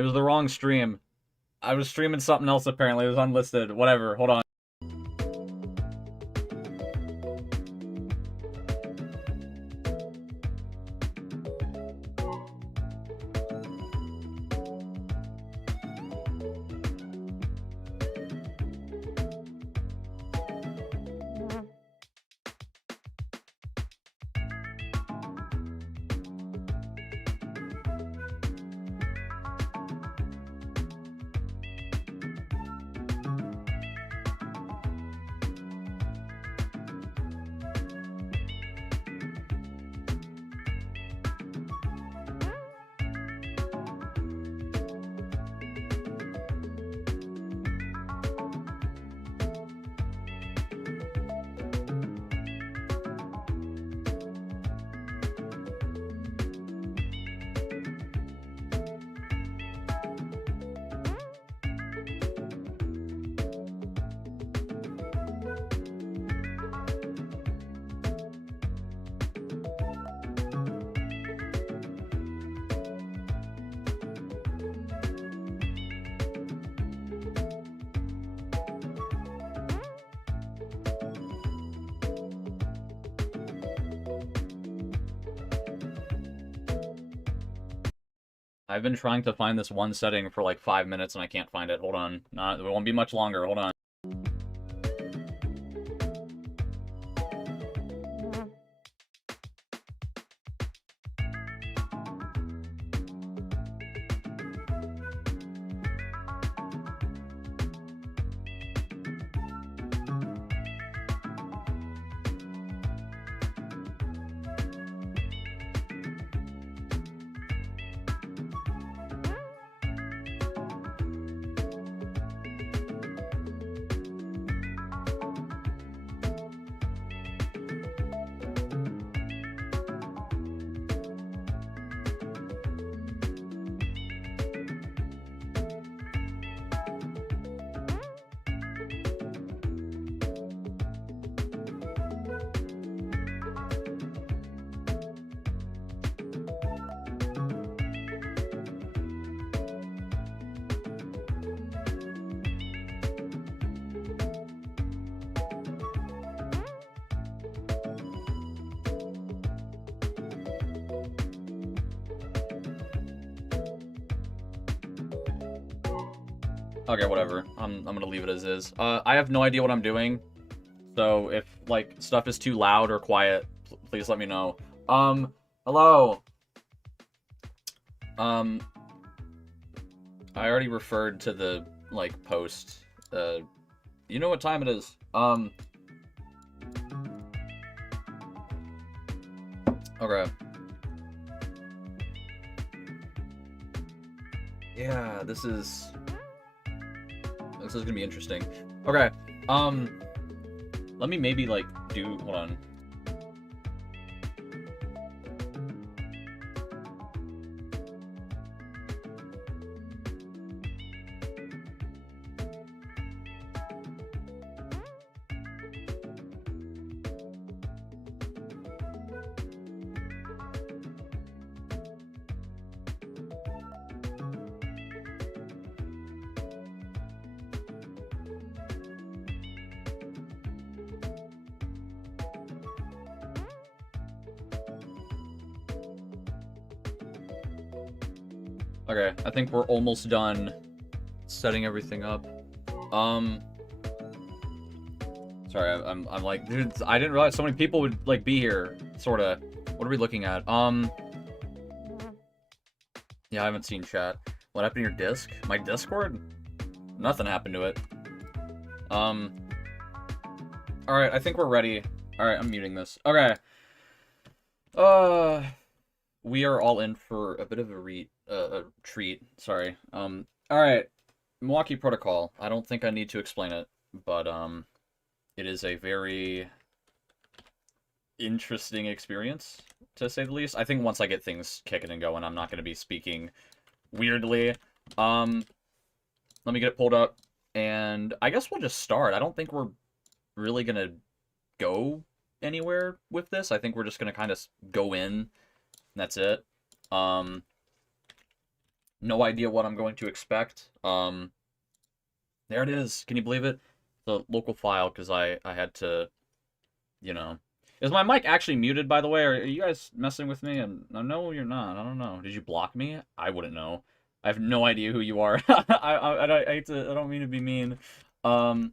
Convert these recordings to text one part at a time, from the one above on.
It was the wrong stream. I was streaming something else apparently. It was unlisted. Whatever. Hold on. I've been trying to find this one setting for like 5 minutes and I can't find it. Hold on. It won't be much longer. Hold on. Okay, whatever. I'm gonna leave it as is. I have no idea what I'm doing, so if, like, stuff is too loud or quiet, please let me know. Hello? I already referred to the, like, post. You know what time it is. Okay. Yeah, this is gonna be interesting. Okay, let me maybe, like, hold on. Okay, I think we're almost done setting everything up. Sorry, I'm like, dude, I didn't realize so many people would, like, be here, sorta. What are we looking at? Yeah, I haven't seen chat. What happened to your disc? My Discord? Nothing happened to it. Alright, I think we're ready. Alright, I'm muting this. Okay. We are all in for a bit of a treat, sorry. Alright. Milwaukee Protocol. I don't think I need to explain it, but, it is a very interesting experience, to say the least. I think once I get things kicking and going, I'm not going to be speaking weirdly. Let me get it pulled up, and I guess we'll just start. I don't think we're really going to go anywhere with this. I think we're just going to kind of go in, and that's it. No idea what I'm going to expect. There it is. Can you believe it? The local file, because I had to, you know. Is my mic actually muted, by the way? Are you guys messing with me? And no, you're not. I don't know. Did you block me? I wouldn't know. I have no idea who you are. I hate to. I don't mean to be mean. Okay.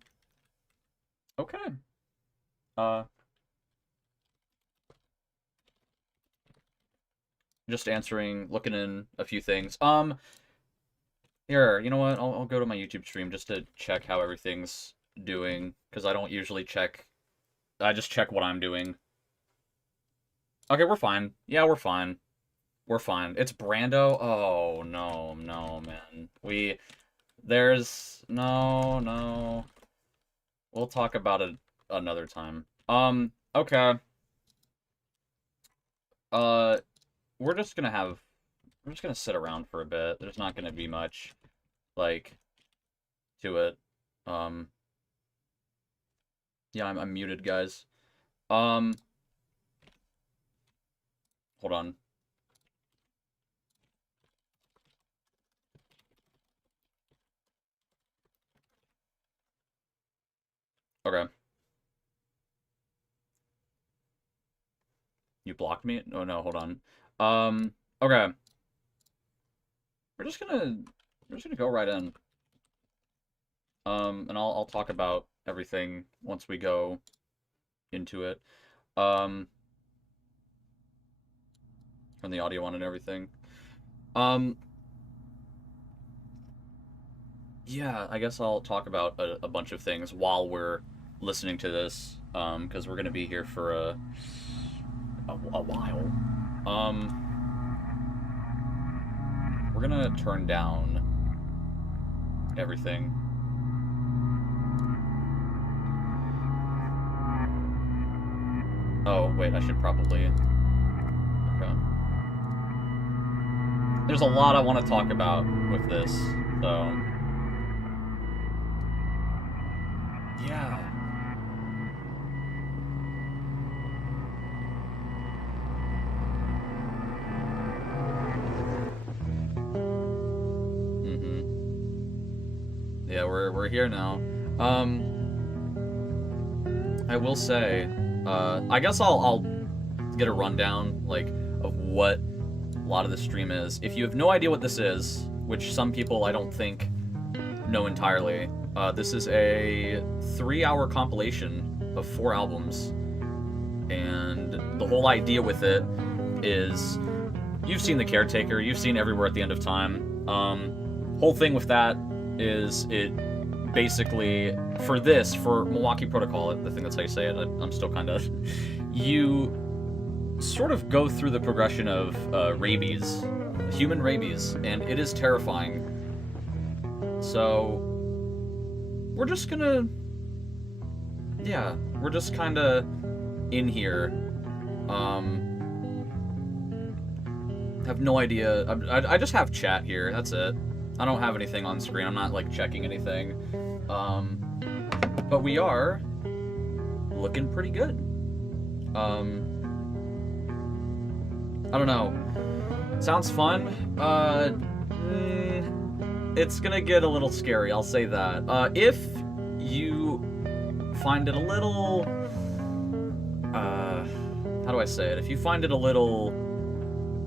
Just answering, looking in a few things. Here, you know what? I'll go to my YouTube stream just to check how everything's doing, because I don't usually check. I just check what I'm doing. Okay, we're fine. Yeah, we're fine. We're fine. It's Brando. Oh, no, man. No. We'll talk about it another time. Okay. We're just gonna sit around for a bit. There's not gonna be much, like, to it. Yeah, I'm muted, guys. Hold on. Okay. You blocked me? Oh, no, hold on. Okay. We're just gonna go right in. And I'll talk about everything once we go into it. From the audio on and everything. Yeah, I guess I'll talk about a bunch of things while we're listening to this, because we're gonna be here for a while. We're gonna turn down everything. Oh, wait, I should probably... Okay. There's a lot I want to talk about with this, so... Yeah. Yeah, we're here now. I will say, I guess I'll get a rundown, like, of what a lot of the stream is. If you have no idea what this is, which some people I don't think know entirely, this is a 3-hour compilation of 4 albums, and the whole idea with it is, you've seen The Caretaker, you've seen Everywhere at the End of Time. Whole thing with that is it basically, for Milwaukee Protocol, I think that's how you say it, I'm still kind of, you sort of go through the progression of rabies, human rabies, and it is terrifying. So, we're just gonna, yeah, we're just kind of in here. Have no idea, I just have chat here, that's it. I don't have anything on screen. I'm not, like, checking anything. But we are looking pretty good. I don't know. Sounds fun. It's gonna get a little scary, I'll say that. If you find it a little... how do I say it? If you find it a little...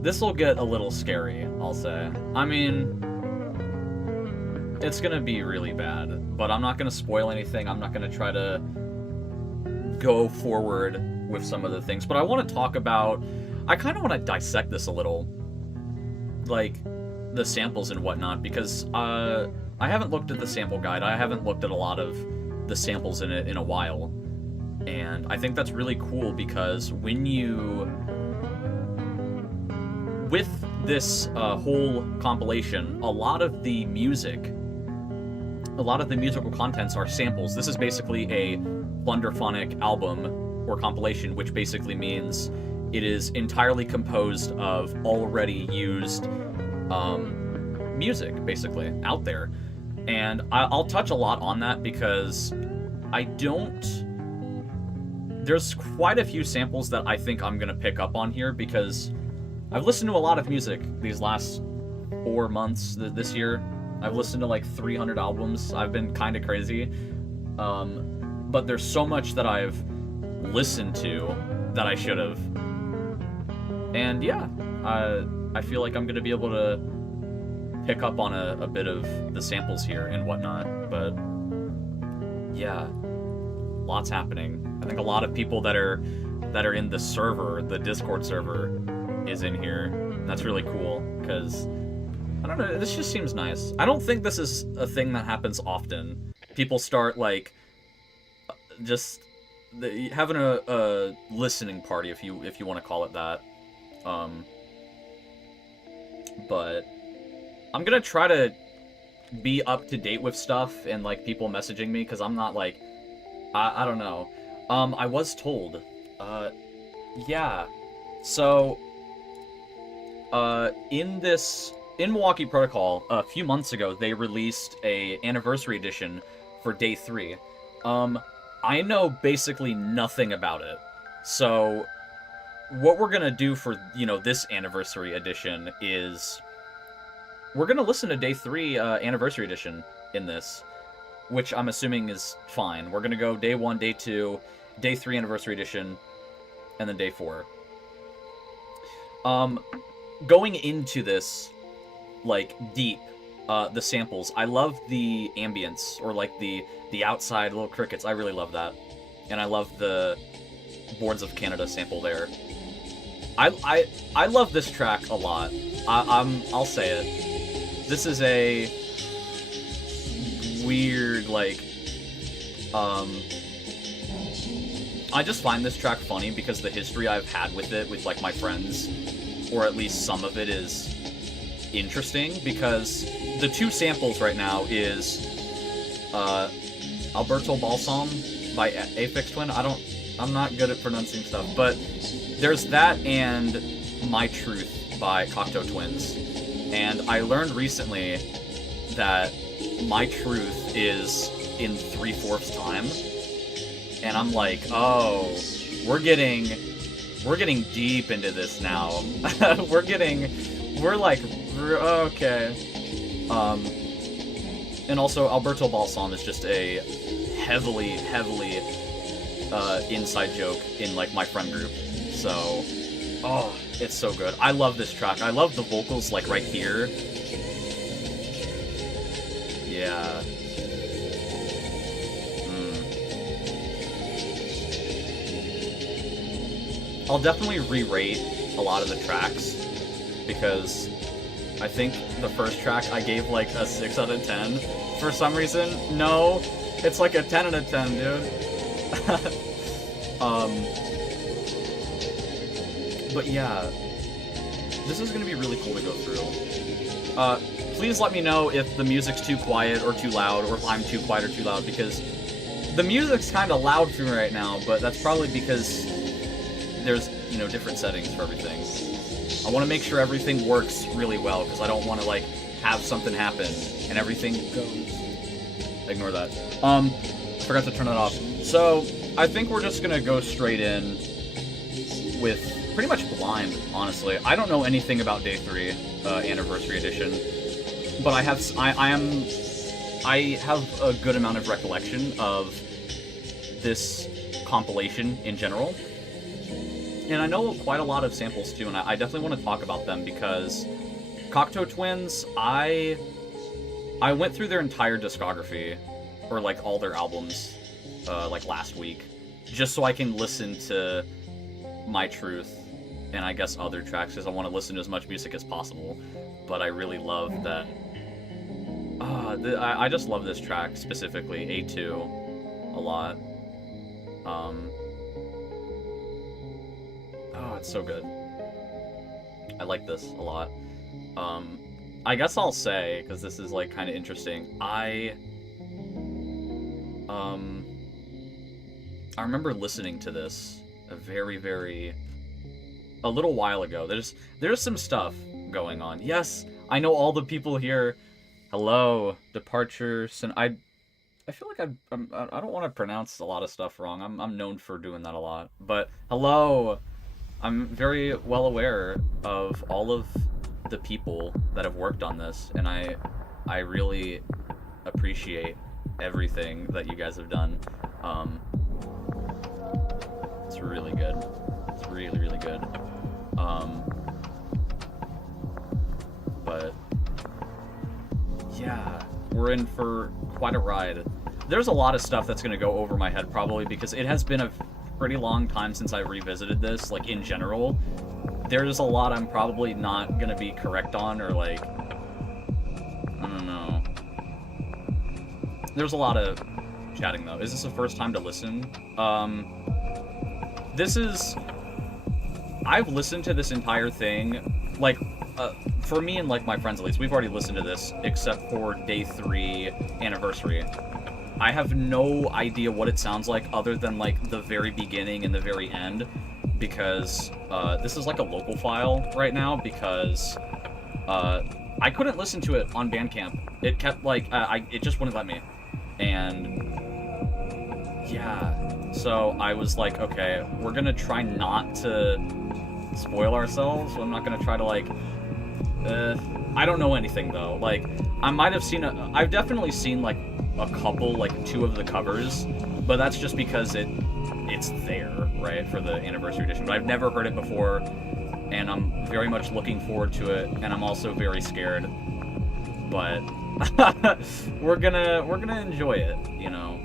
This'll get a little scary, I'll say. I mean... It's gonna be really bad, but I'm not gonna spoil anything. I'm not gonna try to go forward with some of the things, but I want to talk about... I kind of want to dissect this a little, like, the samples and whatnot, because I haven't looked at the sample guide. I haven't looked at a lot of the samples in it in a while, and I think that's really cool, because when you... With this whole compilation, a lot of the musical contents are samples. This is basically a plunderphonic album or compilation, which basically means it is entirely composed of already used music, basically, out there. And I'll touch a lot on that because there's quite a few samples that I think I'm going to pick up on here, because I've listened to a lot of music these last 4 months this year. I've listened to like 300 albums. I've been kind of crazy. But there's so much that I've listened to that I should have. And yeah, I feel like I'm going to be able to pick up on a bit of the samples here and whatnot. But yeah, lots happening. I think a lot of people that are in the server, the Discord server, is in here. That's really cool, because I don't know, this just seems nice. I don't think this is a thing that happens often. People start, like, just having a listening party, if you want to call it that. But I'm gonna try to be up to date with stuff and, like, people messaging me, because I'm not, like, I don't know. I was told, yeah, so, in Milwaukee Protocol, a few months ago, they released a anniversary edition for Day 3. I know basically nothing about it. So, what we're gonna do for, this anniversary edition is we're gonna listen to Day 3 anniversary edition in this, which I'm assuming is fine. We're gonna go Day 1, Day 2, Day 3 anniversary edition, and then Day 4. Going into this, like, deep, the samples, I love the ambience, or, like, the outside little crickets. I really love that. And I love the Boards of Canada sample there. I love this track a lot. I'll say it. This is a weird, like, I just find this track funny because the history I've had with it, with, like, my friends, or at least some of it, is interesting, because the two samples right now is Alberto Balsam by Aphex Twin. I'm not good at pronouncing stuff, but there's that and My Truth by Cocteau Twins. And I learned recently that My Truth is in 3/4 time. And I'm like, oh, we're getting deep into this now. Okay. And also Alberto Balsam is just a heavily inside joke in, like, my friend group. So, oh, it's so good. I love this track. I love the vocals, like, right here. Yeah. I'll definitely re-rate a lot of the tracks, because I think the first track I gave, like, a 6 out of 10. For some reason, no, it's like a 10 out of 10, dude. But yeah, this is gonna be really cool to go through. Please let me know if the music's too quiet or too loud, or if I'm too quiet or too loud, because the music's kind of loud for me right now, but that's probably because there's, different settings for everything. I want to make sure everything works really well, because I don't want to, like, have something happen and everything goes... Ignore that. Forgot to turn that off. So, I think we're just gonna go straight in with pretty much blind, honestly. I don't know anything about Day 3 Anniversary Edition, but I have a good amount of recollection of this compilation in general. And I know quite a lot of samples too, and I definitely want to talk about them, because Cocteau Twins, I went through their entire discography, or, like, all their albums, like, last week, just so I can listen to My Truth, and I guess other tracks, because I want to listen to as much music as possible. But I really love that. I just love this track, specifically, A2, a lot. Oh, it's so good. I like this a lot. I guess I'll say, because this is, like, kind of interesting, I remember listening to this a little while ago. There's some stuff going on. Yes, I know all the people here. Hello, Departures, and I feel like I don't want to pronounce a lot of stuff wrong. I'm known for doing that a lot. But hello, I'm very well aware of all of the people that have worked on this, and I really appreciate everything that you guys have done. It's really good. It's really, really good. But yeah, we're in for quite a ride. There's a lot of stuff that's going to go over my head probably because it has been a pretty long time since I've revisited this, like in general. There's a lot I'm probably not going to be correct on, or like, I don't know. There's a lot of chatting though. Is this the first time to listen? This is... I've listened to this entire thing, like, for me and, like, my friends at least, we've already listened to this, except for Day 3 Anniversary. I have no idea what it sounds like other than, like, the very beginning and the very end, because, this is, like, a local file right now, because, I couldn't listen to it on Bandcamp. It kept, like, it just wouldn't let me. And, yeah, so I was like, okay, we're gonna try not to spoil ourselves. So I'm not gonna try to, like, I don't know anything though. Like, I might have seen I've definitely seen like a couple, like 2 of the covers, but that's just because it's there, right, for the anniversary edition. But I've never heard it before, and I'm very much looking forward to it, and I'm also very scared. But we're gonna enjoy it, you know.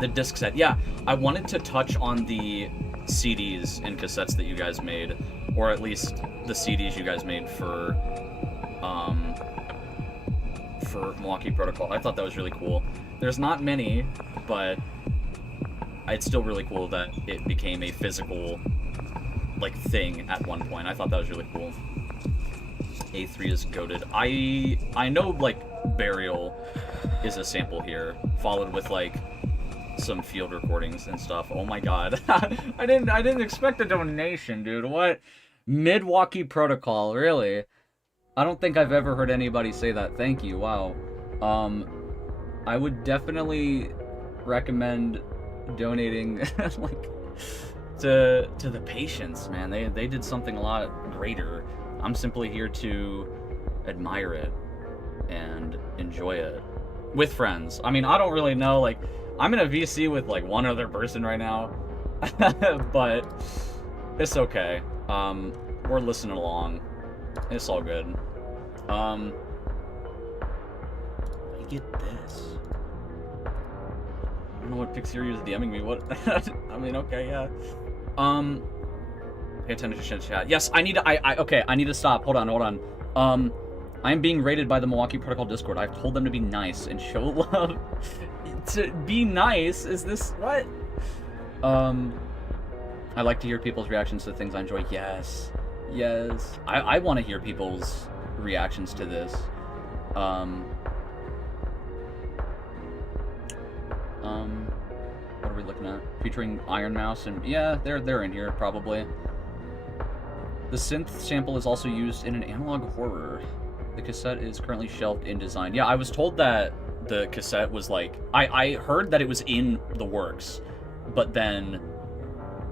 The disc set, yeah. I wanted to touch on the CDs and cassettes that you guys made, or at least the CDs you guys made for Milwaukee Protocol. I thought that was really cool. There's not many, but it's still really cool that it became a physical, like, thing at one point. I thought that was really cool. A3 is goated. I know, like, Burial is a sample here, followed with, like, some field recordings and stuff. Oh my god. I didn't expect a donation, dude. What? Milwaukee Protocol, really? I don't think I've ever heard anybody say that. Thank you. Wow. I would definitely recommend donating like to the patients, man. They did something a lot greater. I'm simply here to admire it and enjoy it with friends. I mean, I don't really know, like, I'm in a VC with, like, one other person right now, but it's okay. We're listening along. It's all good. I get this. I don't know what PXTSERYU is DMing me. What? I mean, okay, yeah. Pay attention to chat. Yes, I need to. Okay, I need to stop. Hold on. I'm being rated by the Milwaukee Protocol Discord. I've told them to be nice and show love. To be nice? Is this what? I like to hear people's reactions to things I enjoy. Yes. I want to hear people's reactions to this. What are we looking at? Featuring Iron Mouse and yeah, they're in here probably. The synth sample is also used in an analog horror. The cassette is currently shelved in design. Yeah, I was told that the cassette was like... I heard that it was in the works, but then,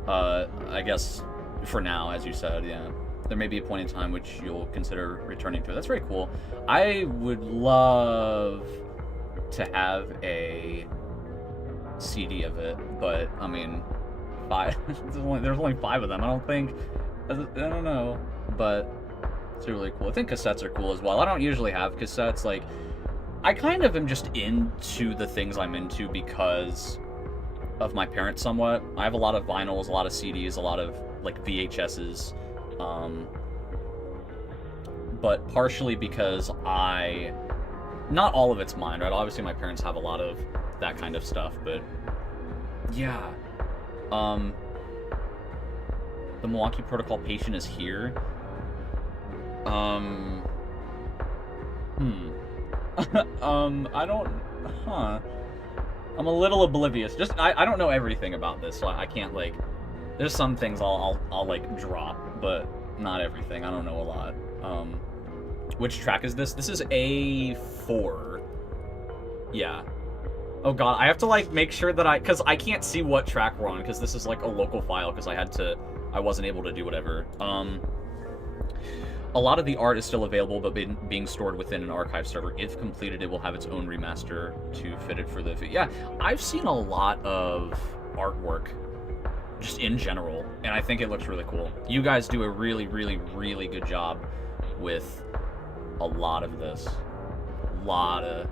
I guess, for now, as you said, yeah, there may be a point in time which you'll consider returning to it. That's very cool. I would love to have a CD of it, but, I mean, 5... there's only 5 of them, I don't think... I don't know, but... It's really cool. I think cassettes are cool as well. I don't usually have cassettes. Like, I kind of am just into the things I'm into because of my parents somewhat. I have a lot of vinyls, a lot of CDs, a lot of, like, VHSs. But partially because not all of it's mine, right? Obviously my parents have a lot of that kind of stuff, but yeah. The Milwaukee Protocol patient is here. I don't, I'm a little oblivious. Just, I don't know everything about this, so I can't, like, there's some things I'll like, drop, but not everything. I don't know a lot. Which track is this? This is A4. Yeah. Oh god, I have to, like, make sure that because I can't see what track we're on, because this is, like, a local file, because I wasn't able to do whatever. A lot of the art is still available, but being stored within an archive server. If completed, it will have its own remaster to fit it for the... Yeah, I've seen a lot of artwork, just in general, and I think it looks really cool. You guys do a really, really, really good job with a lot of this. A lot of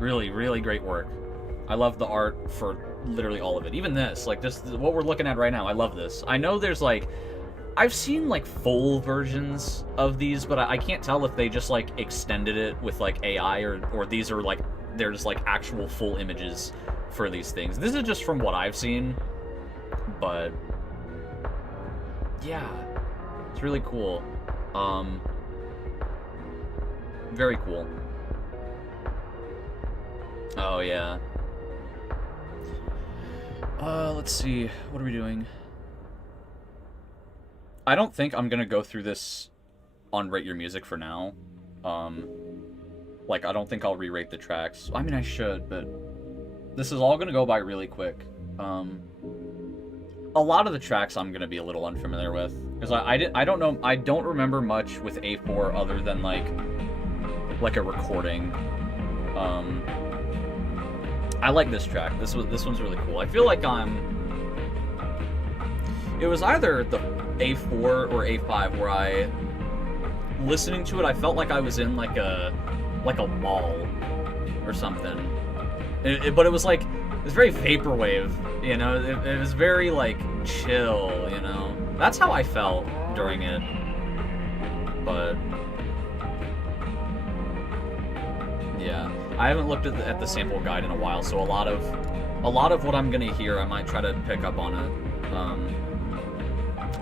really, really great work. I love the art for literally all of it. Even this, like this, what we're looking at right now, I love this. I know there's like... I've seen, like, full versions of these, but I can't tell if they just, like, extended it with, like, AI, or these are, like, they're just, like, actual full images for these things. This is just from what I've seen, but, yeah, it's really cool. Very cool. Oh, yeah. Let's see, what are we doing? I don't think I'm gonna go through this on Rate Your Music for now. Like, I don't think I'll re-rate the tracks. I mean, I should, but this is all gonna go by really quick. A lot of the tracks I'm gonna be a little unfamiliar with, because I don't know, I don't remember much with A4 other than like a recording. I like this track. This one's really cool. I feel like it was either the A4 or A5 where I, listening to it, I felt like I was in like a mall or something. But it was like, it was very vaporwave, you know? It was very like chill, you know? That's how I felt during it. But yeah, I haven't looked at the sample guide in a while, so a lot of what I'm gonna hear, I might try to pick up on it.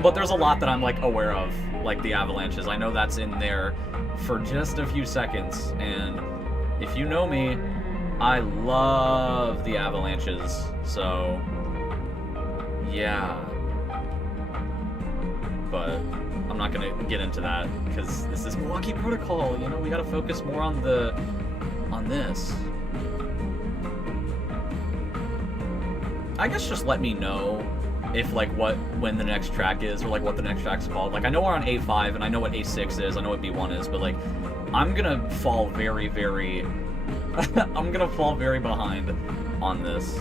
But there's a lot that I'm, like, aware of, like the avalanches. I know that's in there for just a few seconds, and if you know me, I love the avalanches, so yeah. But I'm not gonna get into that, because this is Milwaukee Protocol, you know? We gotta focus more on this. I guess just let me know if, like, when the next track is, or, like, what the next track's called. Like, I know we're on A5, and I know what A6 is, I know what B1 is, but, like, I'm gonna fall very, very... I'm gonna fall very behind on this.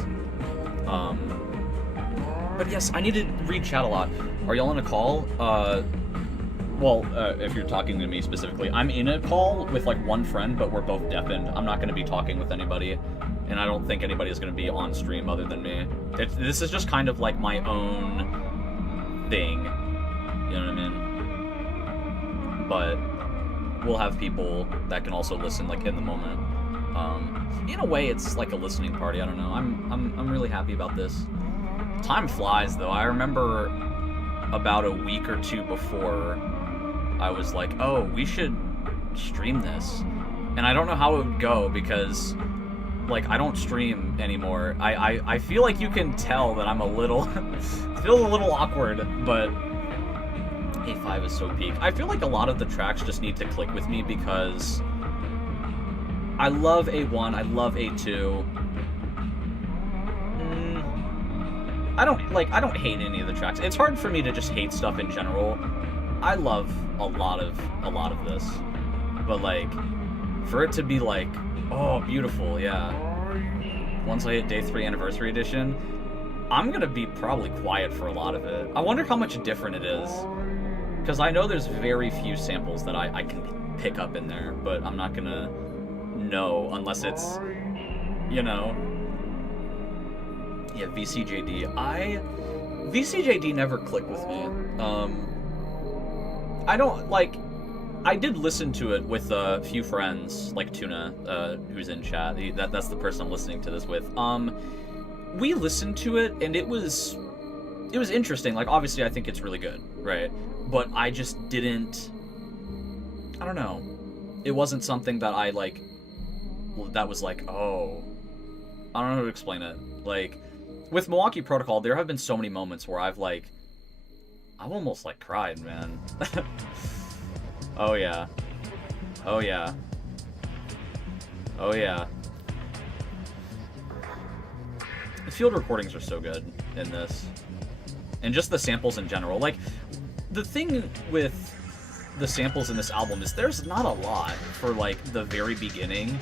But yes, I need to read chat a lot. Are y'all in a call? Well, if you're talking to me specifically, I'm in a call with, like, one friend, but we're both deafened. I'm not gonna be talking with anybody. And I don't think anybody is going to be on stream other than me. This is just kind of like my own thing. You know what I mean? But we'll have people that can also listen, like, in the moment. In a way, it's like a listening party. I don't know. I'm really happy about this. Time flies, though. I remember about a week or two before, I was like, oh, we should stream this. And I don't know how it would go, because... like, I don't stream anymore. I feel like you can tell that I'm a little... feel a little awkward, but... A5 is so peak. I feel like a lot of the tracks just need to click with me, because... I love A1, I love A2. I don't hate any of the tracks. It's hard for me to just hate stuff in general. I love a lot of this. But, like, for it to be, like... oh, beautiful, yeah. Once I hit Day 3 Anniversary Edition, I'm gonna be probably quiet for a lot of it. I wonder how much different it is. Because I know there's very few samples that I can pick up in there, but I'm not gonna know unless it's, you know... yeah, VCJD. VCJD never clicked with me. I don't, like... I did listen to it with a few friends, like Tuna, who's in chat. That's the person I'm listening to this with. We listened to it, and it was interesting. Like, obviously, I think it's really good, right? But I just didn't... I don't know. It wasn't something that I, like... that was like, oh... I don't know how to explain it. Like, with Milwaukee Protocol, there have been so many moments where I've almost, like, cried, man. Oh yeah. Oh yeah. Oh yeah. The field recordings are so good in this. And just the samples in general. Like, the thing with the samples in this album is there's not a lot for, like, the very beginning,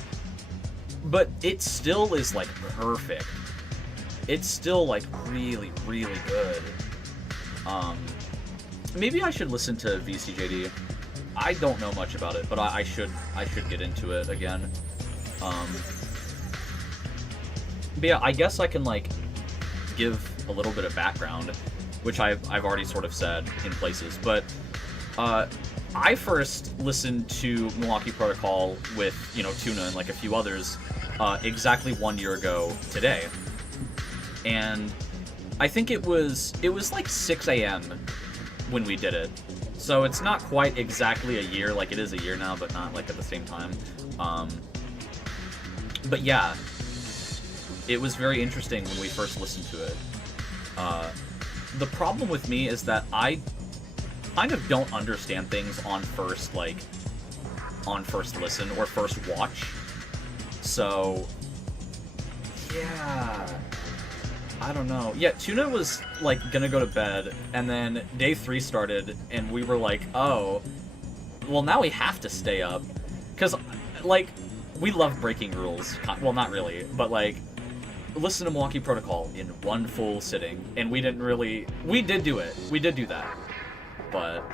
but it still is, like, perfect. It's still, like, really, really good. Maybe I should listen to VCJD. I don't know much about it, but I should get into it again. But yeah, I guess I can, like, give a little bit of background, which I've already sort of said in places, but I first listened to Milwaukee Protocol with, you know, Tuna and, like, a few others exactly 1 year ago today. And I think it was like 6 a.m. when we did it. So it's not quite exactly a year, like it is a year now, but not like at the same time. But yeah, it was very interesting when we first listened to it. The problem with me is that I kind of don't understand things on first listen or first watch. So yeah, I don't know. Yeah, Tuna was, like, gonna go to bed, and then day 3 started, and we were like, oh, well, now we have to stay up. Because, like, we love breaking rules. Well, not really, but, like, listen to Milwaukee Protocol in one full sitting, and we didn't really... We did do it. We did do that. But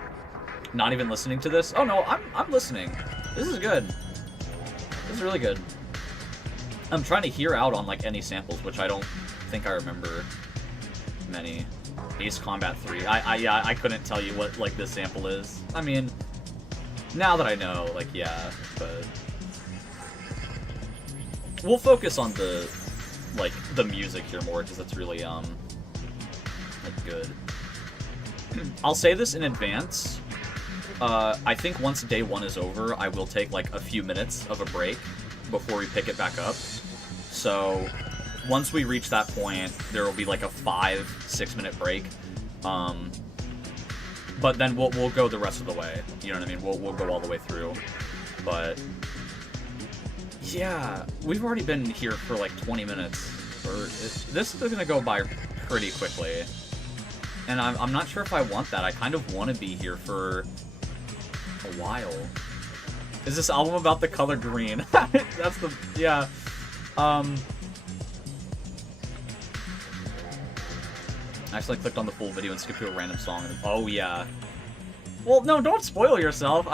not even listening to this? Oh, no, I'm listening. This is good. This is really good. I'm trying to hear out on, like, any samples, which I don't think I remember many. Ace Combat 3. Yeah, I couldn't tell you what, like, this sample is. I mean, now that I know, like, yeah, but we'll focus on the, like, the music here more, because it's really, like, good. I'll say this in advance. I think once day 1 is over, I will take, like, a few minutes of a break before we pick it back up. So once we reach that point, there will be like a 5-6 minute break. But then we'll go the rest of the way. You know what I mean? We'll go all the way through. But yeah, we've already been here for like 20 minutes. This is gonna go by pretty quickly. And I'm not sure if I want that. I kind of want to be here for a while. Is this album about the color green? That's the... yeah. I actually clicked on the full video and skipped to a random song. And, oh, yeah. Well, no, don't spoil yourself.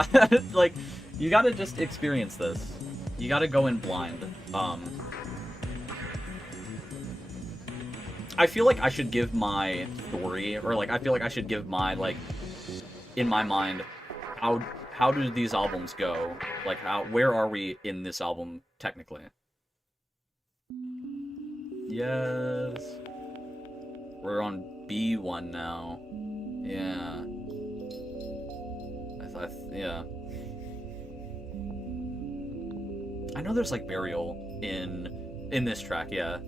Like, you gotta just experience this. You gotta go in blind. I feel like I should give my story, or, like, I feel like I should give my, like, in my mind, how do these albums go? Like, where are we in this album, technically? Yes. We're on B1 now. Yeah. Yeah. I know there's, like, Burial in this track, yeah.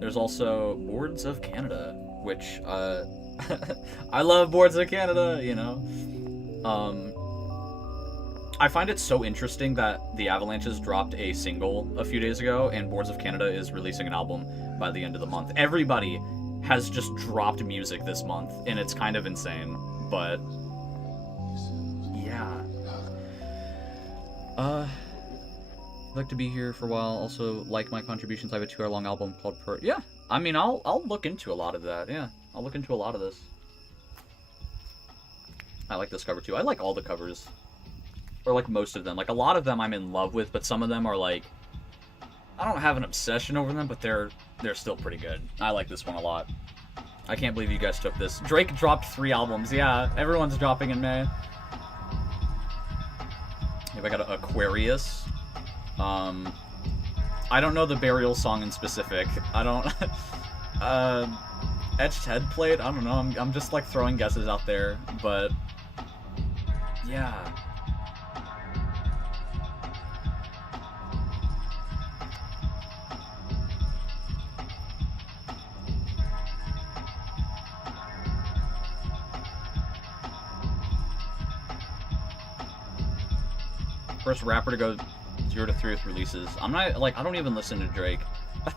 There's also Boards of Canada, which, I love Boards of Canada, you know? I find it so interesting that the Avalanches dropped a single a few days ago, and Boards of Canada is releasing an album by the end of the month. Everybody has just dropped music this month, and it's kind of insane, but yeah. I'd like to be here for a while. Also, like my contributions, I have a 2-hour-long album called Yeah, I mean, I'll look into a lot of that, yeah. I'll look into a lot of this. I like this cover, too. I like all the covers. Or, like, most of them. Like, a lot of them I'm in love with, but some of them are, like... I don't have an obsession over them, but they're still pretty good. I like this one a lot. I can't believe you guys took this. Drake dropped 3 albums. Yeah, everyone's dropping in May. If I got Aquarius. I don't know the Burial song in specific. I don't... Etched Head Plate? I don't know. I'm just, like, throwing guesses out there, but... yeah. First rapper to go 0 to 3 with releases. I'm not, like, I don't even listen to Drake.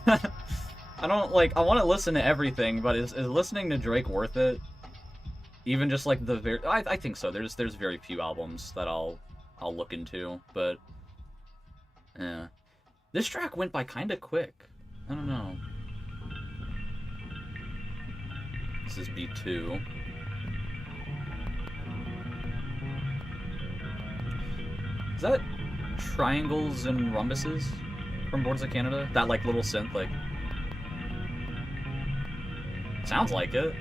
I don't, like, I want to listen to everything, but is listening to Drake worth it? Even just like the I think so. There's very few albums that I'll look into, but yeah. This track went by kind of quick. I don't know. This is B2. Is that triangles and rhombuses from Boards of Canada? That like little synth, like, sounds like it.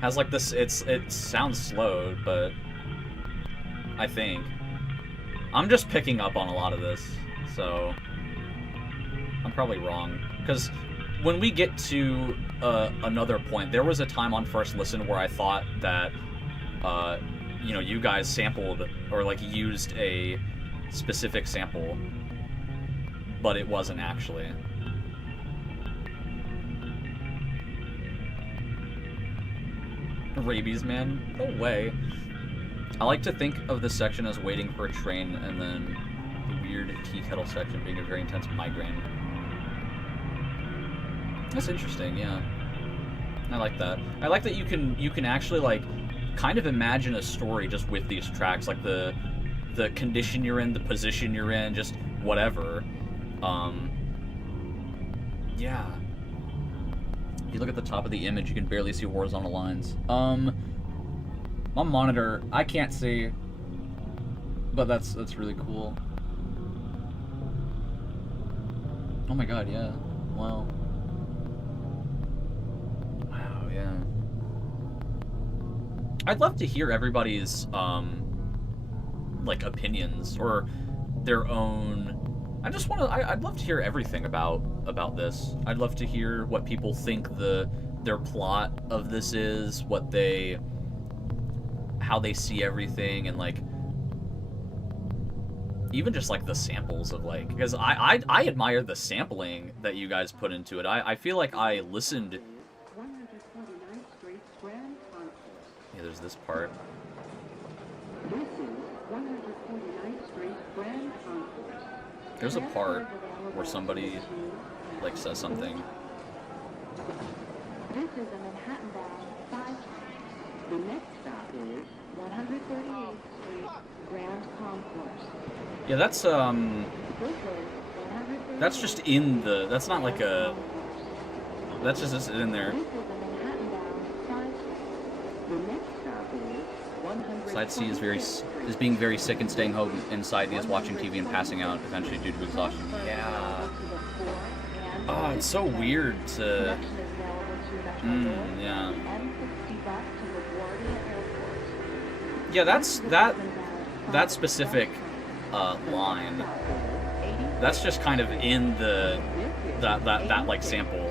Has like this, it sounds slowed, but I think I'm just picking up on a lot of this, so I'm probably wrong. Because when we get to another point, there was a time on first listen where I thought that you know, you guys sampled or like used a specific sample, but it wasn't actually. Rabies, man. No way. I like to think of this section as waiting for a train, and then the weird tea kettle section being a very intense migraine. That's interesting, yeah. I like that. I like that you can actually like kind of imagine a story just with these tracks, like the condition you're in, the position you're in, just whatever. Yeah. If you look at the top of the image, you can barely see horizontal lines. My monitor, I can't see, but that's really cool. Oh my god, yeah. Wow. Wow, yeah. I'd love to hear everybody's like opinions or their own. I'd love to hear everything about this. I'd love to hear what people think their plot of this is, how they see everything, and like even just like the samples of like, because I admire the sampling that you guys put into it. I feel like I listened. Yeah, there's this part. There's a part where somebody like says something. This is a Manhattan bound 5. The next stop is 138th Street Grand Concourse. Yeah, that's just in the. That's not like a. That's just in there. Side C is being very sick and staying home inside. He is watching TV and passing out, eventually due to exhaustion. Yeah. Oh, it's so weird to. Yeah. Yeah, that specific line. That's just kind of in that like sample.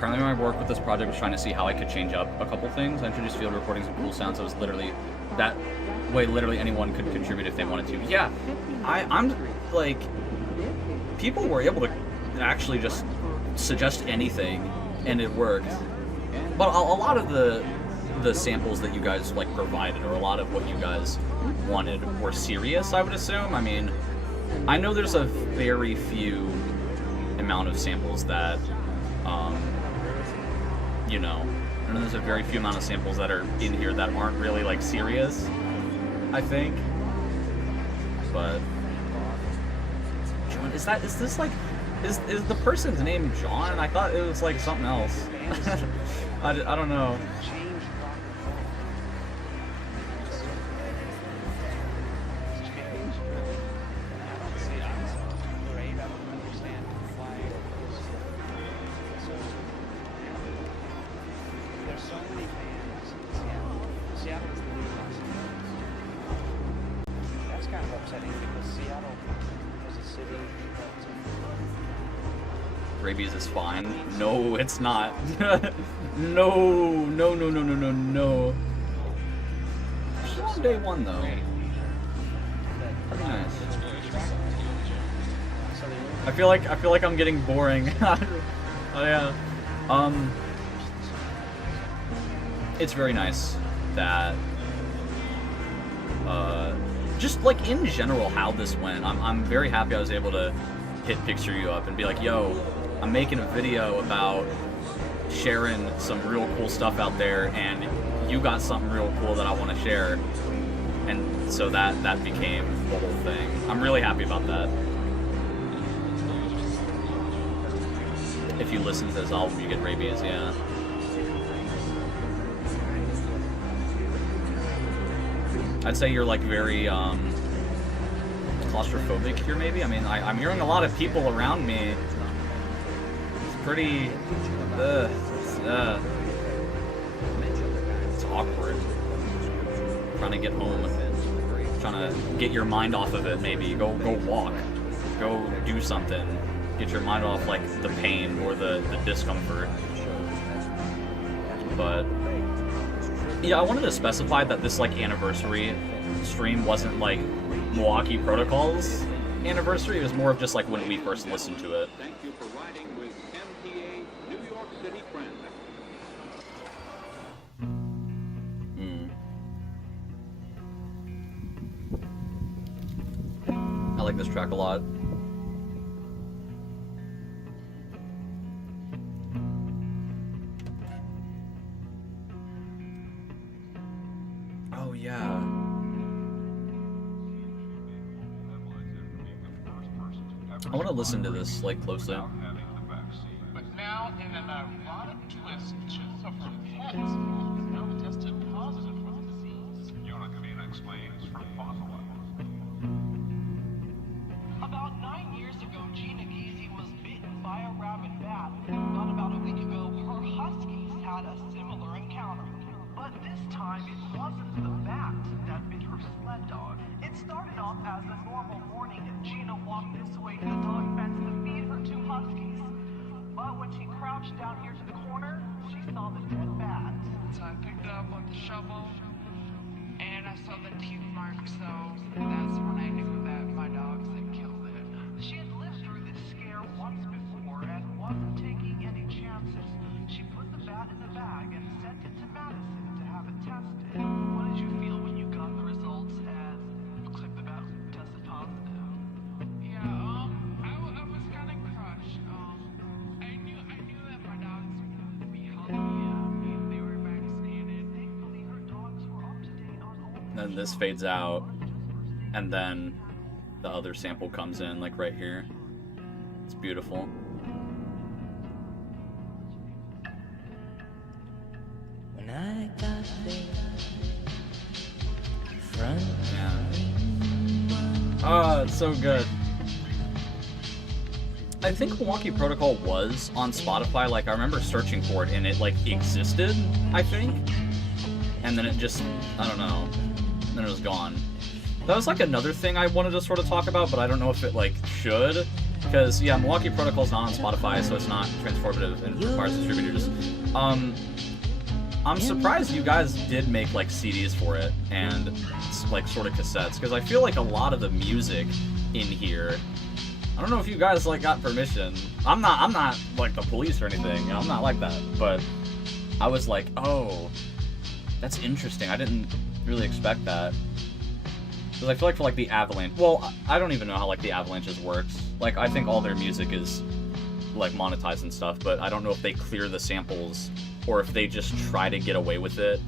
Currently, my work with this project was trying to see how I could change up a couple things. I introduced field recordings and cool sounds. So it was literally that way. Literally anyone could contribute if they wanted to. Yeah, I'm like, people were able to actually just suggest anything, and it worked. But a lot of the samples that you guys like provided, or a lot of what you guys wanted, were serious, I would assume. I mean, I know there's a very few amount of samples that. You know, I know there's a very few amount of samples that are in here that aren't really like serious, I think. But John, is the person's name John? I thought it was like something else. I don't know. Rabies is fine. No, it's not. No. Still on day one though. Pretty nice. I feel like I'm getting boring. Oh yeah. It's very nice that just like in general how this went. I'm very happy I was able to hit PXTSERYU up and be like, yo, I'm making a video about sharing some real cool stuff out there, and you got something real cool that I want to share. And so that became the whole thing. I'm really happy about that. If you listen to this album, you get rabies, yeah. I'd say you're like very claustrophobic here, maybe. I mean, I'm hearing a lot of people around me. It's pretty. It's awkward. Trying to get home, trying to get your mind off of it. Maybe go walk, go do something. Get your mind off like the pain or the discomfort. But yeah, I wanted to specify that this like anniversary stream wasn't like Milwaukee Protocol's anniversary. It was more of just like when we first listened to it. Thank you for riding with MTA New York City friend. I like this track a lot. Oh yeah. I want to listen to this like closely. But now, in an ironic twist, two of her pets have now tested positive for the disease. Unit explains from fossil About 9 years ago, Gina Geezy was bitten by a rabid bat. But about a week ago, her huskies had a similar encounter. But this time, it wasn't the bat that bit her sled dog. It started off as a normal morning, and Gina walked this way to the dog fence to feed her two huskies. But when she crouched down here to the corner, she saw the dead bat. So I picked it up with the shovel, and I saw the teeth marks, so that's when I knew that my dogs had killed it. She had lived through this scare once before and wasn't taking any chances. She put the bat in the bag and sent it to Madison to have it tested. What did you feel when you got the results and looks like the bat tested positive? Yeah, I was kind of crushed. I knew that my dogs would be healthy. I mean, they were vaccinated. Thankfully, her dogs were up to date on all. Then this fades out, and then the other sample comes in, like right here. It's beautiful. When I got there, front Yeah. Oh, it's so good. I think Milwaukee Protocol was on Spotify. Like, I remember searching for it, and it, like, existed, I think. And then it just, I don't know. Then it was gone. That was, like, another thing I wanted to sort of talk about, but I don't know if it, like, should. Because, yeah, Milwaukee Protocol's not on Spotify, so it's not transformative and requires distributors. I'm surprised you guys did make, like, CDs for it, and, like, sort of cassettes. Because I feel like a lot of the music in here, I don't know if you guys, like, got permission. I'm not, like, the police or anything. You know, I'm not like that. But I was like, oh, that's interesting. I didn't really expect that. Because I feel like for, like, the Avalanche... Well, I don't even know how, like, the Avalanches works. Like, I think all their music is, like, monetized and stuff, but I don't know if they clear the samples or if they just try to get away with it.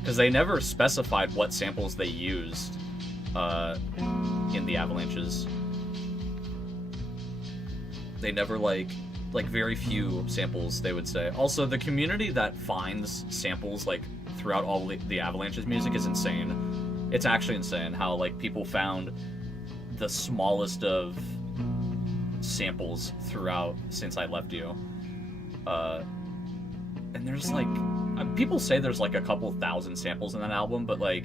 Because they never specified what samples they used in the Avalanches. They never, like, very few samples, they would say. Also, the community that finds samples, like, throughout all the Avalanches music is insane. It's actually insane how, like, people found the smallest of samples throughout Since I Left You. And there's, like, people say there's, like, a couple thousand samples in that album, but, like,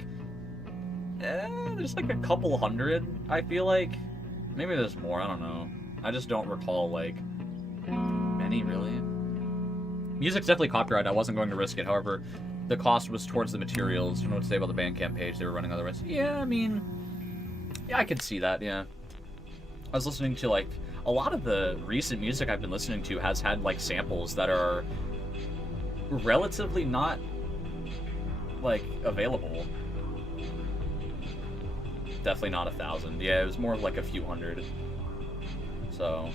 there's, like, a couple hundred, I feel like. Maybe there's more, I don't know. I just don't recall, like, many, really. Music's definitely copyrighted. I wasn't going to risk it. However, the cost was towards the materials. I don't know what to say about the Bandcamp page. They were running otherwise. Yeah, I mean... Yeah, I could see that, yeah. I was listening to, like... A lot of the recent music I've been listening to has had, like, samples that are relatively not, like, available. Definitely not 1,000. Yeah, it was more of, like, a few hundred. So...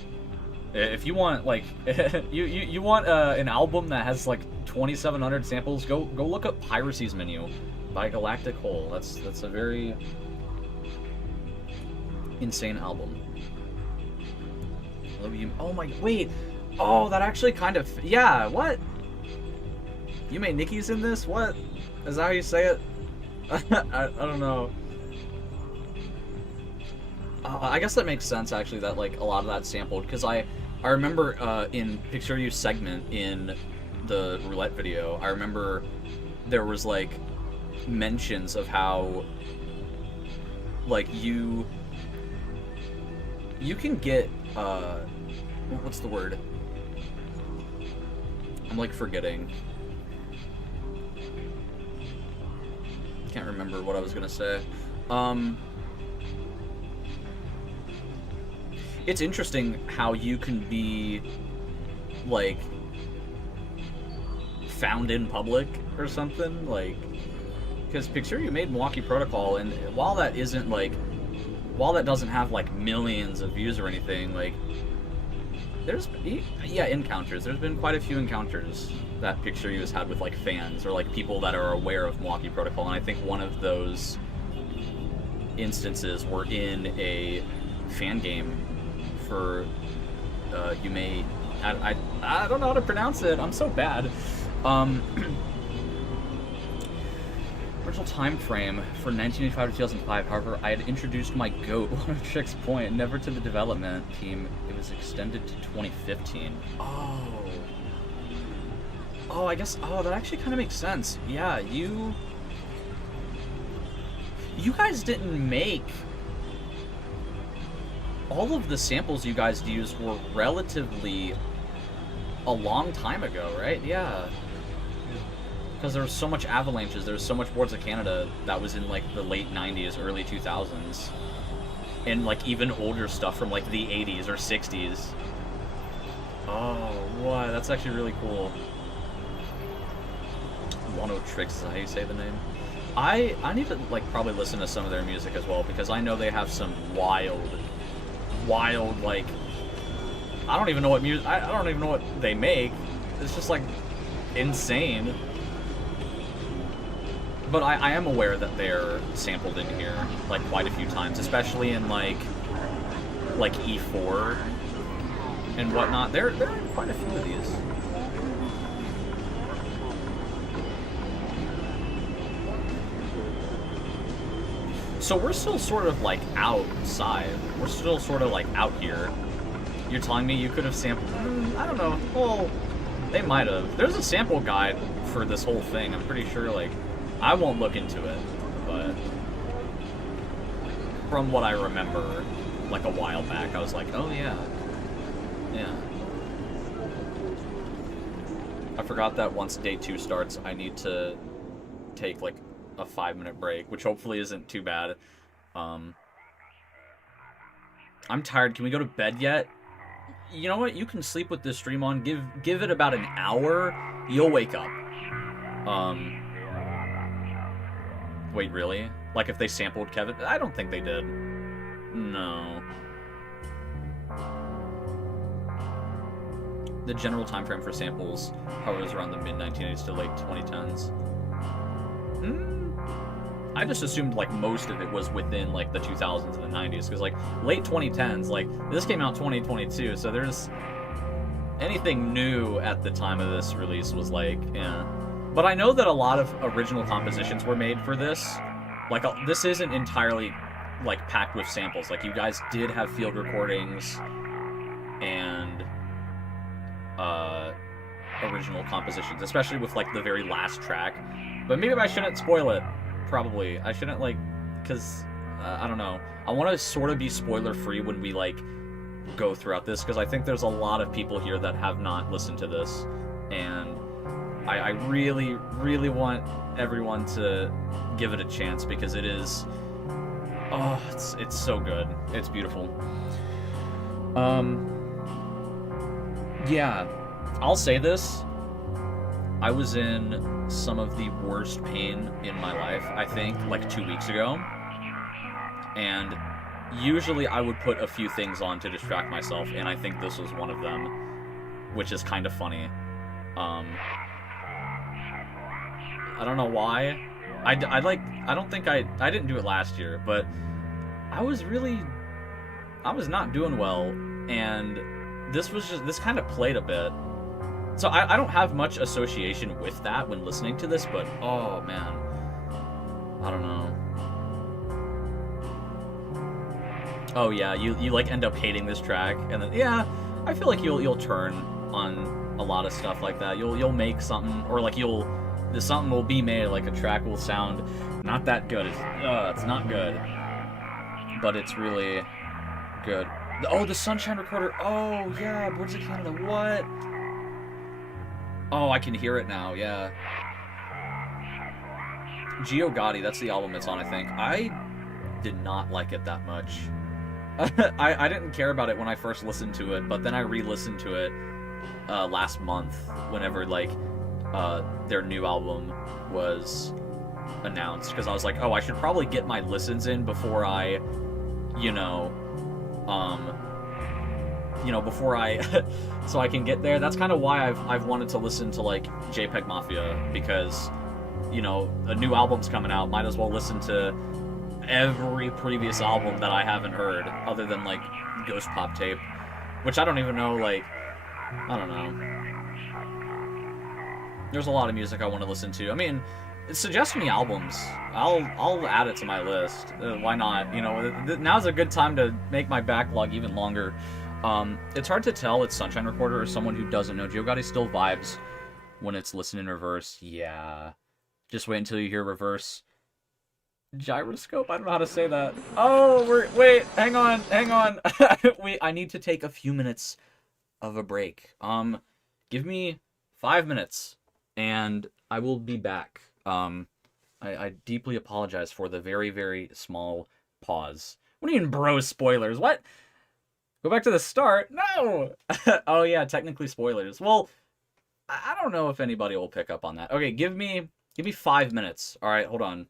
If you want like you want an album that has like 2,700 samples, go look up Piracy's Menu by Galactic Hole. That's a very insane album. Oh my, wait. Oh, that actually kind of, yeah, what? You made Nicki's in this? What? Is that how you say it? I don't know. I guess that makes sense, actually, that, like, a lot of that's sampled, because I remember in PXTSERYU's segment in the roulette video, I remember there was, like, mentions of how, like, you can get, what's the word? I'm, like, forgetting. Can't remember what I was gonna say. It's interesting how you can be, like, found in public or something, like, because PXTSERYU made Milwaukee Protocol, and while that isn't, like, while that doesn't have, like, millions of views or anything, like, encounters. There's been quite a few encounters that PXTSERYU has had with, like, fans or, like, people that are aware of Milwaukee Protocol, and I think one of those instances were in a fan game for, I don't know how to pronounce it, I'm so bad. Original time frame for 1985 to 2005. However, I had introduced my goat, one of Trick's point, never to the development team. It was extended to 2015. Oh, I guess. Oh, that actually kind of makes sense. Yeah, you guys didn't make. All of the samples you guys used were relatively a long time ago, right? Yeah. Because there was so much Avalanches, there was so much Boards of Canada that was in, like, the late 90s, early 2000s. And, like, even older stuff from, like, the 80s or 60s. Oh, what? That's actually really cool. One O Tricks is how you say the name. I need to, like, probably listen to some of their music as well, because I know they have some wild, like... I don't even know what music... I don't even know what they make. It's just, like, insane. But I am aware that they're sampled in here, like, quite a few times, especially in, like E4 and whatnot. They're in quite a few of these. So we're still sort of, like, outside. We're still sort of, like, out here. You're telling me you could have sampled... I don't know. Well, they might have. There's a sample guide for this whole thing. I'm pretty sure, like... I won't look into it, but from what I remember, like, a while back, I was like, oh, yeah. Yeah. I forgot that once day 2 starts, I need to take, like, a 5-minute break, which hopefully isn't too bad. I'm tired. Can we go to bed yet? You know what? You can sleep with this stream on. Give it about an hour. You'll wake up. Wait, really? Like, if they sampled Kevin? I don't think they did. No. The general time frame for samples hovers around the mid-1980s to late 2010s. I just assumed, like, most of it was within, like, the 2000s and the 90s, because, like, late 2010s, like, this came out 2022, so there's... anything new at the time of this release was, like, yeah. But I know that a lot of original compositions were made for this. Like, this isn't entirely, like, packed with samples. Like, you guys did have field recordings and original compositions, especially with, like, the very last track. But maybe I shouldn't spoil it. Probably. I shouldn't, like, because, I don't know. I want to sort of be spoiler-free when we, like, go throughout this, because I think there's a lot of people here that have not listened to this, and... I really, really want everyone to give it a chance, because it is... Oh, it's so good. It's beautiful. Yeah. I'll say this. I was in some of the worst pain in my life, I think, like 2 weeks ago. And usually I would put a few things on to distract myself, and I think this was one of them, which is kind of funny. I don't know why. I don't think I didn't do it last year, but I was not doing well, and this kind of played a bit. So I don't have much association with that when listening to this, but oh man, I don't know. Oh yeah, you like end up hating this track, and then yeah, I feel like you'll turn on a lot of stuff like that. You'll make something, or like something will be made, like a track will sound not that good. It's not good, but it's really good. Oh, the Sunshine Recorder. Oh yeah, Birds of Canada. What? Oh, I can hear it now. Yeah. Gio Gotti. That's the album it's on, I think. I did not like it that much. I didn't care about it when I first listened to it, but then I re-listened to it last month whenever like their new album was announced, because I was like, oh, I should probably get my listens in before I, before I, so I can get there. That's kind of why I've wanted to listen to like JPEG Mafia, because a new album's coming out, might as well listen to every previous album that I haven't heard, other than like Ghost Pop Tape, which I don't even know. Like, I don't know. There's a lot of music I want to listen to. I mean, suggest me albums. I'll add it to my list. Why not? Now's a good time to make my backlog even longer. It's hard to tell it's Sunshine Recorder or someone who doesn't know. Gio Gotti still vibes when it's listened in reverse. Yeah. Just wait until you hear reverse. Gyroscope? I don't know how to say that. Oh, wait, hang on. I need to take a few minutes of a break. Give me 5 minutes, and I will be back. I deeply apologize for the very, very small pause. What do you mean, bro, spoilers? What? Go back to the start? No! Oh, yeah, technically spoilers. Well, I don't know if anybody will pick up on that. Okay, give me 5 minutes. All right, hold on.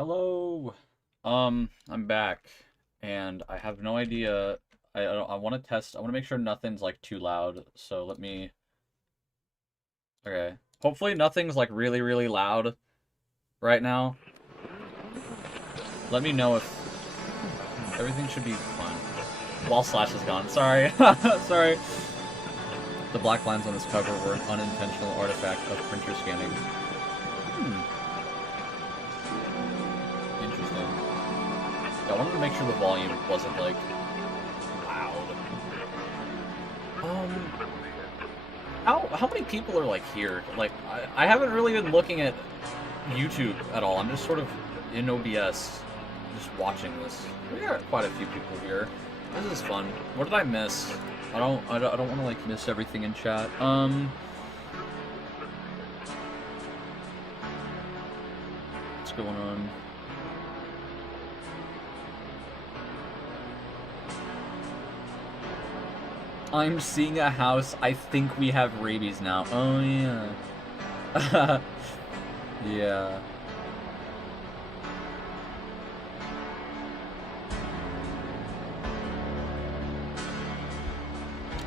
Hello. I'm back, and I have no idea. I want to test. I want to make sure nothing's like too loud. So let me. Okay. Hopefully nothing's like really, really loud right now. Let me know if everything should be fine. While Slash is gone. Sorry. Sorry. The black lines on this cover were an unintentional artifact of printer scanning. Interesting. I wanted to make sure the volume wasn't like loud. How many people are like here? Like I haven't really been looking at YouTube at all. I'm just sort of in OBS, just watching this. There are quite a few people here. This is fun. What did I miss? I don't want to like miss everything in chat. What's going on? I'm seeing a house. I think we have rabies now. Oh yeah. Yeah.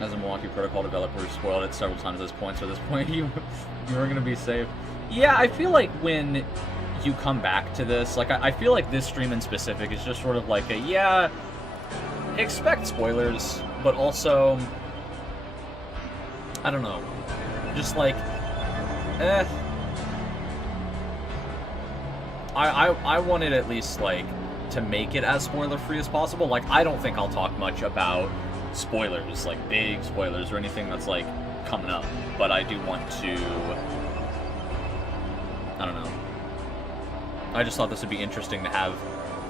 As a Milwaukee Protocol developer, who spoiled it several times at this point, so at this point you are gonna be safe. Yeah, I feel like when you come back to this, like I feel like this stream in specific is just sort of like a, yeah, expect spoilers, but also, I don't know, just like, I wanted at least like to make it as spoiler free as possible. Like I don't think I'll talk much about spoilers, like big spoilers or anything that's like coming up, but I do want to, I don't know, I just thought this would be interesting to have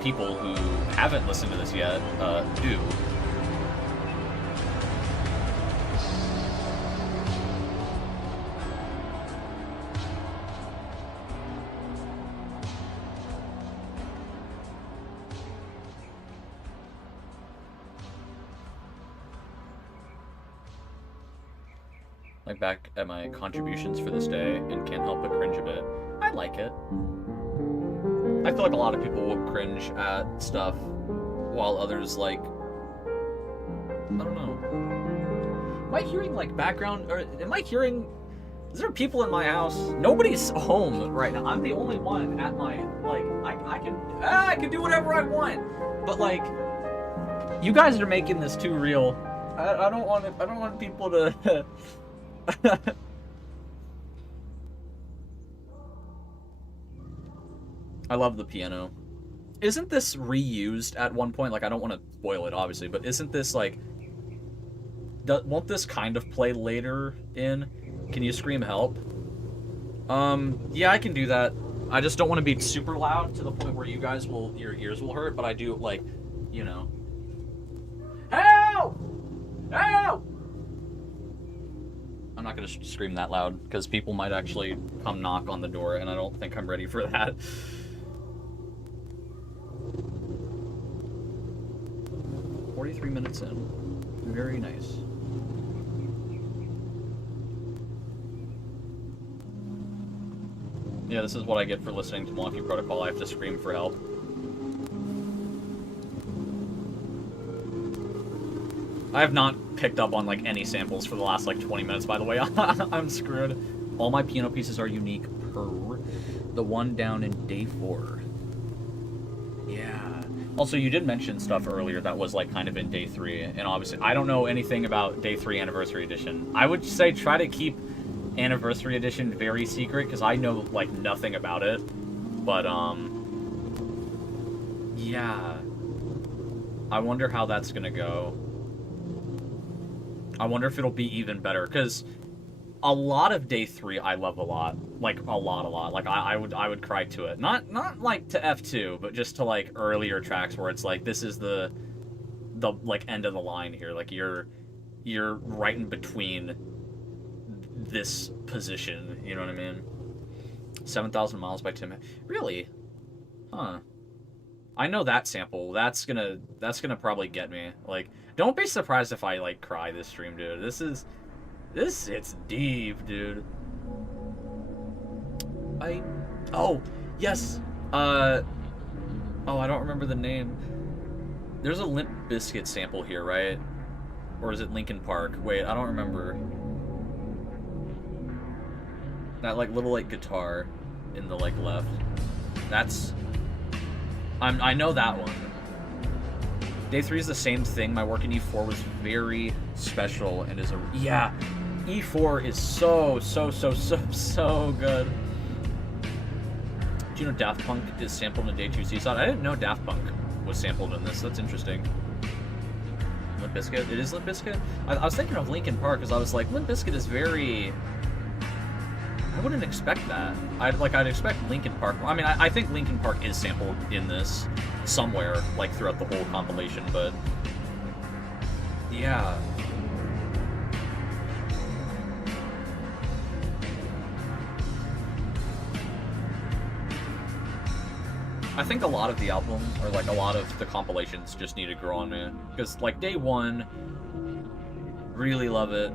people who haven't listened to this yet do. Like back at my contributions for this day and can't help but cringe a bit. I like it. I feel like a lot of people will cringe at stuff while others like, I don't know. Am I hearing like background, or am I hearing, is there people in my house? Nobody's home right now. I'm the only one at my, like, I can do whatever I want. But like, you guys are making this too real. I don't want people to I love the piano. Isn't this reused at one point? Like, I don't want to spoil it, obviously, but isn't this, like... won't this kind of play later in? Can you scream help? Yeah, I can do that. I just don't want to be super loud to the point where you guys will... your ears will hurt, but I do, like, you know... Help! Help! I'm not going to scream that loud, because people might actually come knock on the door, and I don't think I'm ready for that. 43 minutes in. Very nice. Yeah, this is what I get for listening to Milwaukee Protocol. I have to scream for help. I have not picked up on like any samples for the last like 20 minutes, by the way. I'm screwed. All my piano pieces are unique per the one down in day 4. Yeah. Also, you did mention stuff earlier that was like kind of in day 3, and obviously I don't know anything about day 3 anniversary edition. I would say try to keep anniversary edition very secret, because I know like nothing about it. But yeah. I wonder how that's gonna go. I wonder if it'll be even better, because a lot of day 3 I love a lot. Like, a lot. Like, I would cry to it. Not like to F2, but just to, like, earlier tracks where it's like, this is the like, end of the line here. Like, you're right in between this position, you know what I mean? 7,000 Miles by Tim. Really? Huh. I know that sample. That's gonna probably get me. Like, don't be surprised if I, like, cry this stream, dude. This hits deep, dude. Oh, yes. Oh, I don't remember the name. There's a Limp Bizkit sample here, right? Or is it Linkin Park? Wait, I don't remember. That like little like guitar in the like left. That's I know that one. Day 3 is the same thing. My work in E4 was very special and is a yeah. E4 is so good. Do you know Daft Punk is sampled in Day 2 Seaside? I didn't know Daft Punk was sampled in this. That's interesting. Limp Bizkit? It is Limp Bizkit? I was thinking of Linkin Park because I was like, Limp Bizkit is very... I wouldn't expect that. I'd expect Linkin Park. I mean, I think Linkin Park is sampled in this somewhere, like throughout the whole compilation, but yeah. I think a lot of the album, or like a lot of the compilations, just need to grow on me. Because like Day 1, really love it,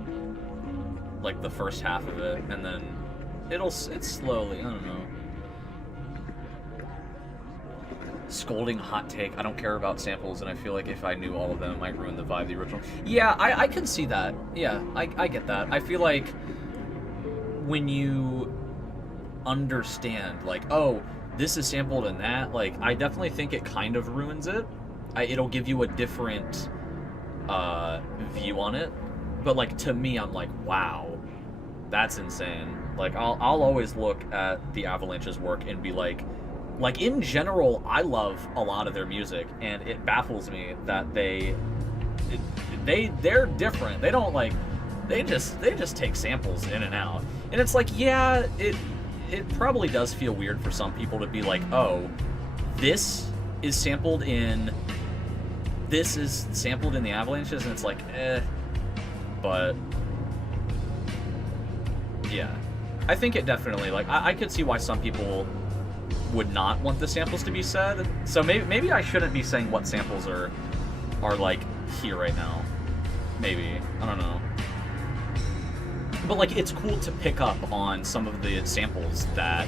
like the first half of it, and then it's slowly, I don't know. Scolding hot take, I don't care about samples, and I feel like if I knew all of them, it might ruin the vibe of the original. Yeah, I can see that. Yeah, I get that. I feel like when you understand, like, oh, this is sampled in that, like, I definitely think it kind of ruins it. It'll give you a different view on it. But, like, to me, I'm like, wow, that's insane. Like, I'll always look at the Avalanche's work and be like, in general, I love a lot of their music, and it baffles me that they're different. They don't, like, they just take samples in and out. And it's like, yeah, it probably does feel weird for some people to be like, oh, this is sampled in the Avalanches, and it's like, but yeah, I think it definitely, like, I could see why some people would not want the samples to be said. So maybe I shouldn't be saying what samples are like here right now. Maybe, I don't know. But, like, it's cool to pick up on some of the samples that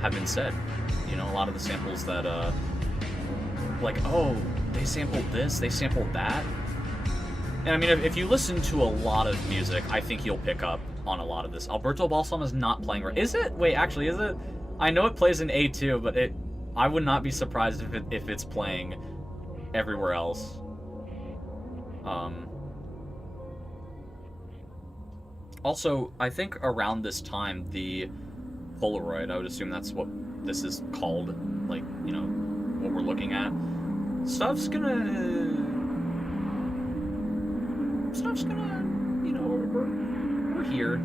have been said. You know, a lot of the samples that, like, oh, they sampled this, they sampled that. And, I mean, if you listen to a lot of music, I think you'll pick up on a lot of this. Alberto Balsam is not playing right. Is it? Wait, actually, is it? I know it plays in A2, but I would not be surprised if it's playing everywhere else. Also, I think around this time, the Polaroid, I would assume that's what this is called, like, you know, what we're looking at. Stuff's gonna, you know, we're here.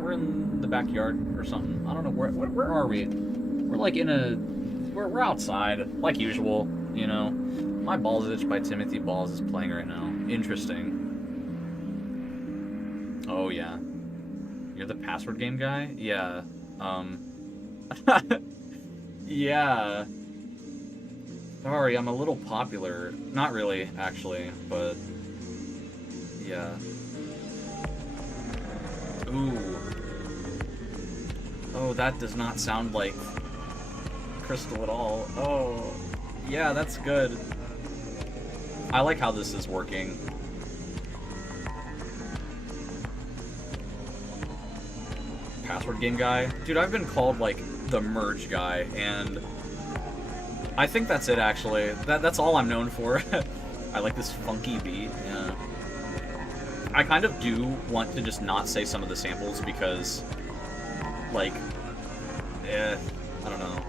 We're in the backyard or something. I don't know, where are we? We're like we're outside, like usual, you know. My Balls Itch by Timothy Balls is playing right now. Interesting. Oh, yeah. You're the password game guy? Yeah. Yeah. Sorry, I'm a little popular. Not really, actually, but... yeah. Ooh. Oh, that does not sound like Crystal at all. Oh. Yeah, that's good. I like how this is working. Password game guy. Dude, I've been called, like, the merge guy, and I think that's it, actually. That's all I'm known for. I like this funky beat, yeah. I kind of do want to just not say some of the samples because, like, I don't know.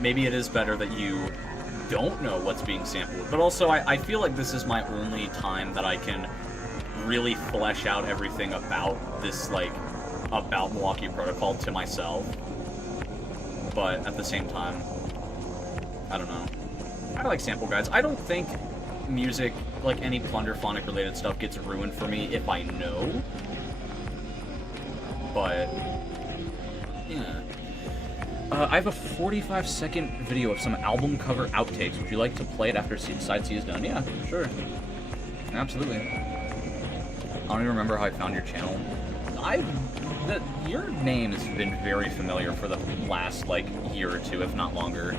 Maybe it is better that you don't know what's being sampled. But also, I feel like this is my only time that I can really flesh out everything about this, like, about Milwaukee Protocol to myself. But at the same time, I don't know. I like sample guides. I don't think music, like any Plunderphonic related stuff, gets ruined for me if I know. But yeah. I have a 45-second video of some album cover outtakes. Would you like to play it after Side C is done? Yeah, sure. Absolutely. I don't even remember how I found your channel. Your name has been very familiar for the last, like, year or two, if not longer.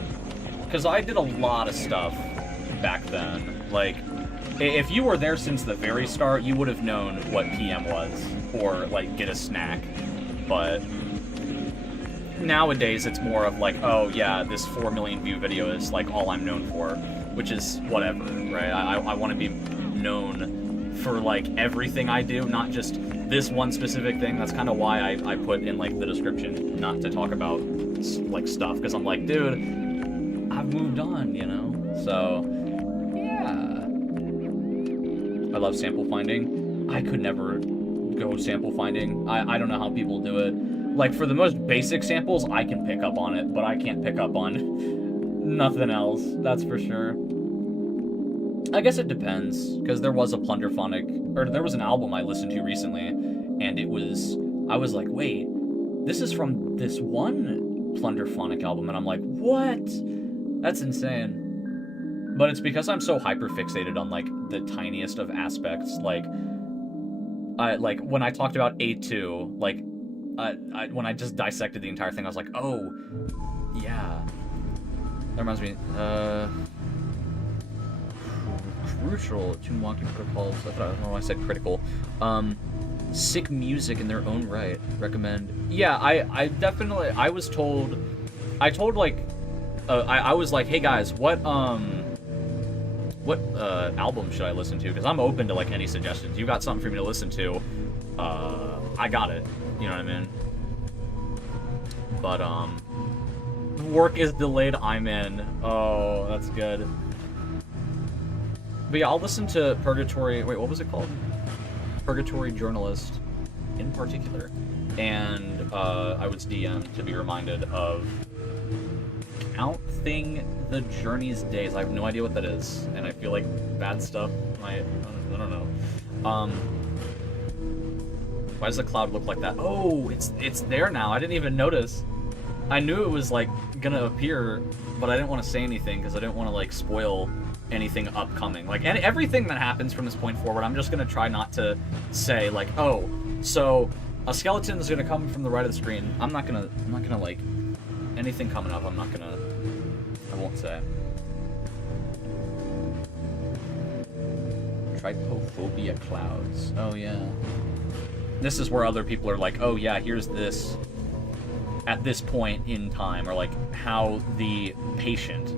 because I did a lot of stuff back then. Like, if you were there since the very start, you would have known what PM was, or, like, get a snack. But nowadays, it's more of like, oh, yeah, this 4 million view video is, like, all I'm known for, which is whatever, right? I want to be known for, like, everything I do, not just this one specific thing. That's kind of why I put in, like, the description not to talk about, like, stuff, because I'm like, dude, I've moved on, you know? So, yeah. I love sample finding. I could never go sample finding. I don't know how people do it. Like, for the most basic samples, I can pick up on it, but I can't pick up on nothing else, that's for sure. I guess it depends, because there was a Plunderphonic, or there was an album I listened to recently, and it was, I was like, wait, this is from this one Plunderphonic album, and I'm like, what? That's insane. But it's because I'm so hyper-fixated on, like, the tiniest of aspects, like, when I talked about A2, like, when I just dissected the entire thing, I was like, oh, yeah. That reminds me, crucial to Milwaukee Protocols. I don't know why I said critical. Sick music in their own right. Recommend. Yeah, I definitely, I was told, I was like, hey guys, what album should I listen to? Because I'm open to, like, any suggestions. You got something for me to listen to, I got it. You know what I mean? But, work is delayed, I'm in. Oh, that's good. But yeah, I'll listen to Purgatory, wait, what was it called? Purgatory Journalist, in particular. And, I was DM'd to be reminded of Counting the Journey's Days. I have no idea what that is, and I feel like bad stuff might, I don't know. Why does the cloud look like that? Oh, it's there now. I didn't even notice. I knew it was, like, gonna appear, but I didn't want to say anything because I didn't want to, like, spoil anything upcoming. Like, and everything that happens from this point forward, I'm just gonna try not to say, like, oh, so a skeleton is gonna come from the right of the screen. I'm not gonna like, anything coming up, I won't say. Trypophobia clouds. Oh, yeah. This is where other people are like, oh yeah, here's this at this point in time, or like how the patient,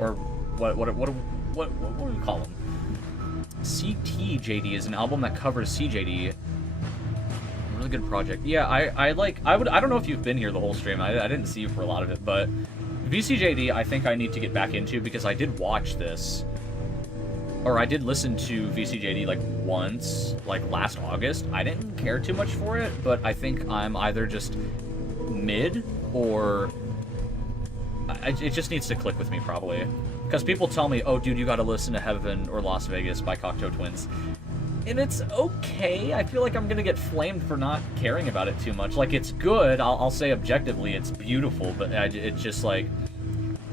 or what do we call them? CTJD is an album that covers CJD. Really good project. Yeah, I don't know if you've been here the whole stream. I didn't see you for a lot of it, but VCJD I think I need to get back into because I did watch this. Or I did listen to VCJD, like, once, like, last August. I didn't care too much for it, but I think I'm either just mid, or it just needs to click with me, probably. Because people tell me, oh, dude, you gotta listen to Heaven or Las Vegas by Cocteau Twins. And it's okay. I feel like I'm gonna get flamed for not caring about it too much. Like, it's good. I'll say objectively it's beautiful, but it's just, like,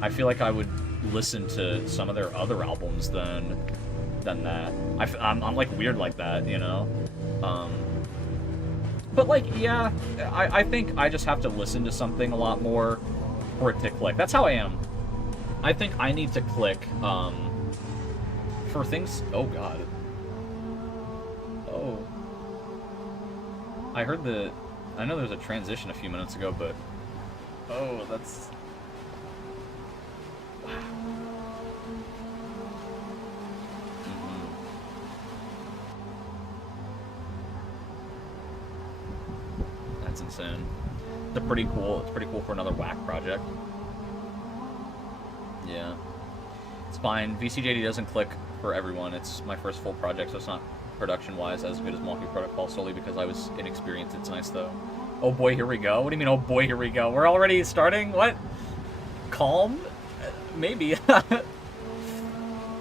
I feel like I would listen to some of their other albums than that. I'm like weird like that, you know? But like, yeah, I think I just have to listen to something a lot more for it to click. That's how I am. I think I need to click, for things, oh god. Oh. I know there was a transition a few minutes ago, but, oh, that's, wow. That's insane. It's pretty cool. It's pretty cool for another whack project. Yeah. It's fine. VCJD doesn't click for everyone. It's my first full project, so it's not production-wise as good as Milwaukee Protocol, solely because I was inexperienced. It's nice, though. Oh boy, here we go. What do you mean, oh boy, here we go? We're already starting? What? Calm? Maybe.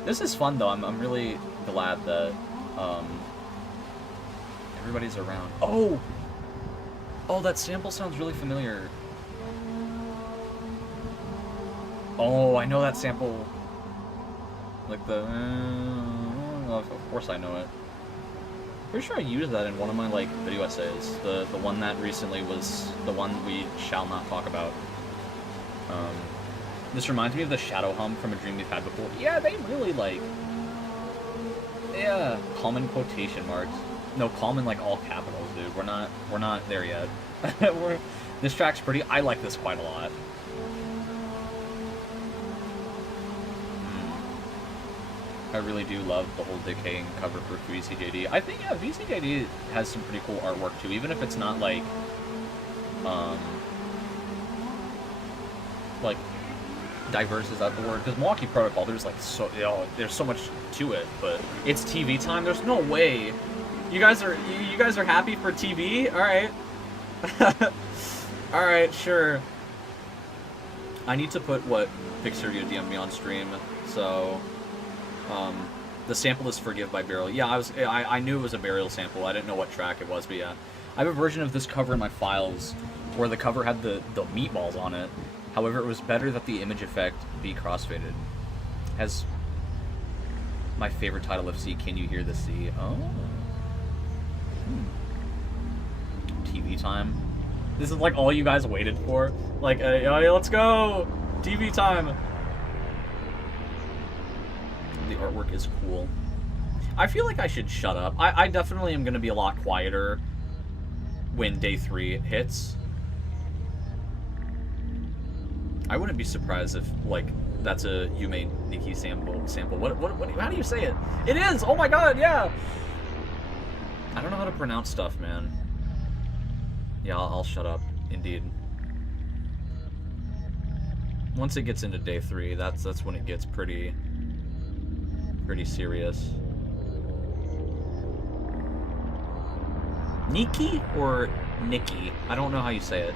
This is fun, though. I'm really glad that everybody's around. Oh! Oh, that sample sounds really familiar. Oh, I know that sample. Like the... of course I know it. Pretty sure I used that in one of my, like, video essays. The one that recently was the one we shall not talk about. This reminds me of the shadow hum from a dream we've had before. Yeah, they really, like... Yeah, calm in quotation marks. No, calm in, like, all capitals, dude. We're not there yet. This track's pretty... I like this quite a lot. I really do love the whole decaying cover for VCJD. I think, yeah, VCJD has some pretty cool artwork, too, even if it's not, like diverse, is that the word? Because Milwaukee Protocol, there's like there's so much to it, but it's TV time. There's no way. You guys are happy for TV? All right. All right, sure. I need to put what PXTSERYU DM'd me on stream. So, the sample is Forgive by Burial. Yeah, I knew it was a Burial sample. I didn't know what track it was, but yeah. I have a version of this cover in my files where the cover had the meatballs on it. However, it was better that the image effect be crossfaded. Has my favorite title of C, Can You Hear the Sea? Oh. TV time. This is like all you guys waited for. Like, let's go! TV time! The artwork is cool. I feel like I should shut up. I definitely am going to be a lot quieter when day 3 hits. I wouldn't be surprised if, like, that's a Yume Nikki sample. What, how do you say it? It is! Oh my god, yeah! I don't know how to pronounce stuff, man. Yeah, I'll shut up. Indeed. Once it gets into day 3, that's when it gets pretty serious. Nikki or Nikki? I don't know how you say it.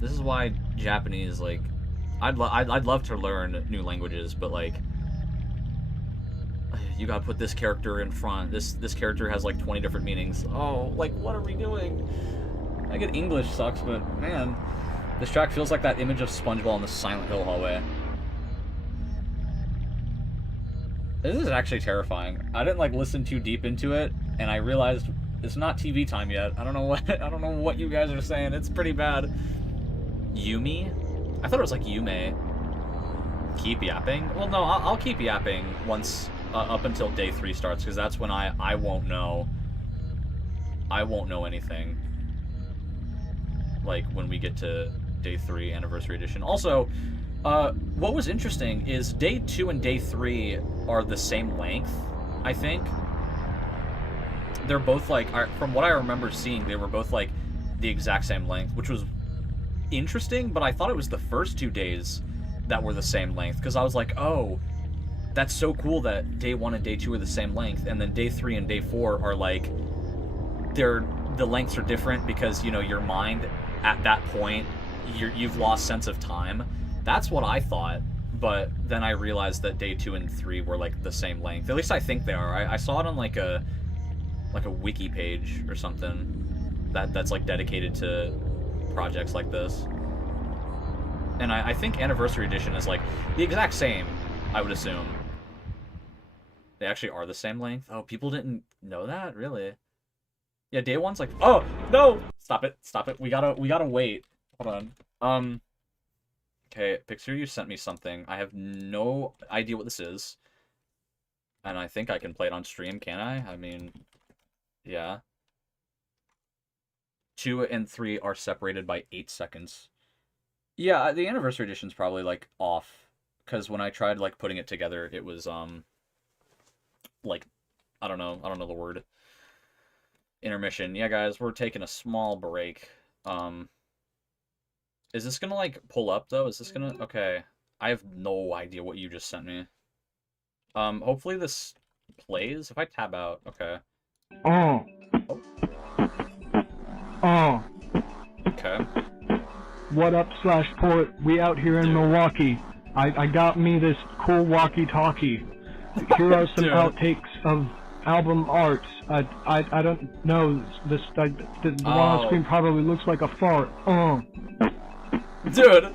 This is why Japanese, like, I'd love to learn new languages, but like, you gotta put this character in front. This character has like 20 different meanings. Oh, like, what are we doing? I get English sucks, but man, this track feels like that image of SpongeBob in the Silent Hill hallway. This is actually terrifying. I didn't like listen too deep into it, and I realized it's not TV time yet. I don't know what you guys are saying. It's pretty bad. Yumi? I thought it was like Yume. Keep yapping? Well, no, I'll keep yapping once up until day 3 starts, because that's when I won't know. I won't know anything. Like when we get to day 3 anniversary edition. Also, what was interesting is day 2 and day 3 are the same length, I think. They're both like, from what I remember seeing, they were both like the exact same length, which was interesting, but I thought it was the first 2 days that were the same length, because I was like, oh, that's so cool that day 1 and day 2 are the same length, and then day 3 and day 4 are like, the lengths are different because, you know, your mind at that point, you've lost sense of time. That's what I thought, but then I realized that day 2 and 3 were like the same length. At least I think they are. I saw it on like a wiki page or something that's like dedicated to projects like this. And I think Anniversary Edition is like the exact same, I would assume. They actually are the same length? Oh, people didn't know that? Really? Yeah, day 1's like, oh, no! Stop it. We gotta wait. Hold on. Okay, PXTSERYU sent me something. I have no idea what this is. And I think I can play it on stream, can I? I mean, yeah. 2 and 3 are separated by 8 seconds. Yeah, the Anniversary Edition's probably, like, off. Because when I tried, like, putting it together, it was, like, I don't know the word. Intermission. Yeah, guys, we're taking a small break. Is this gonna, like, pull up, though? Is this gonna... Okay. I have no idea what you just sent me. Hopefully this plays. If I tab out, okay. Oh. Okay. What up, /port? We out here in Milwaukee. I got me this cool walkie-talkie. Here are some outtakes of album art. I don't know. The one on screen probably looks like a fart. Dude.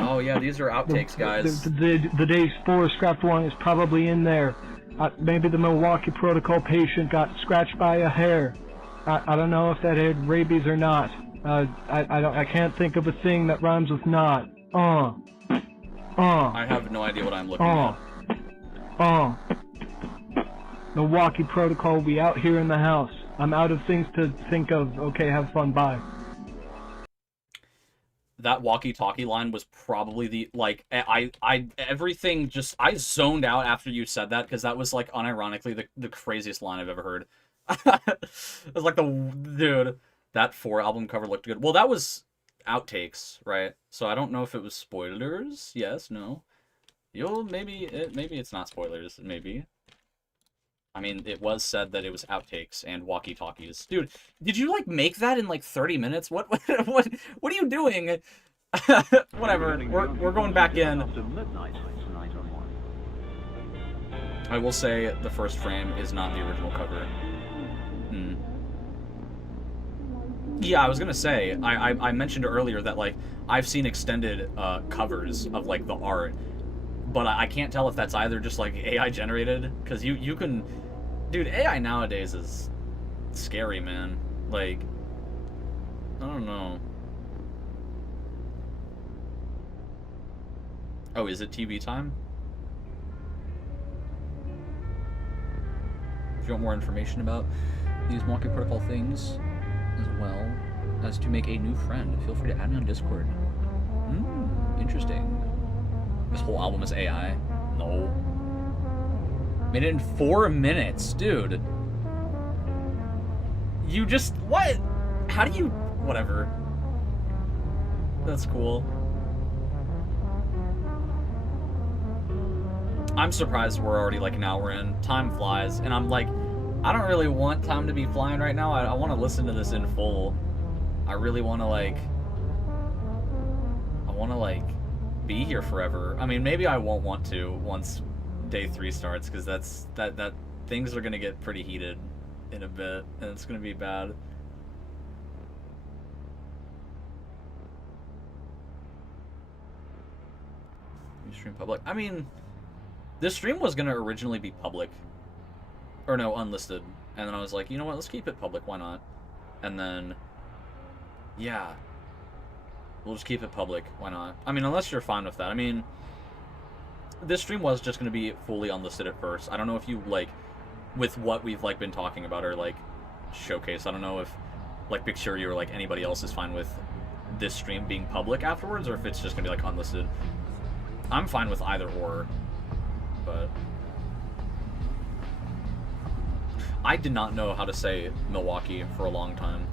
Oh yeah, these are outtakes, guys. The day 4 scrapped one is probably in there. Maybe the Milwaukee Protocol patient got scratched by a hair. I don't know if that had rabies or not. I can't think of a thing that rhymes with not. I have no idea what I'm looking at. Milwaukee Protocol, we out here in the house. I'm out of things to think of. Okay, have fun, bye. That walkie-talkie line was probably the, like, everything just, I zoned out after you said that, because that was, like, unironically the craziest line I've ever heard. It was like dude, that 4 album cover looked good. Well, that was outtakes, right? So I don't know if it was spoilers. Yes, no. Maybe it's not spoilers, maybe. I mean, it was said that it was outtakes and walkie-talkies. Dude, did you, like, make that in, like, 30 minutes? What are you doing? Whatever, we're going back in. I will say the first frame is not the original cover. Yeah, I was gonna say, I mentioned earlier that, like, I've seen extended covers of, like, the art, but I can't tell if that's either just, like, AI generated, because you can... Dude, AI nowadays is scary, man. Like, I don't know. Oh, is it TV time? If you want more information about these Milwaukee Protocol things, as well as to make a new friend, feel free to add me on Discord. Interesting. This whole album is AI? No. Made it in 4 minutes, dude. You just... What? How do you... Whatever. That's cool. I'm surprised we're already, like, an hour in. Time flies, and I'm like, I don't really want time to be flying right now. I want to listen to this in full. I really want to, like... I want to, like, be here forever. I mean, maybe I won't want to once day 3 starts, because that things are gonna get pretty heated in a bit, and it's gonna be bad. You stream public? I mean, this stream was gonna originally be public, or no, unlisted, and then I was like, you know what, let's keep it public, why not? And then, yeah, we'll just keep it public, why not? I mean, unless you're fine with that. I mean, this stream was just going to be fully unlisted at first. I don't know if you, like, with what we've, like, been talking about or, like, showcase, I don't know if, like, PXTSERYU or, like, anybody else is fine with this stream being public afterwards, or if it's just going to be, like, unlisted. I'm fine with either or, but... I did not know how to say Milwaukee for a long time.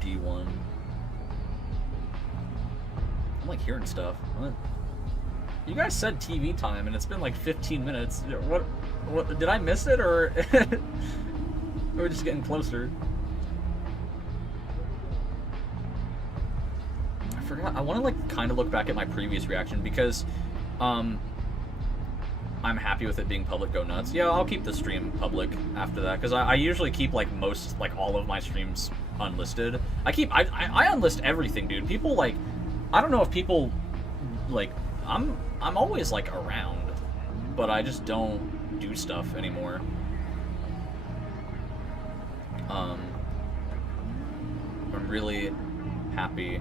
D1. I'm like hearing stuff. What? You guys said TV time, and it's been like 15 minutes. What did I miss it, or we're just getting closer? I forgot. I want to, like, kind of look back at my previous reaction, because I'm happy with it being public. Go nuts. Yeah, I'll keep the stream public after that, because I usually keep, like, all of my streams unlisted. I unlist everything, dude. People, like, I don't know if people, like, I'm always, like, around, but I just don't do stuff anymore. I'm really happy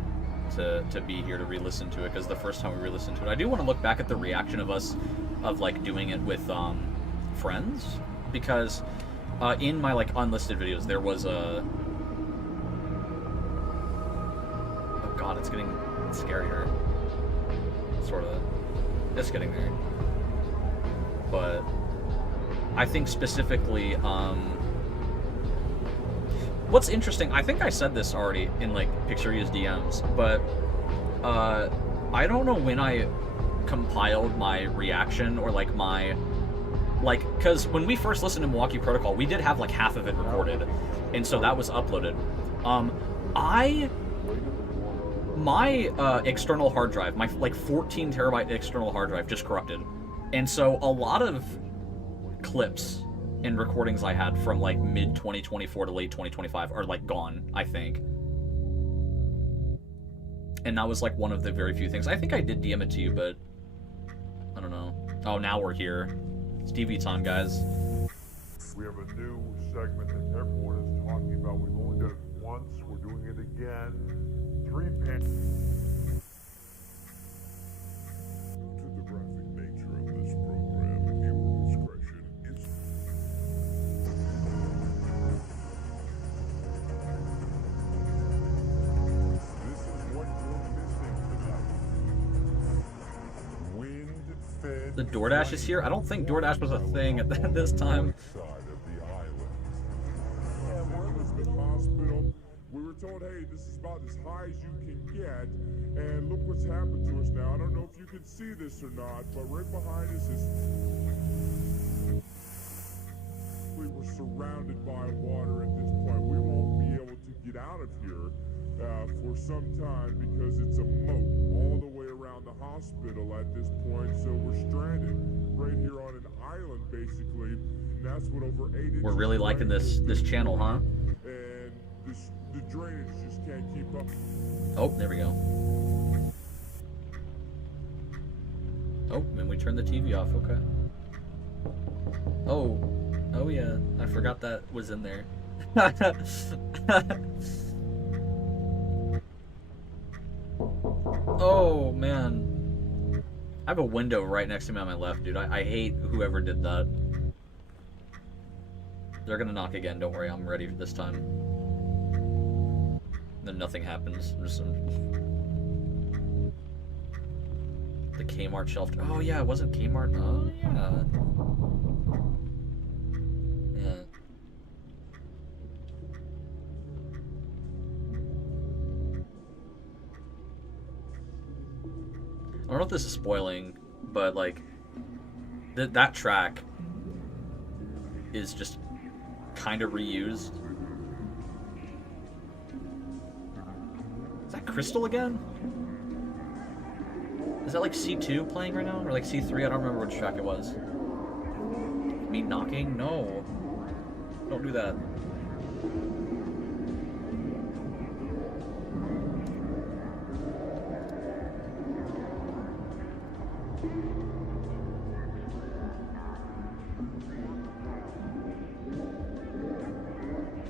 to be here to re-listen to it, because the first time we re-listened to it, I do want to look back at the reaction of us, of, like, doing it with friends, because in my, like, unlisted videos there was a... Oh god, it's getting scarier. Sort of. It's getting there. But I think specifically, what's interesting, I think I said this already in, like, PXTSERYU's DMs, but I don't know when I compiled my reaction, or, like, my, like, because when we first listened to Milwaukee Protocol, we did have, like, half of it recorded, and so that was uploaded. My external hard drive, my, like, 14 terabyte external hard drive just corrupted, and so a lot of clips and recordings I had from, like, mid 2024 to late 2025 are, like, gone, I think. And that was, like, one of the very few things. I think I did DM it to you, but I don't know. Oh, now we're here. It's TV time, guys. We have a new segment that everyone is talking about. We've only done it once. We're doing it again. 3 panels. Due to the graphic nature of this program, viewer discretion is... This is what you're missing tonight. Wind-fed... The DoorDash is here? I don't think DoorDash was a thing at this time. Hospital. We were told, hey, this is about as high as you can get, and look what's happened to us now. I don't know if you can see this or not, but right behind us is... We were surrounded by water at this point. We won't be able to get out of here for some time because it's a moat all the way around the hospital at this point, so we're stranded right here on an island, basically. And that's what over 8 inches... We're really liking this channel, huh? And the drainage just can't keep up. Oh, there we go. Oh, and we turned the TV off, okay. Oh yeah, I forgot that was in there. Oh, man. I have a window right next to me on my left, dude. I hate whoever did that. They're gonna knock again, don't worry, I'm ready for this time. Then nothing happens. There's some... The Kmart shelf. Oh yeah, it wasn't Kmart. Oh yeah. Yeah. I don't know if this is spoiling, but like that track is just kind of reused. Is that Crystal again? Is that like C2 playing right now? Or like C3? I don't remember which track it was. Me knocking? No. Don't do that.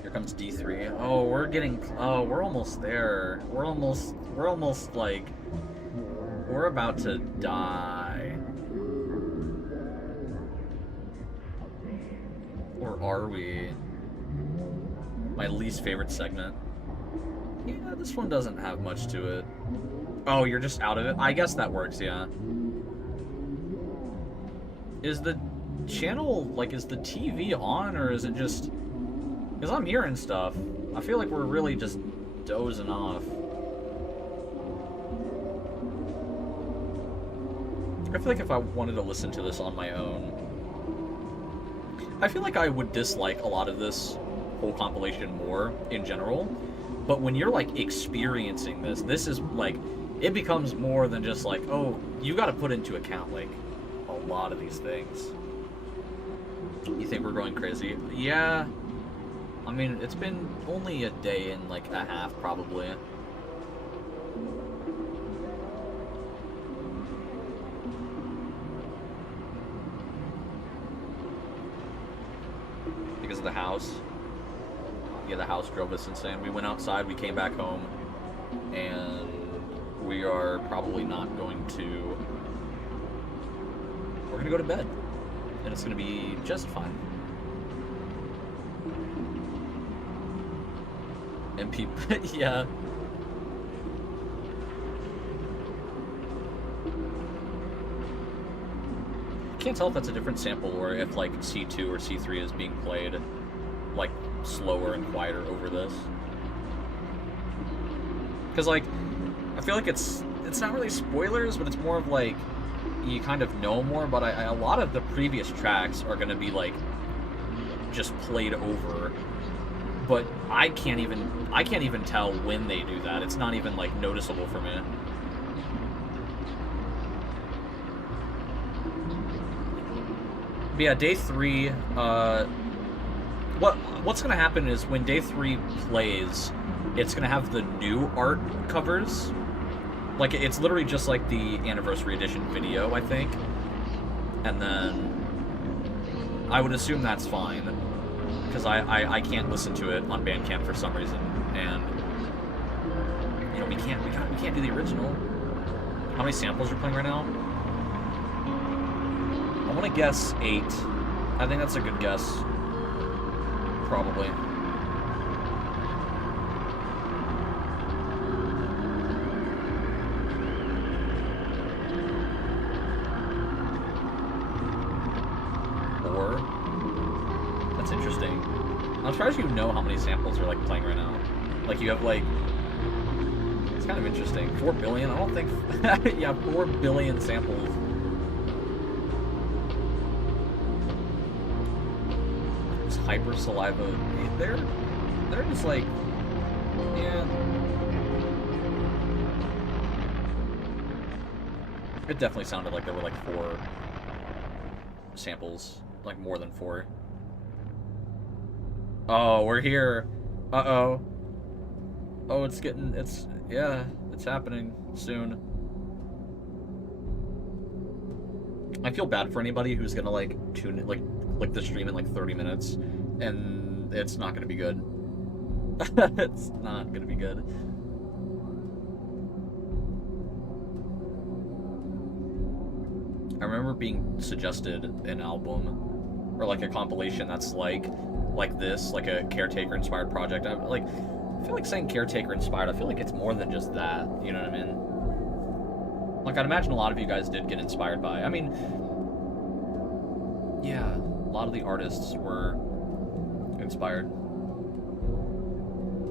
Here comes D3. Oh, we're getting... Oh, we're almost there. We're almost like... We're about to die. Or are we? My least favorite segment. Yeah, this one doesn't have much to it. Oh, you're just out of it? I guess that works, yeah. Is the channel, like, is the TV on, or is it just... Because I'm hearing stuff. I feel like we're really just dozing off. I feel like if I wanted to listen to this on my own, I feel like I would dislike a lot of this whole compilation more in general. But when you're like experiencing this, this is like, it becomes more than just like, oh, you got to put into account like a lot of these things. You think we're going crazy? Yeah. I mean, it's been only a day and like a half probably. Because of the house. Yeah, the house drove us insane. We went outside, we came back home, and we are probably not going to... We're gonna go to bed, and it's gonna be just fine. And people, yeah. Can't tell if that's a different sample or if like C2 or C3 is being played like slower and quieter over this. Because like, I feel like it's not really spoilers, but it's more of like, you kind of know more, but a lot of the previous tracks are going to be like, just played over. But I can't even tell when they do that. It's not even like noticeable for me. But yeah, day 3, what's gonna happen is when day 3 plays, it's gonna have the new art covers. Like, it's literally just like the anniversary edition video, I think. And then I would assume that's fine. because I can't listen to it on Bandcamp for some reason, and you know we can't do the original. How many samples you're playing right now? I want to guess 8. I think that's a good guess. Probably. Or that's interesting. I'm surprised you know how many samples are like playing right now. Like you have like. It's kind of interesting. 4 billion? I don't think... yeah, 4 billion samples. It's hyper saliva. They're just like... Yeah. It definitely sounded like there were like 4 samples. Like more than 4. Oh, we're here. Uh-oh. Oh, it's yeah, it's happening soon. I feel bad for anybody who's gonna like click the stream in like 30 minutes, and it's not gonna be good. It's not gonna be good. I remember being suggested an album, or like a compilation that's like this, like a Caretaker inspired project. I feel like saying Caretaker inspired, I feel like it's more than just that, you know what I mean? Like, I'd imagine a lot of you guys did get inspired by, I mean, yeah, a lot of the artists were inspired.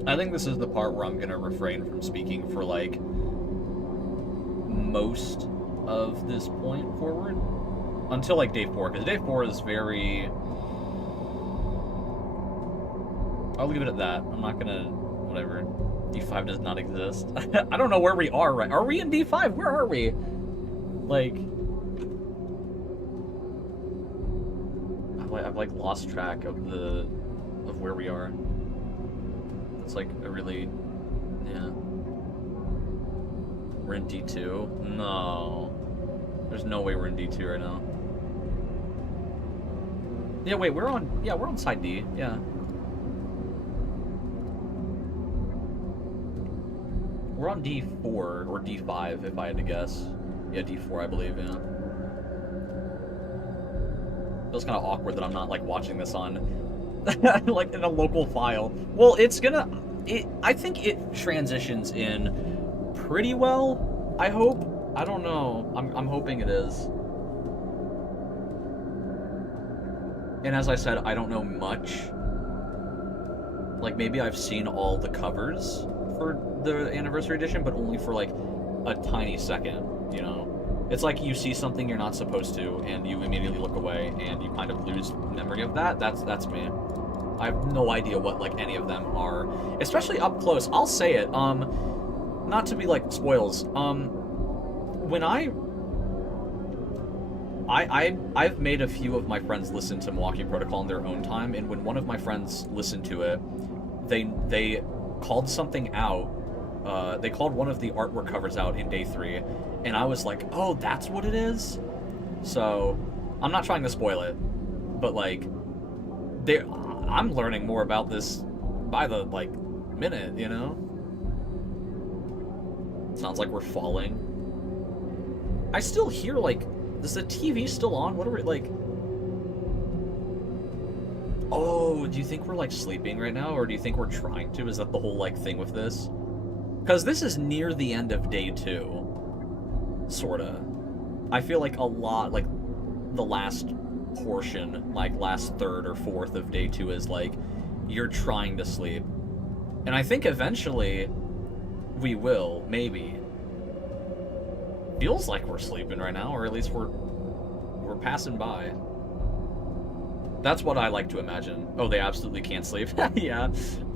I think this is the part where I'm gonna refrain from speaking for, like, most of this point forward. Until, like, Day 4, because Day 4 is very... I'll leave it at that. I'm not gonna... whatever. D5 does not exist. I don't know where we are, right? Are we in D5? Where are we? Like... I've like lost track of where we are. It's like a really... yeah. We're in D2? No. There's no way we're in D2 right now. Yeah, wait, we're on side D, yeah. We're on D4, or D5, if I had to guess. Yeah, D4, I believe, yeah. Feels kind of awkward that I'm not, like, watching this on, like, in a local file. Well, I think it transitions in pretty well, I hope. I don't know. I'm hoping it is. And as I said, I don't know much. Like, maybe I've seen all the covers for the anniversary edition, but only for like a tiny second, you know? It's like you see something you're not supposed to, and you immediately look away, and you kind of lose memory of that. That's me. I have no idea what like any of them are, especially up close. I'll say it. Not to be like spoils. When I've made a few of my friends listen to Milwaukee Protocol in their own time, and when one of my friends listened to it, they called something out. They called one of the artwork covers out in Day 3, and I was like, oh, that's what it is? So, I'm not trying to spoil it, but like, I'm learning more about this by the, like, minute, you know? Sounds like we're falling. I still hear, like, is the TV still on? What are we, like... Oh, do you think we're, like, sleeping right now? Or do you think we're trying to? Is that the whole, like, thing with this? Because this is near the end of Day 2. Sorta. I feel like a lot, like, the last portion, like, last third or fourth of Day 2 is, like, you're trying to sleep. And I think eventually we will, maybe. Feels like we're sleeping right now, or at least we're passing by. That's what I like to imagine. Oh, they absolutely can't sleep. Yeah.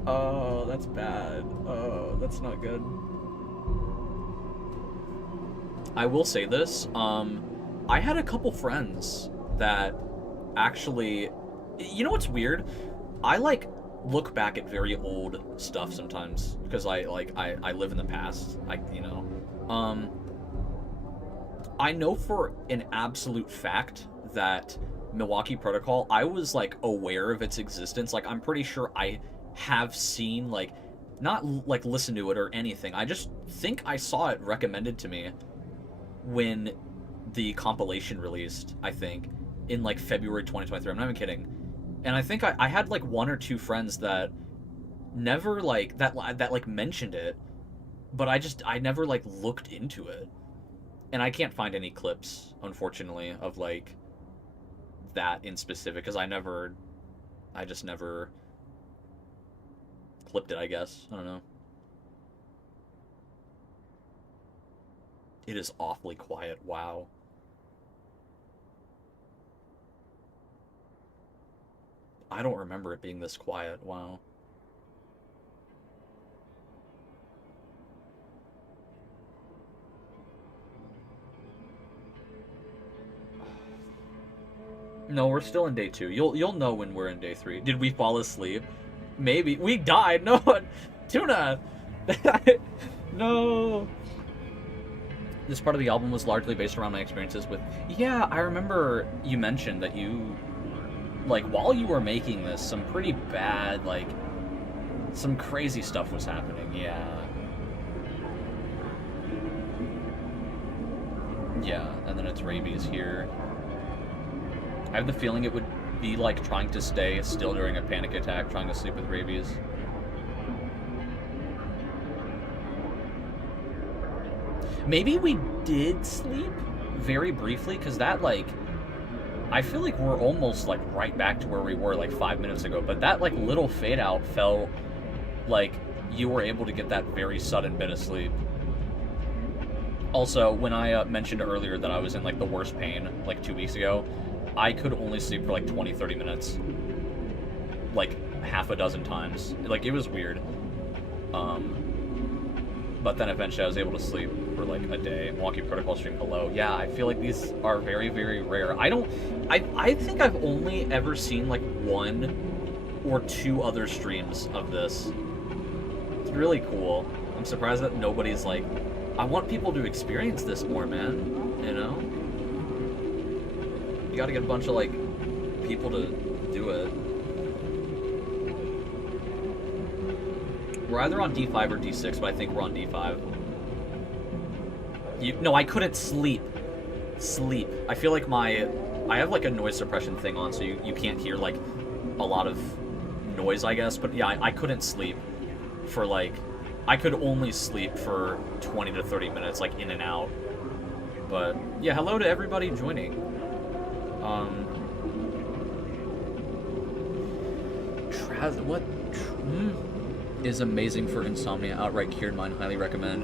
Oh, that's bad. Oh, that's not good. I will say this. I had a couple friends that actually... You know what's weird? I, like, look back at very old stuff sometimes. Because I live in the past. I know for an absolute fact that Milwaukee Protocol, I was, like, aware of its existence. Like, I'm pretty sure I have seen, like, not, like, listen to it or anything. I just think I saw it recommended to me when the compilation released, I think, in, like, February 2023. I'm not even kidding. And I think I had, like, 1 or 2 friends that never, like, that like, mentioned it, but I never, like, looked into it. And I can't find any clips, unfortunately, of, like, that in specific, because I just never clipped it, I guess. I don't know. It is awfully quiet. Wow. I don't remember it being this quiet. Wow. No, we're still in day 2. You'll know when we're in day 3. Did we fall asleep? Maybe. We died. No. Tuna. No. This part of the album was largely based around my experiences with... Yeah, I remember you mentioned that you... Like, while you were making this, some pretty bad, like... Some crazy stuff was happening. Yeah. Yeah, and then it's rabies here. I have the feeling it would be like trying to stay still during a panic attack, trying to sleep with rabies. Maybe we did sleep very briefly, because that, like, I feel like we're almost, like, right back to where we were, like, 5 minutes ago, but that, like, little fade out felt like you were able to get that very sudden bit of sleep. Also, when I mentioned earlier that I was in, like, the worst pain, like, 2 weeks ago, I could only sleep for, like, 20-30 minutes. Like, half a dozen times. Like, it was weird. But then eventually I was able to sleep for, like, a day. Milwaukee Protocol stream, hello. Yeah, I feel like these are very, very rare. I think I've only ever seen, like, 1 or 2 other streams of this. It's really cool. I'm surprised that nobody's, like, I want people to experience this more, man. You know? You gotta get a bunch of, like, people to do it. We're either on D5 or D6, but I think we're on D5. No, I couldn't sleep. I feel like I have, like, a noise suppression thing on, so you can't hear, like, a lot of noise, I guess. But, yeah, I couldn't sleep for, like... I could only sleep for 20 to 30 minutes, like, in and out. But, yeah, hello to everybody joining. What is amazing for insomnia? Outright cured mine. Highly recommend.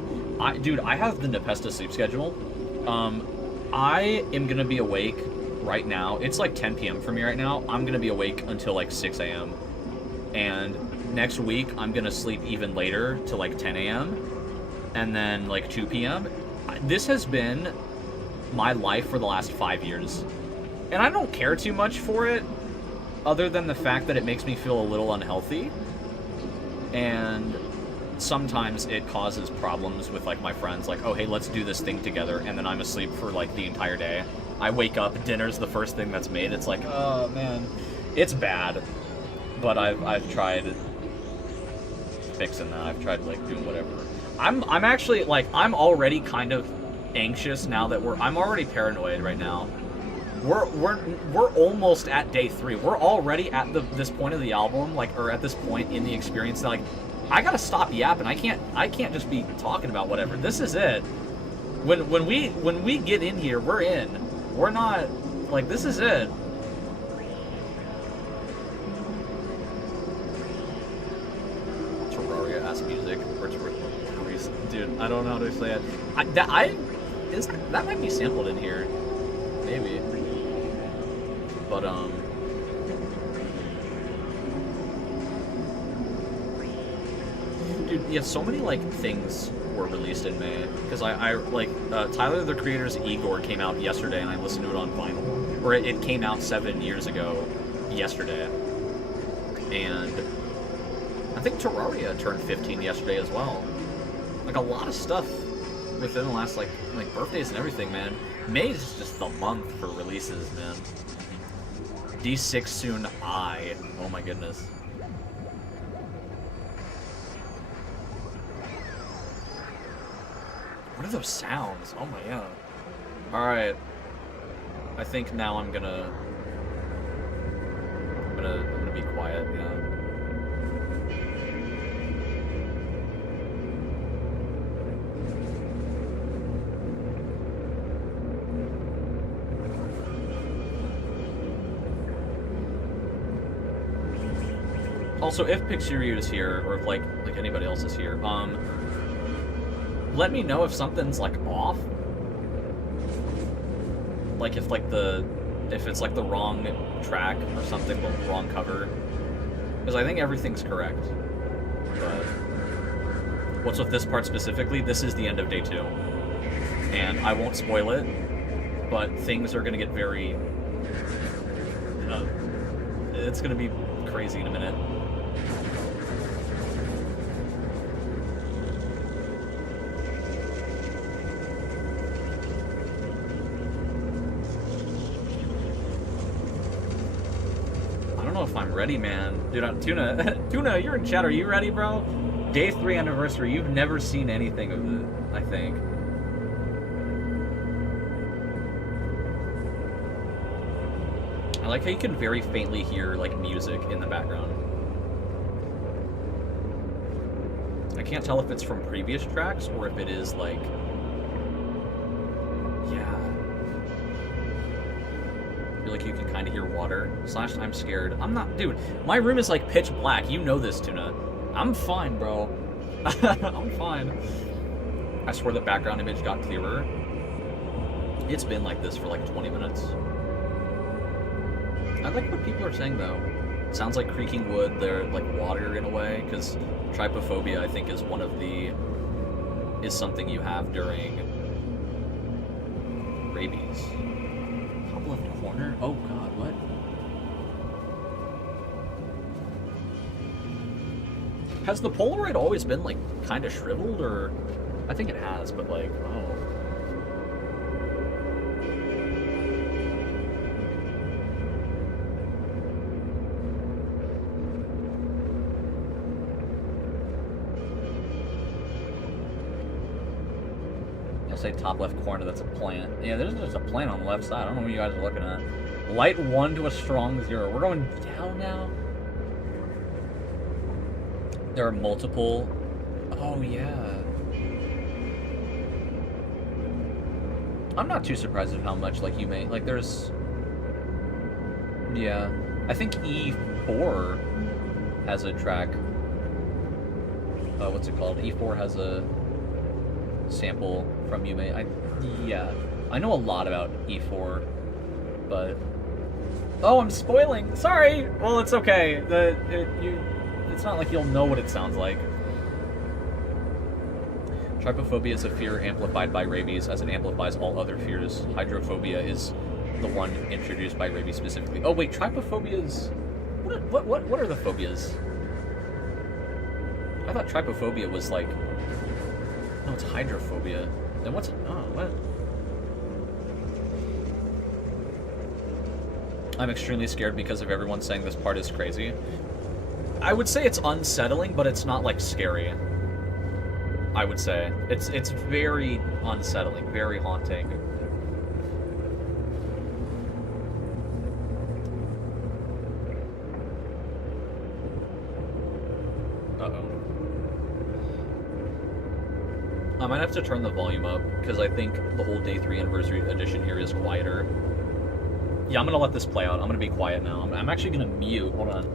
Dude, I have the Nepesta sleep schedule. I am gonna be awake right now. It's like 10 p.m. for me right now. I'm gonna be awake until like 6 a.m. And next week, I'm gonna sleep even later to like 10 a.m. and then like 2 p.m. This has been my life for the last 5 years. And I don't care too much for it, other than the fact that it makes me feel a little unhealthy. And sometimes it causes problems with, like, my friends. Like, oh, hey, let's do this thing together. And then I'm asleep for, like, the entire day. I wake up, dinner's the first thing that's made. It's like, oh, man. It's bad. But I've tried fixing that. I've tried, like, doing whatever. I'm actually, like, I'm already kind of anxious now that I'm already paranoid right now. We're almost at day 3. We're already at this point of the album, like, or at this point in the experience that, like, I gotta stop yapping. I can't just be talking about whatever. This is it. When we get in here, we're in. We're not, like, this is it. Terraria ass music. Dude, I don't know how to say it. That might be sampled in here. Maybe. But, dude, yeah, so many, like, things were released in May. Because Tyler, the Creator's Igor came out yesterday, and I listened to it on vinyl. Or it came out 7 years ago yesterday. And I think Terraria turned 15 yesterday as well. Like, a lot of stuff within the last, like birthdays and everything, man. May is just the month for releases, man. D6 soon I. Oh my goodness. What are those sounds? Oh my god. Alright. I think now I'm gonna be quiet, yeah. Also, if PXTSERYU is here, or if like anybody else is here, let me know if something's like off. Like if it's like the wrong track or something, the wrong cover. Because I think everything's correct. But what's with this part specifically? This is the end of day 2. And I won't spoil it, but things are gonna get very it's gonna be crazy in a minute. If I'm ready, man. Dude, Tuna, you're in chat. Are you ready, bro? Day 3 anniversary. You've never seen anything of it, I think. I like how you can very faintly hear, like, music in the background. I can't tell if it's from previous tracks or if it is, like... Yeah. I feel like you can kind of hear water. / I'm scared. I'm not... Dude, my room is, like, pitch black. You know this, Tuna. I'm fine, bro. I'm fine. I swear the background image got clearer. It's been like this for, like, 20 minutes. I like what people are saying, though. It sounds like creaking wood. They're, like, water in a way, because trypophobia, I think, is one of the... is something you have during rabies. Top left corner? Oh, God, what? Has the Polaroid always been, like, kind of shriveled, or... I think it has, but, like, oh... Say top left corner, that's a plant. Yeah, there's just a plant on the left side. I don't know what you guys are looking at. Light 1 to a strong 0. We're going down now. There are multiple. Oh, yeah. I'm not too surprised at how much, like, you may. Like, there's. Yeah. I think E4 has a track. What's it called? E4 has a sample from Yume. Yeah, I know a lot about E4, but oh, I'm spoiling. Sorry. Well, it's okay. It's not like you'll know what it sounds like. Trypophobia is a fear amplified by rabies, as it amplifies all other fears. Hydrophobia is the one introduced by rabies specifically. Oh wait, trypophobia is what are the phobias? I thought trypophobia was like. No, it's hydrophobia. Then what's... Oh, what? I'm extremely scared because of everyone saying this part is crazy. I would say it's unsettling, but it's not, like, scary. I would say. It's very unsettling, very haunting. Uh-oh. I might have to turn the volume up, because I think the whole Day 3 Anniversary Edition here is quieter. Yeah, I'm going to let this play out. I'm going to be quiet now. I'm actually going to mute. Hold on.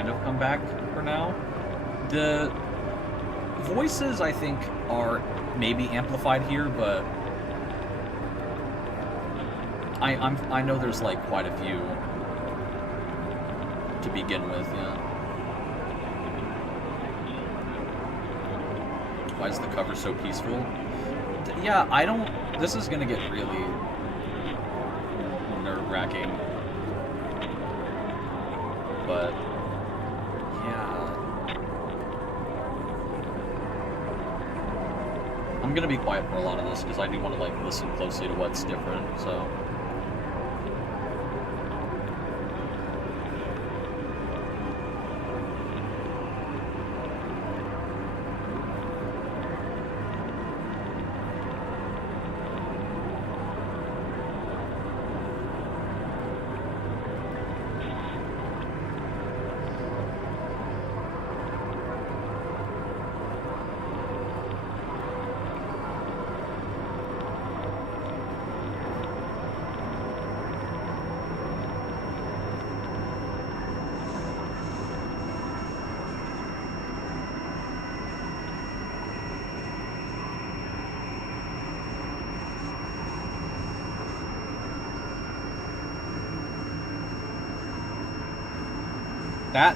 kind of come back for now. The voices, I think, are maybe amplified here, but I know there's like quite a few to begin with, yeah. Why is the cover so peaceful? Yeah, I don't... This is gonna get really nerve-wracking. But... yeah... I'm gonna be quiet for a lot of this, because I do want to, like, listen closely to what's different, so...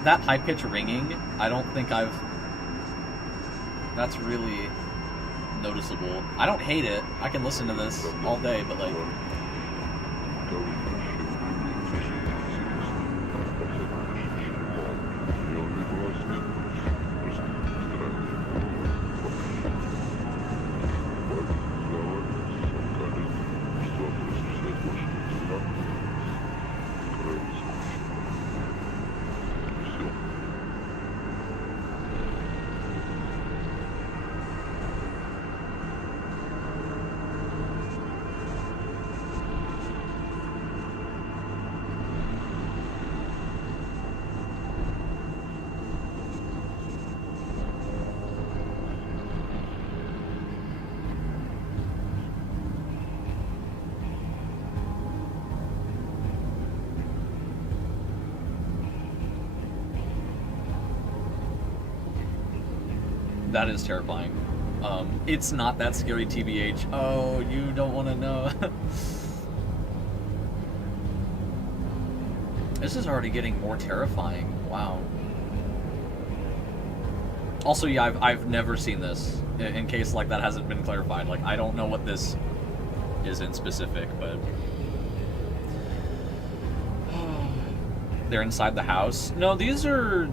That high-pitch ringing, I don't think I've... That's really noticeable. I don't hate it. I can listen to this all day, but like... That is terrifying. It's not that scary, TBH. Oh, you don't want to know. This is already getting more terrifying. Wow. Also, yeah, I've never seen this. In case like that hasn't been clarified. Like, I don't know what this is in specific, but they're inside the house. No, these are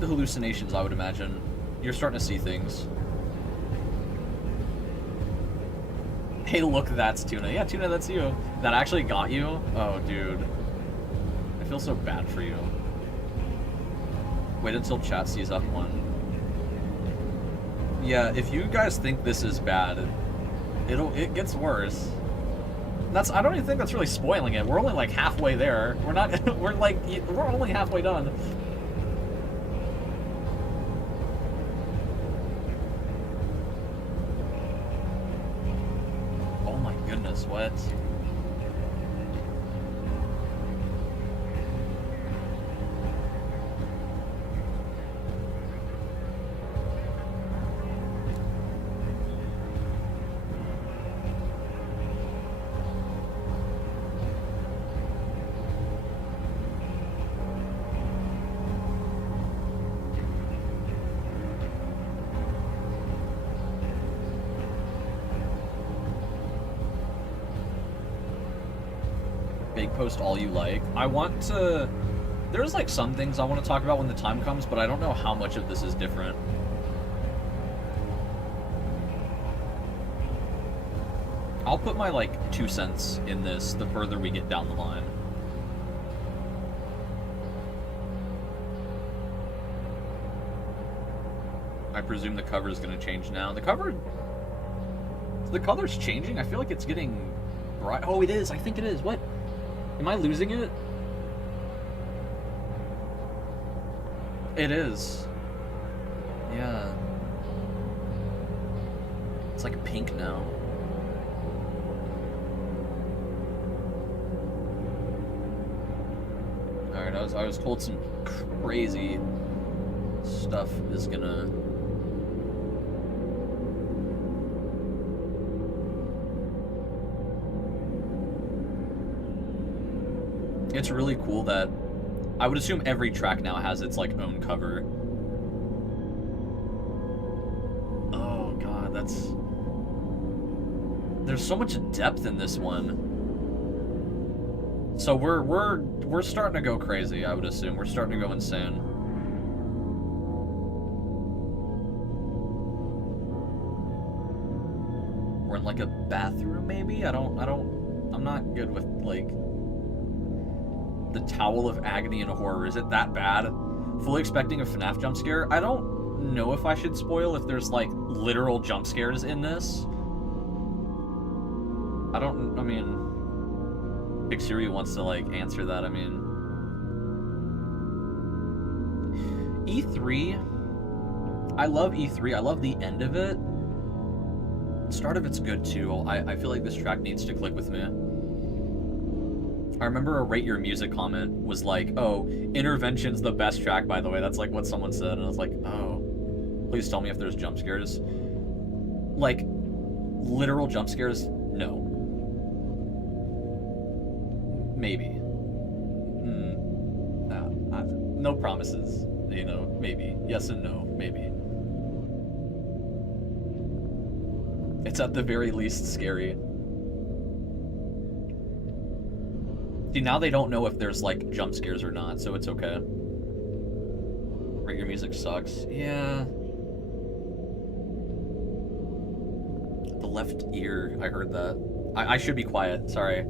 the hallucinations, I would imagine. You're starting to see things. Hey, look, that's Tuna. Yeah, Tuna, that's you. That actually got you? Oh, dude. I feel so bad for you. Wait until chat sees up one. Yeah, if you guys think this is bad, it gets worse. I don't even think that's really spoiling it. We're only like halfway there. We're not, we're only halfway done. What? Post all you like. I want to... There's like some things I want to talk about when the time comes, but I don't know how much of this is different. I'll put my like 2 cents in this the further we get down the line. I presume the cover is going to change now. The color's changing? I feel like it's getting bright. Oh, it is. I think it is. What? Am I losing it? It is. Yeah. It's like pink now. Alright, Alright, I was told some crazy stuff is gonna... It's really cool that I would assume every track now has its like own cover. Oh god, there's so much depth in this one. So we're starting to go crazy, I would assume. We're starting to go insane. We're in like a bathroom maybe? I'm not good with like the towel of agony and horror. Is it that bad? Fully expecting a FNAF jump scare. I don't know if I should spoil if there's like literal jump scares in this. I mean, PXTSERYU wants to like answer that. I mean, E3, I love E3. I love the end of it. The start of it's good too. I feel like this track needs to click with me. I remember a Rate Your Music comment was like, oh, Intervention's the best track, by the way. That's like what someone said, and I was like, oh, please tell me if there's jump scares. Like, literal jump scares? No. Maybe. No promises, you know, maybe. Yes and no, maybe. It's at the very least scary. See, now they don't know if there's, like, jump scares or not, so it's okay. Rate Your Music sucks. Yeah. The left ear, I heard that. I should be quiet, sorry.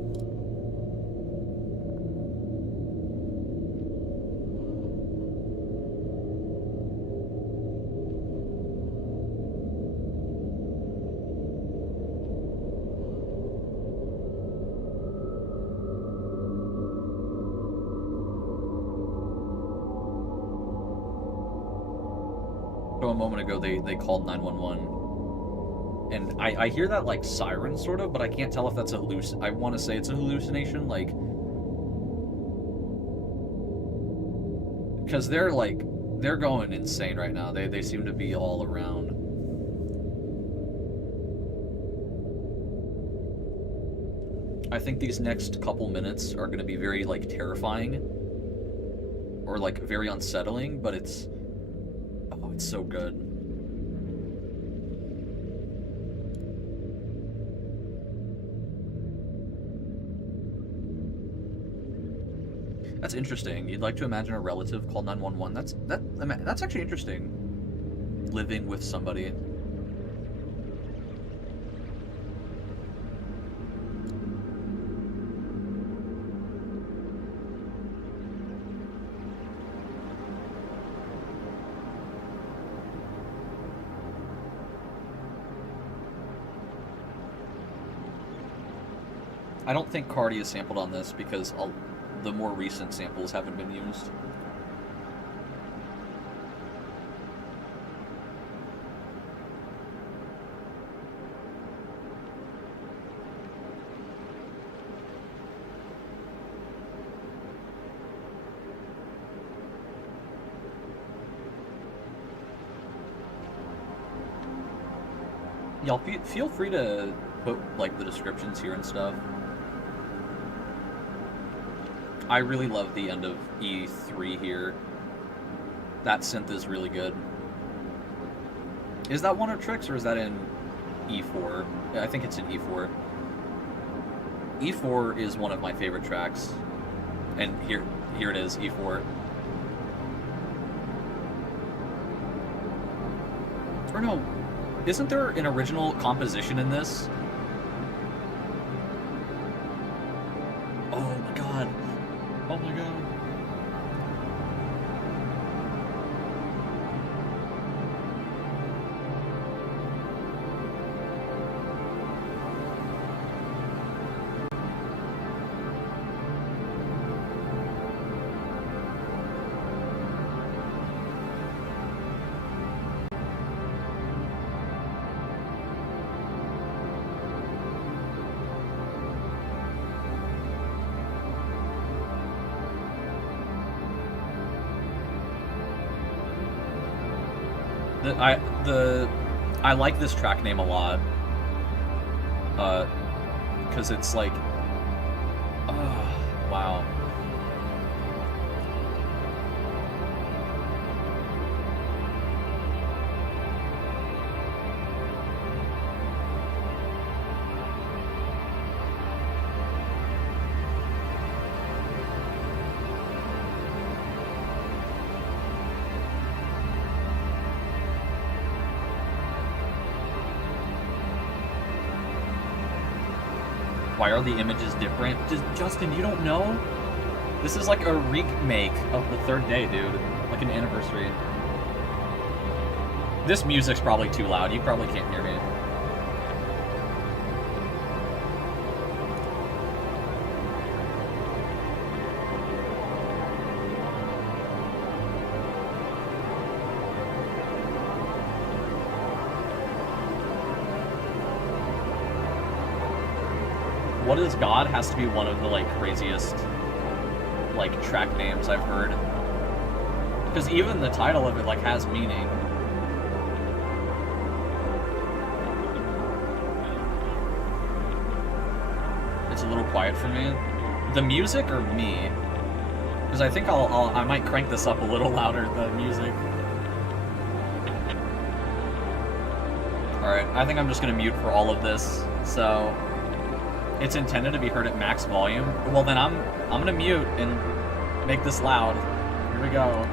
A moment ago they called 911 and I hear that like siren sort of, but I can't tell if that's I want to say it's a hallucination, like, because they're going insane right now. They seem to be all around. I think these next couple minutes are going to be very like terrifying or like very unsettling, but it's so good. That's interesting. You'd like to imagine a relative called 911. That's actually interesting. Living with somebody. I don't think Cardi is sampled on this because the more recent samples haven't been used. Y'all feel free to put like the descriptions here and stuff. I really love the end of E3 here. That synth is really good. Is that one of Tricks or is that in E4? Yeah, I think it's in E4. E4 is one of my favorite tracks. And here it is, E4. Or no, isn't there an original composition in this? Oh my god. Oh my god. I like this track name a lot. Because it's like, wow. Why are the images different? Justin, you don't know? This is like a remake of the third day, dude. Like an anniversary. This music's probably too loud. You probably can't hear me. What is God has to be one of the like craziest like track names I've heard. Because even the title of it like has meaning. It's a little quiet for me. The music or me? Because I think I might crank this up a little louder, the music. Alright, I think I'm just gonna mute for all of this, so it's intended to be heard at max volume. Well then I'm gonna mute and make this loud. Here we go.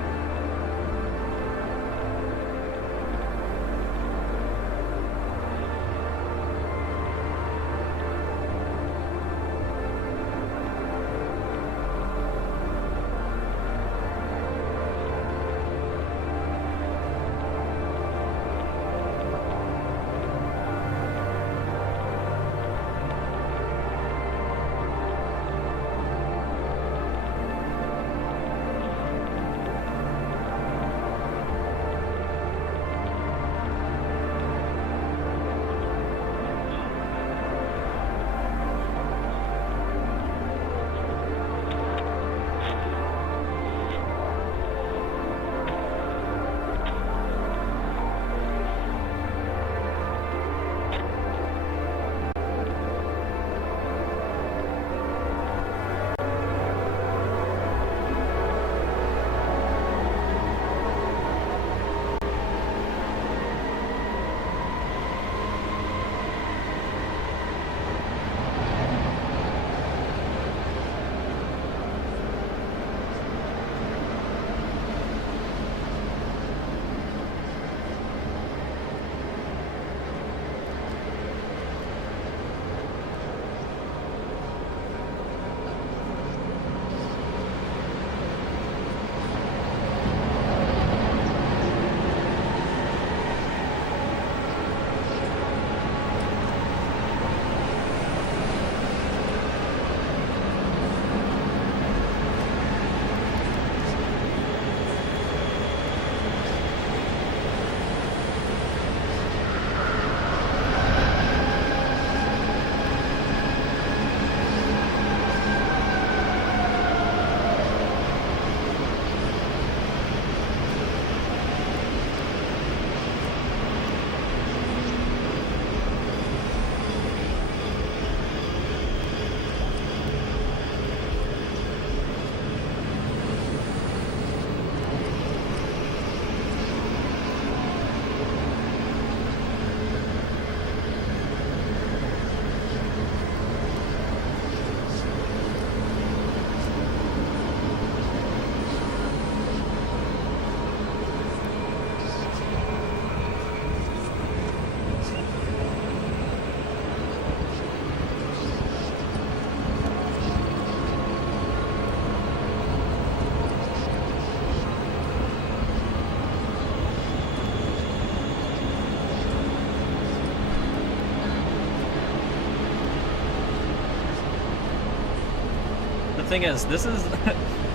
Thing is, this is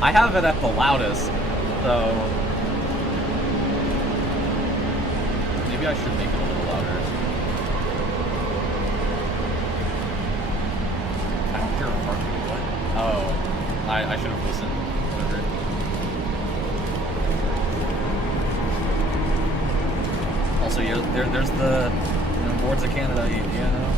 I have it at the loudest, so maybe I should make it a little louder. I don't hear a heartbeat. What? Oh, I should have listened. Whatever. there's the boards of Canada, you know.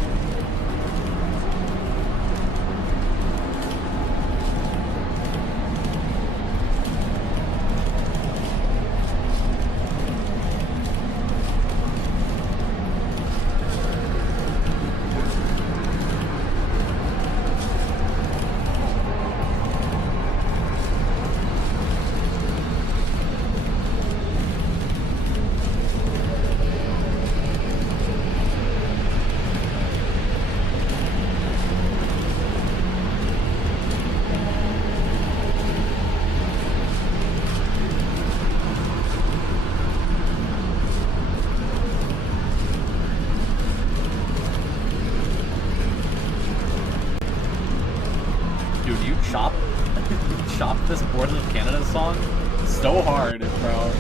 This Boards of Canada song so hard, bro.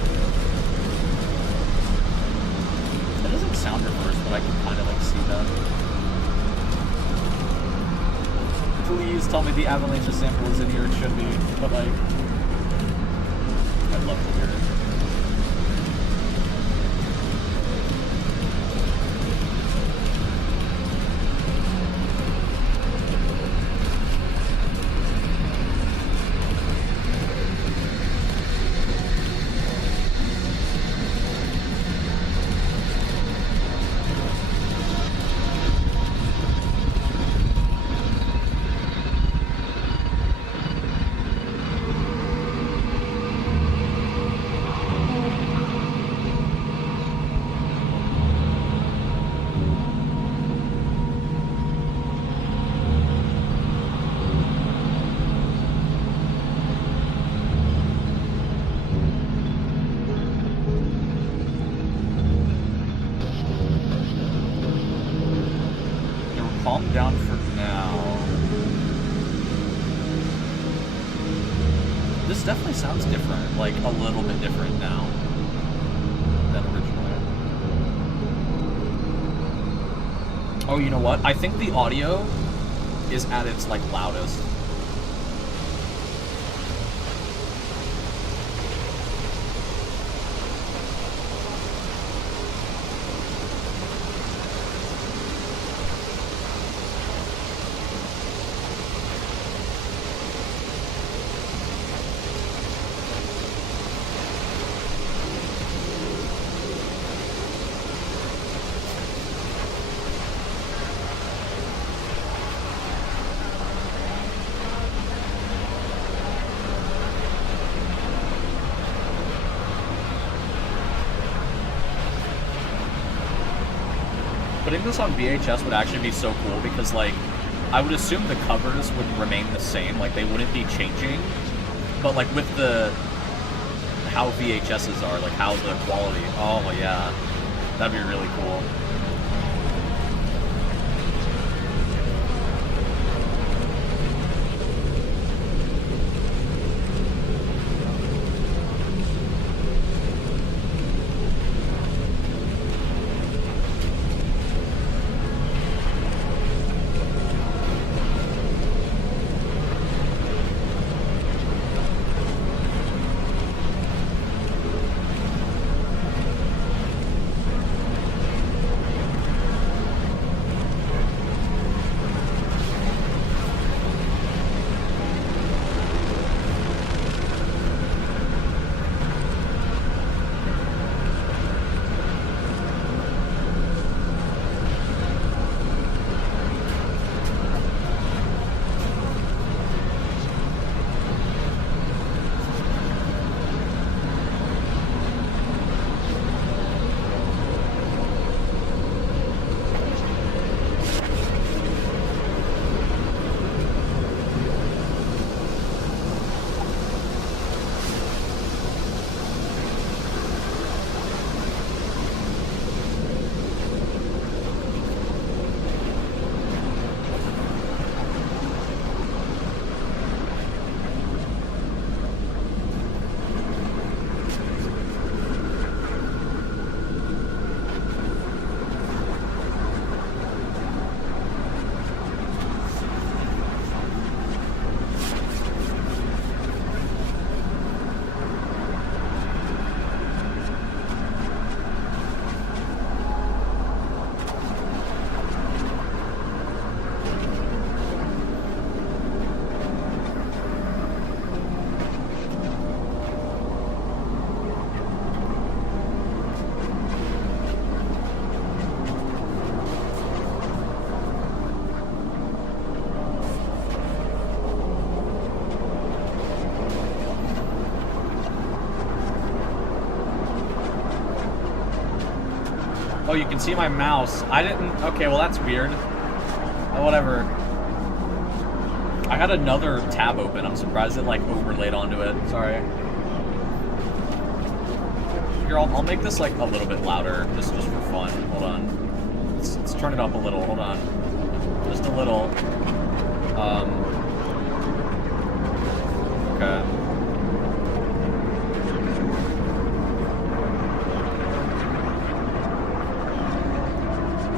It doesn't sound reversed, but I can kind of like see that. Please tell me the Avalanche sample is in here. It should be, but like, I'd love to hear it. Calm down for now. This definitely sounds different, like a little bit different now than originally. Oh, you know what? I think the audio is at its like loudest. Putting this on VHS would actually be so cool because, like, I would assume the covers would remain the same, like, they wouldn't be changing, but, like, with the, how VHSs are, like, how the quality, oh, yeah, that'd be really cool. you can see my mouse. I didn't... Okay, well, that's weird. Whatever. I had another tab open. I'm surprised it, like, overlaid onto it. Sorry. Here, I'll make this, like, a little bit louder, just for fun. Hold on. Let's turn it up a little. Hold on. Just a little. Okay.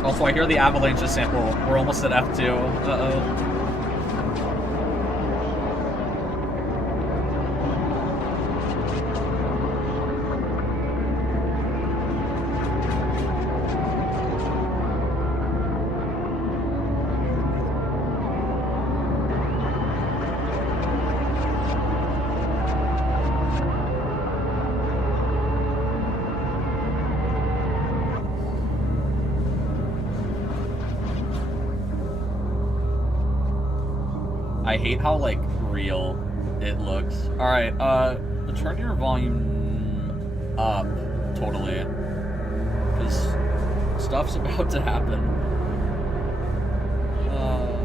Also, I hear the avalanche sample. We're almost at F2. Uh-oh. I hate how, like, real it looks. Alright, turn your volume up, totally. Because stuff's about to happen. Uh-oh.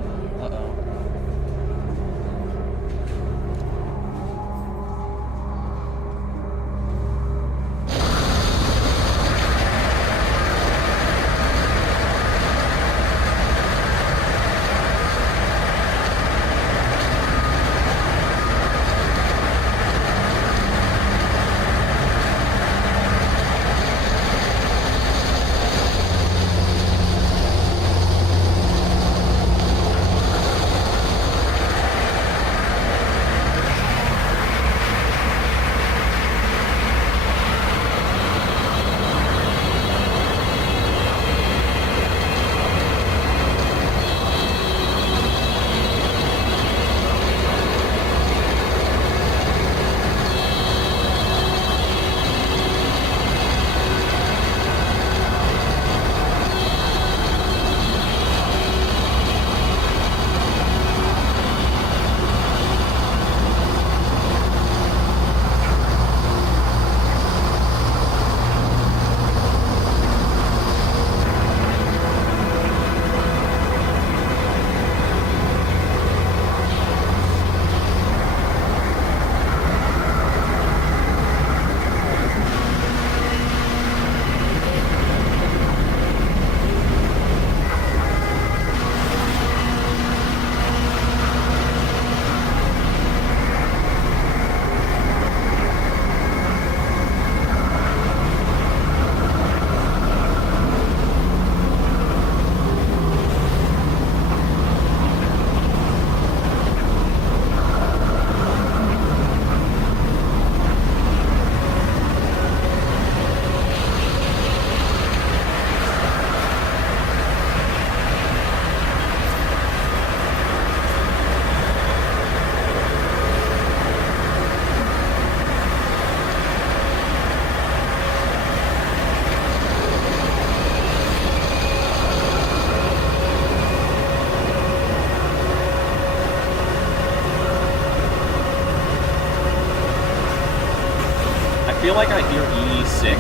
I feel like I hear E6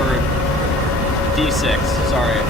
or D6, sorry.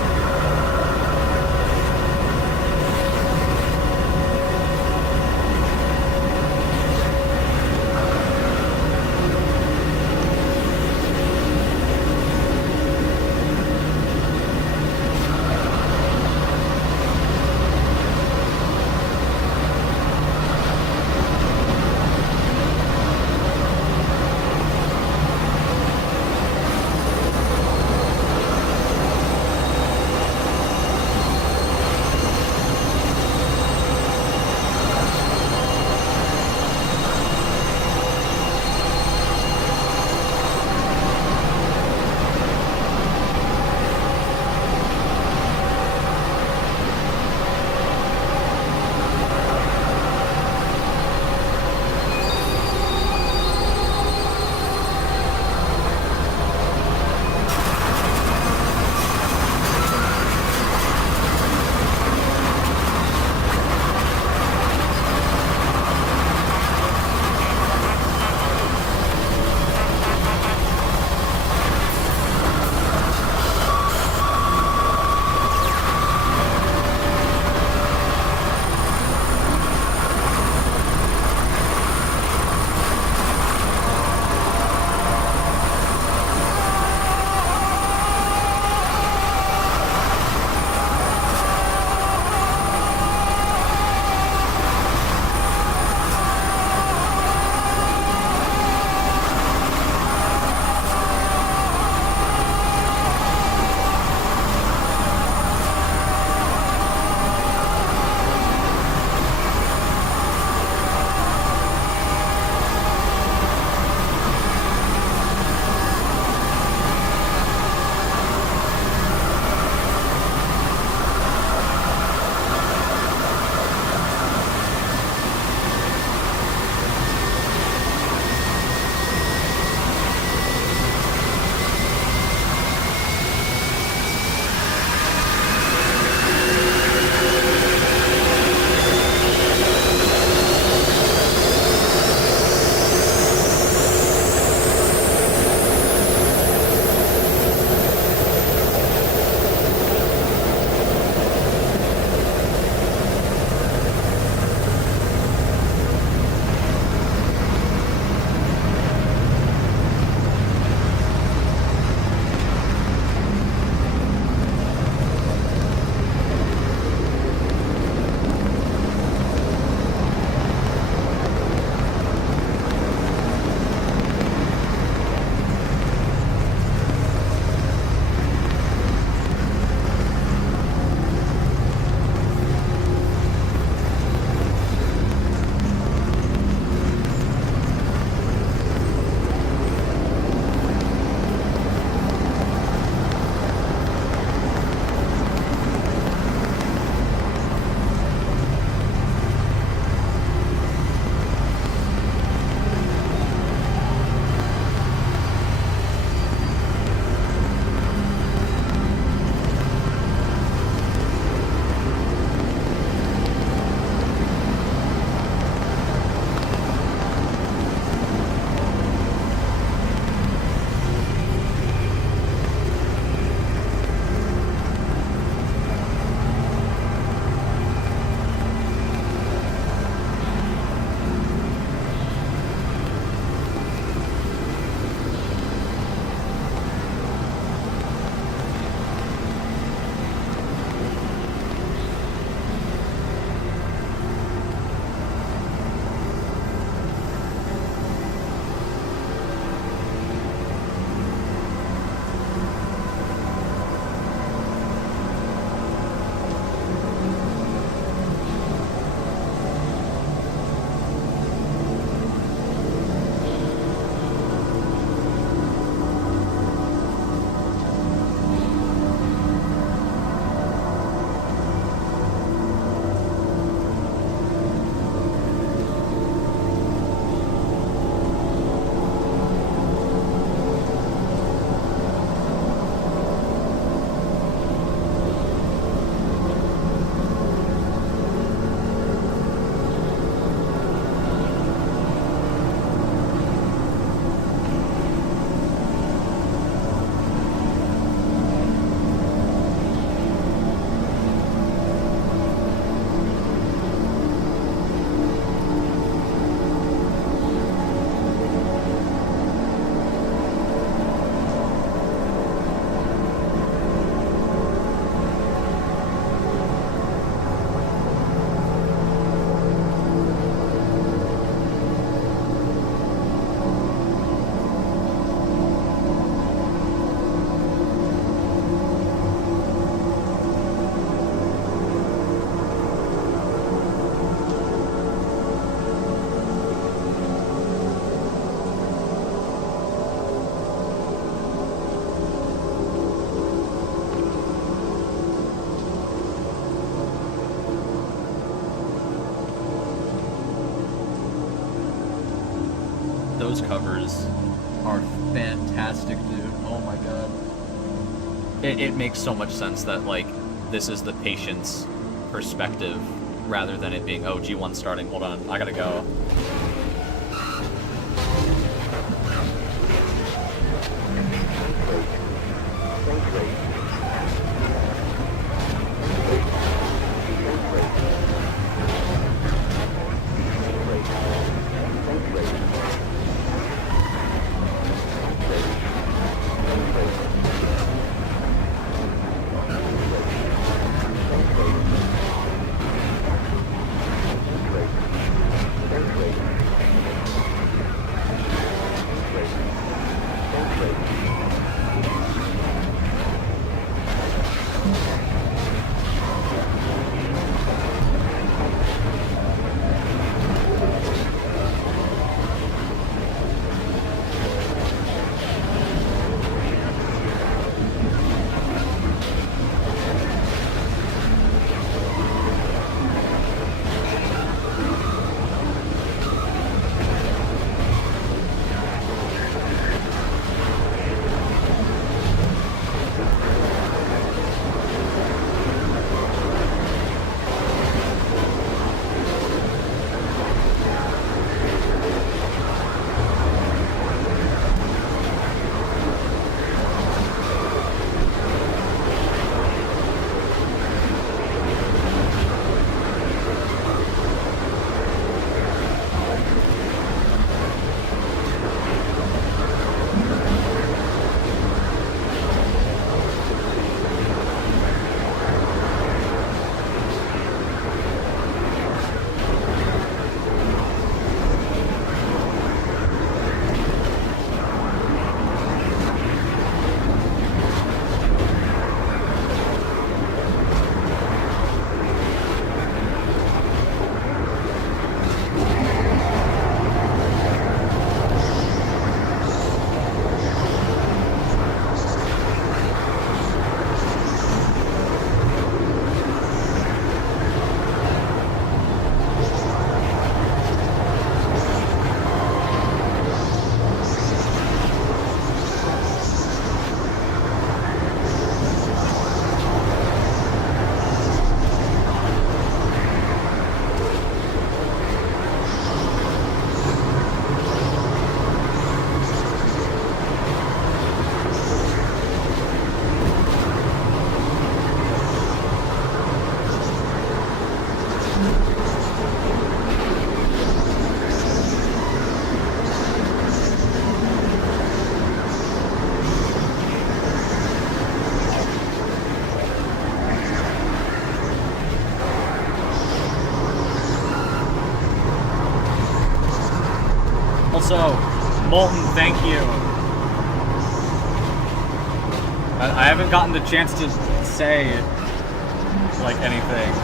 those covers are fantastic, dude. Oh my god. It makes so much sense that, like, this is the patient's perspective rather than it being, oh, G1 starting. Hold on, I gotta go. Also, Molten, thank you. I haven't gotten the chance to say, like, anything.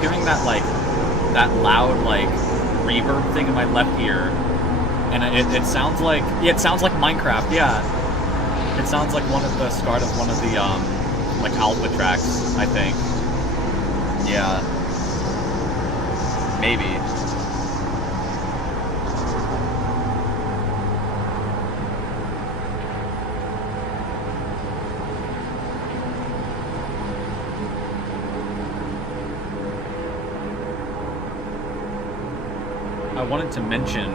hearing that, like, that loud, like, reverb thing in my left ear. And it sounds like, yeah, it sounds like Minecraft, yeah. It sounds like one of the start of one of the, like, alpha tracks, I think. Yeah. Maybe. I wanted to mention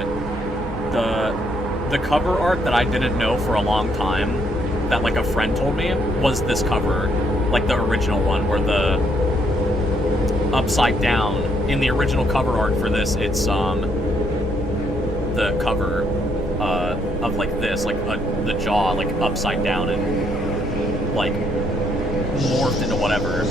the cover art that I didn't know for a long time, that like a friend told me, was this cover, like the original one, where the upside down, in the original cover art for this, it's the cover of like this, like the jaw like upside down and like morphed into whatever.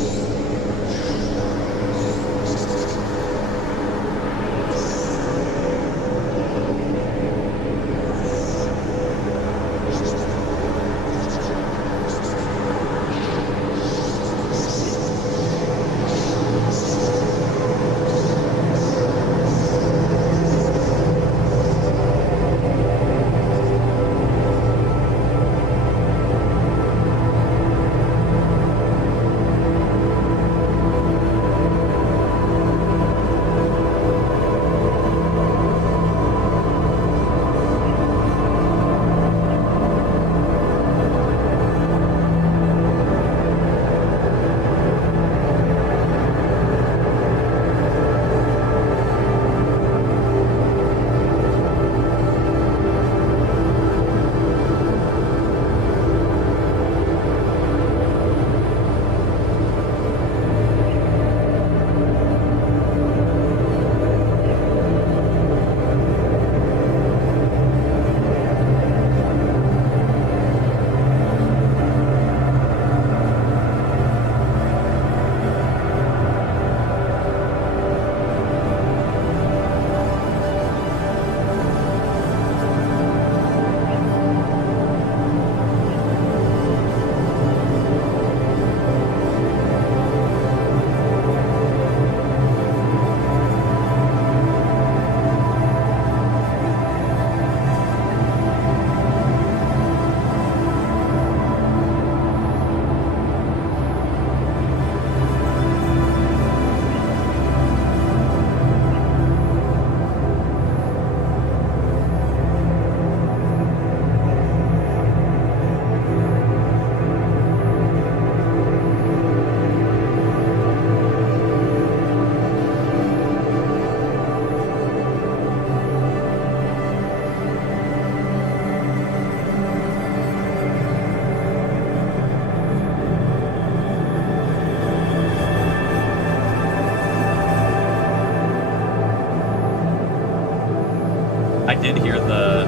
I did hear the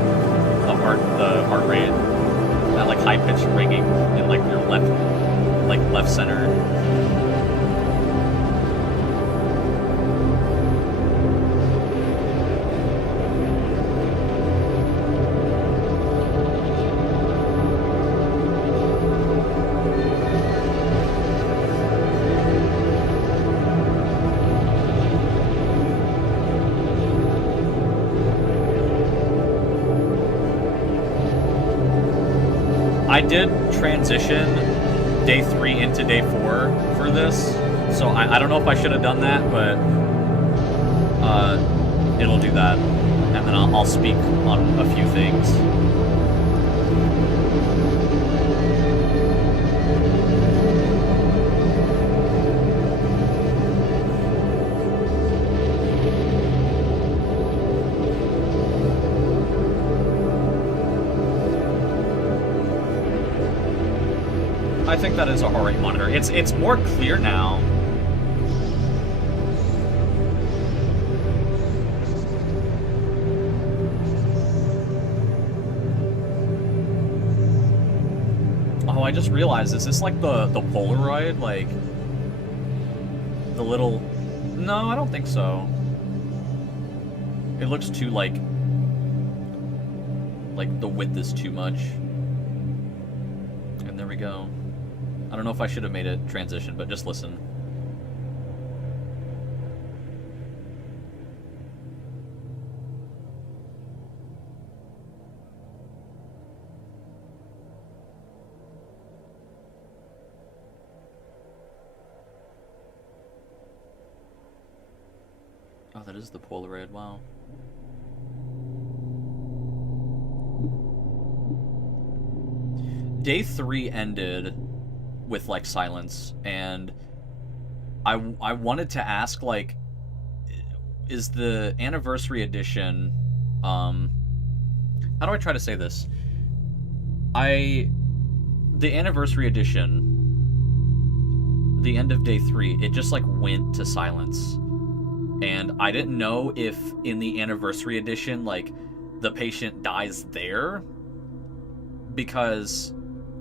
heart rate, that like high pitched ringing in like your left center. I did transition day 3 into day 4 for this, so I don't know if I should have done that, but it'll do that, and then I'll speak on a few things. I think that is a heart rate monitor. It's more clear now. Oh, I just realized, is this like the Polaroid? Like, the little... No, I don't think so. It looks too, like the width is too much. And there we go. I don't know if I should have made it transition, but just listen. Oh, that is the Polaroid, wow. Day 3 ended with, like, silence, and I wanted to ask, like, is the anniversary edition, how do I try to say this? The anniversary edition, the end of day 3, it just, like, went to silence. And I didn't know if in the anniversary edition, like, the patient dies there, because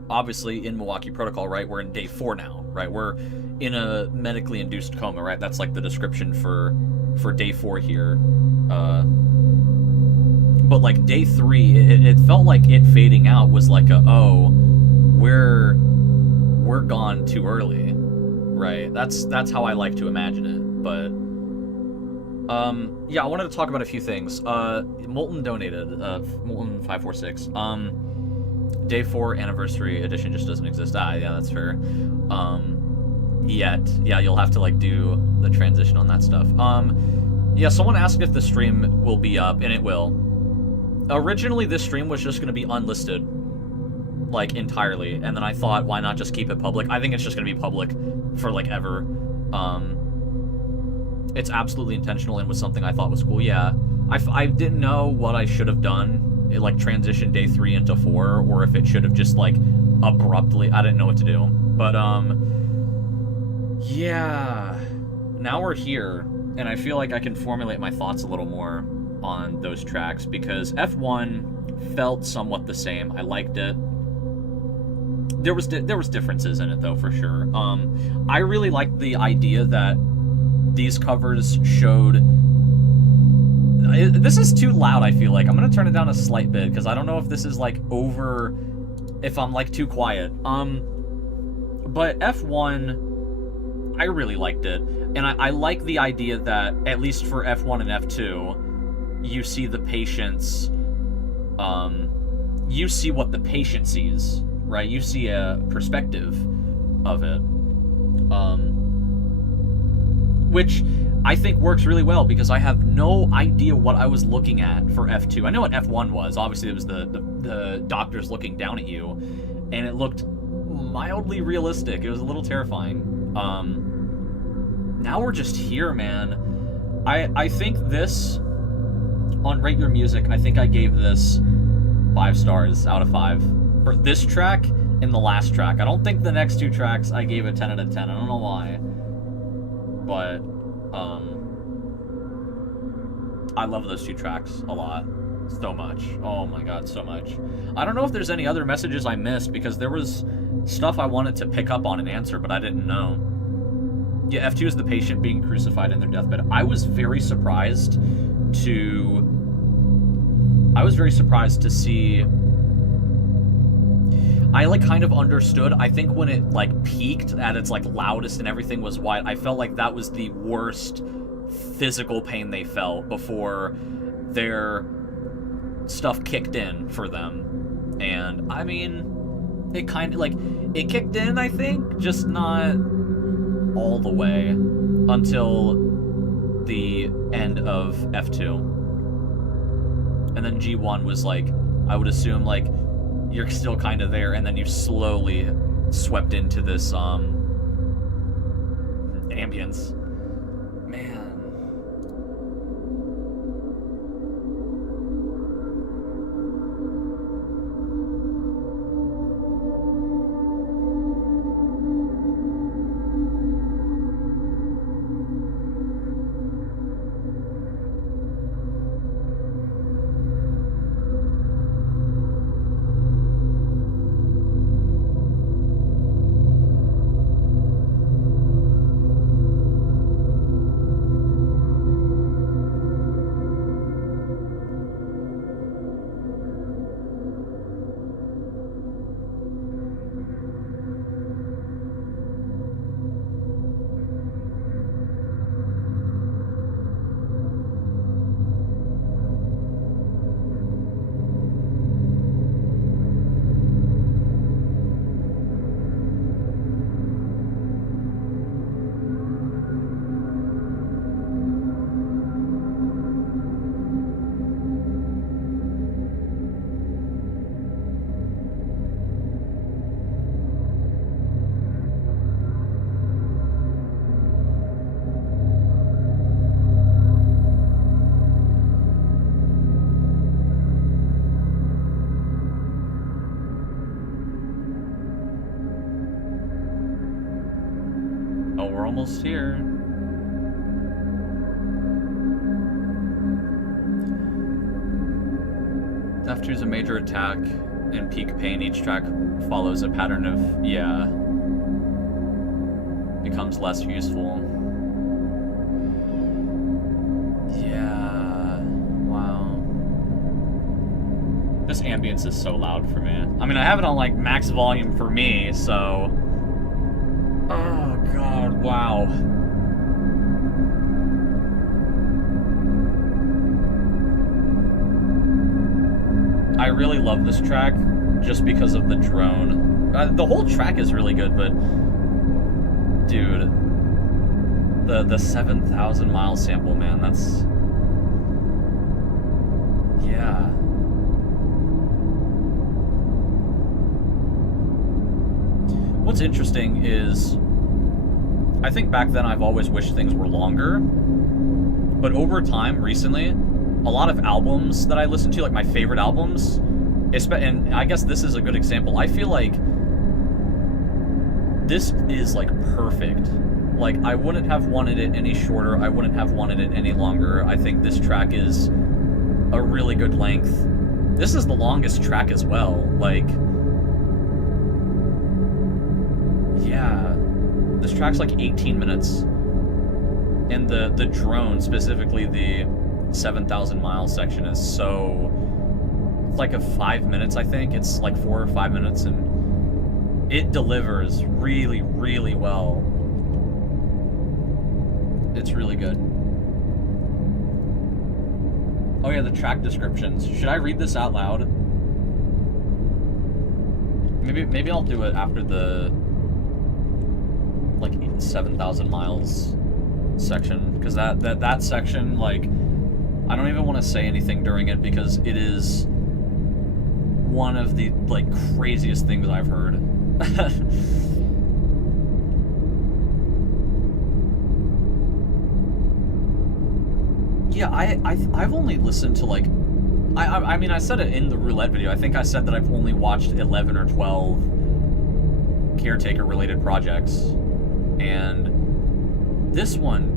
obviously in Milwaukee Protocol, right, we're in day 4 now, right? We're in a medically induced coma, right? That's like the description for day 4 here. But like day 3, it felt like it fading out was like we're gone too early, right? That's how I like to imagine it. But yeah, I wanted to talk about a few things. Molten donated, Molten 546. Day 4 anniversary edition just doesn't exist. Yeah, that's fair. Yet. Yeah, you'll have to, like, do the transition on that stuff. Yeah, someone asked if the stream will be up, and it will. Originally, this stream was just going to be unlisted, like, entirely, and then I thought, why not just keep it public? I think it's just going to be public for, like, ever. It's absolutely intentional and was something I thought was cool. Yeah, I didn't know what I should have done. It, like, transitioned day 3 into 4, or if it should have just, like, abruptly, I didn't know what to do. But, yeah, now we're here, and I feel like I can formulate my thoughts a little more on those tracks, because F1 felt somewhat the same. I liked it. There was differences in it, though, for sure. I really liked the idea that these covers showed... This is too loud, I feel like. I'm gonna turn it down a slight bit, because I don't know if this is, like, over... if I'm, like, too quiet. But F1, I really liked it. And I like the idea that, at least for F1 and F2, you see the patient's... you see what the patient sees, right? You see a perspective of it. Which I think works really well, because I have no idea what I was looking at for F2. I know what F1 was. Obviously, it was the doctors looking down at you, and it looked mildly realistic. It was a little terrifying. Now we're just here, man. I think this, on Rate Your Music, I think I gave this 5 stars out of 5. For this track and the last track. I don't think the next 2 tracks I gave a 10 out of 10. I don't know why. But, I love those 2 tracks a lot. So much. Oh my god, so much. I don't know if there's any other messages I missed, because there was stuff I wanted to pick up on and answer, but I didn't know. Yeah, F2 is the patient being crucified in their deathbed. I was very surprised to see... I, like, kind of understood. I think when it, like, peaked at its, like, loudest and everything was white, I felt like that was the worst physical pain they felt before their stuff kicked in for them. And, I mean, it kind of, like, it kicked in, I think, just not all the way until the end of F2. And then G1 was, like, I would assume, like, you're still kind of there, and then you slowly swept into this, ambience. Man. Oh, we're almost here. After a major attack and peak pain, each track follows a pattern of, yeah, becomes less useful. Yeah, wow. This ambience is so loud for me. I mean, I have it on, like, max volume for me, so... Oh, God, wow. I really love this track just because of the drone. The whole track is really good, but... Dude, the 7,000 mile sample, man, that's... Yeah. What's interesting is, I think back then I've always wished things were longer, but over time, recently, a lot of albums that I listen to, like my favorite albums, and I guess this is a good example, I feel like this is like perfect. Like, I wouldn't have wanted it any shorter, I wouldn't have wanted it any longer. I think this track is a really good length. This is the longest track as well, like... Yeah, this track's like 18 minutes, and the drone, specifically the 7,000 mile section, is so, it's like a 5 minutes, I think. It's like 4 or 5 minutes, and it delivers really, really well. It's really good. Oh yeah, the track descriptions. Should I read this out loud? Maybe I'll do it after the... like 7,000 miles section, because that section, like, I don't even want to say anything during it because it is one of the like craziest things I've heard. Yeah, I've only listened to like I mean I said it in the roulette video. I think I said that I've only watched 11 or 12 caretaker related projects. And this one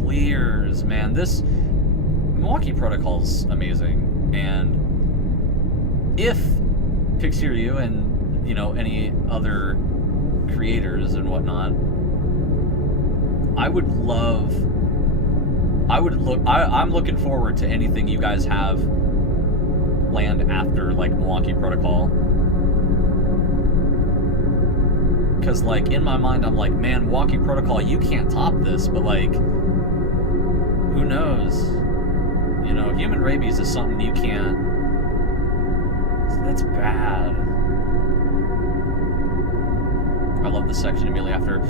clears, man. This Milwaukee Protocol's amazing. And if PXTSERYU and, you know, any other creators and whatnot, I'm looking forward to anything you guys have planned after, like, Milwaukee Protocol. Because, like, in my mind, I'm like, man, Milwaukee Protocol, you can't top this, but, like, who knows? You know, human rabies is something you can't... That's bad. I love the section immediately after.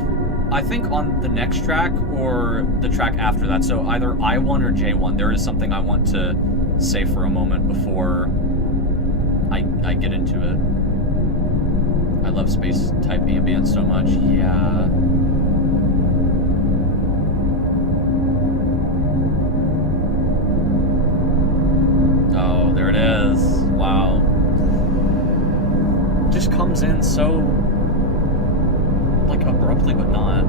I think on the next track, or the track after that, so either I1 or J1, there is something I want to say for a moment before I get into it. I love space-type ambient so much. Yeah. Oh, there it is. Wow. Just comes in so, like, abruptly, but not.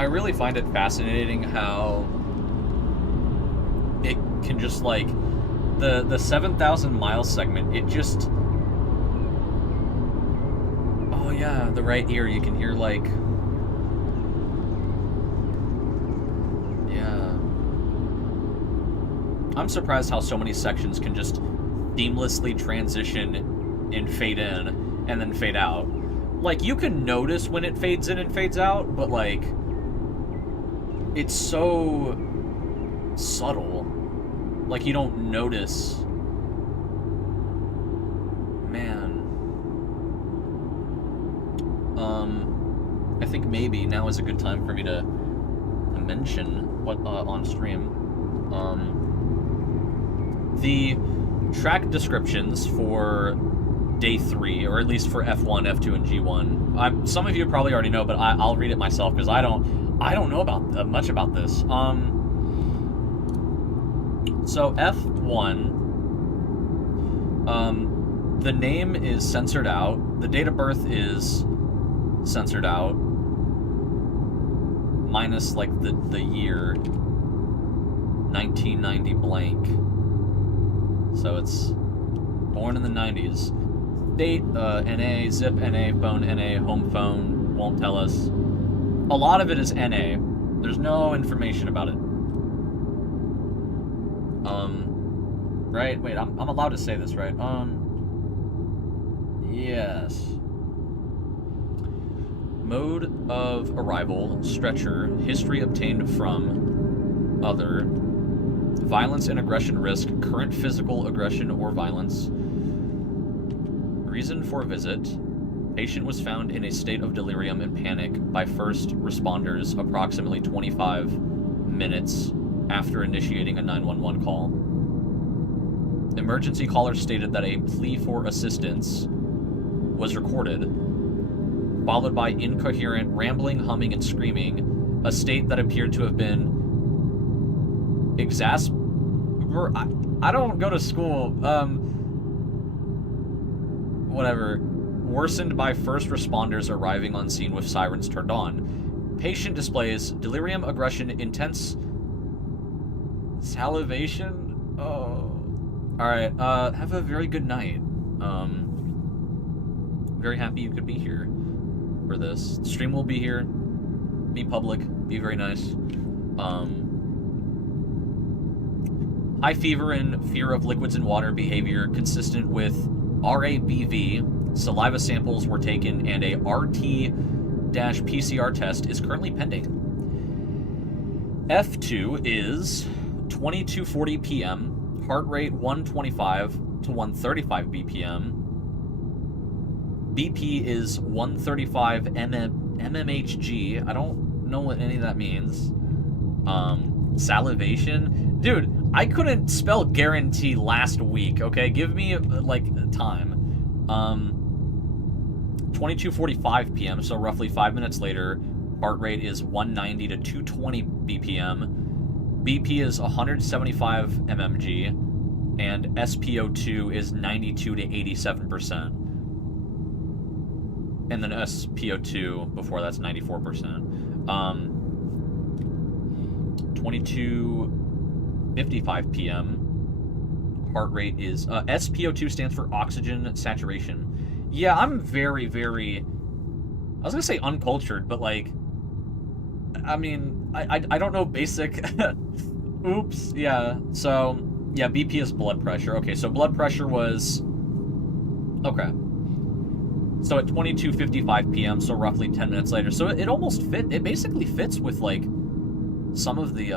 I really find it fascinating how it can just, like, the 7,000 mile segment, it just... Oh yeah, the right ear, you can hear, like... Yeah. I'm surprised how so many sections can just seamlessly transition and fade in and then fade out. Like, you can notice when it fades in and fades out, but, like, it's so subtle. Like, you don't notice. Man. I think maybe now is a good time for me to mention what on stream. The track descriptions for Day 3, or at least for F1, F2, and G1. Some of you probably already know, but I'll read it myself because I don't know about much about this. So F1, the name is censored out. The date of birth is censored out, minus like the year 1990 blank. So it's born in the 90s. Date, NA, zip, NA, phone, NA, home phone, won't tell us. A lot of it is NA. There's no information about it. Right? Wait, I'm allowed to say this, right? Yes. Mode of arrival, stretcher, history obtained from, other, violence and aggression risk, current physical aggression or violence, reason for visit, patient was found in a state of delirium and panic by first responders approximately 25 minutes after initiating a 911 call. Emergency caller stated that a plea for assistance was recorded, followed by incoherent rambling, humming, and screaming, a state that appeared to have been I don't go to school. Whatever. Worsened by first responders arriving on scene with sirens turned on. Patient displays delirium, aggression, intense salivation. Oh. Alright, have a very good night. Very happy you could be here for this. The stream will be here. Be public. Be very nice. High fever and fear of liquids and water behavior consistent with RABV. Saliva samples were taken and a RT-PCR test is currently pending. F2 is 22:40 p.m. Heart rate 125 to 135 BPM. BP is 135 mmHg. I don't know what any of that means. Salivation. Dude, I couldn't spell guarantee last week, okay? Give me, like, time. 22:45 p.m., so roughly 5 minutes later, heart rate is 190 to 220 BPM. BP is 175 mmg, and SpO2 is 92 to 87%. And then SpO2 before that's 94%. 22:55 p.m. Heart rate is SpO2 stands for oxygen saturation. Yeah, I'm very, very, I was gonna say uncultured, but like, I mean, I don't know basic. Oops. Yeah. So yeah, BP is blood pressure. Okay, so blood pressure was okay. So at 22:55 p.m., so roughly 10 minutes later. So it almost it basically fits with like some of the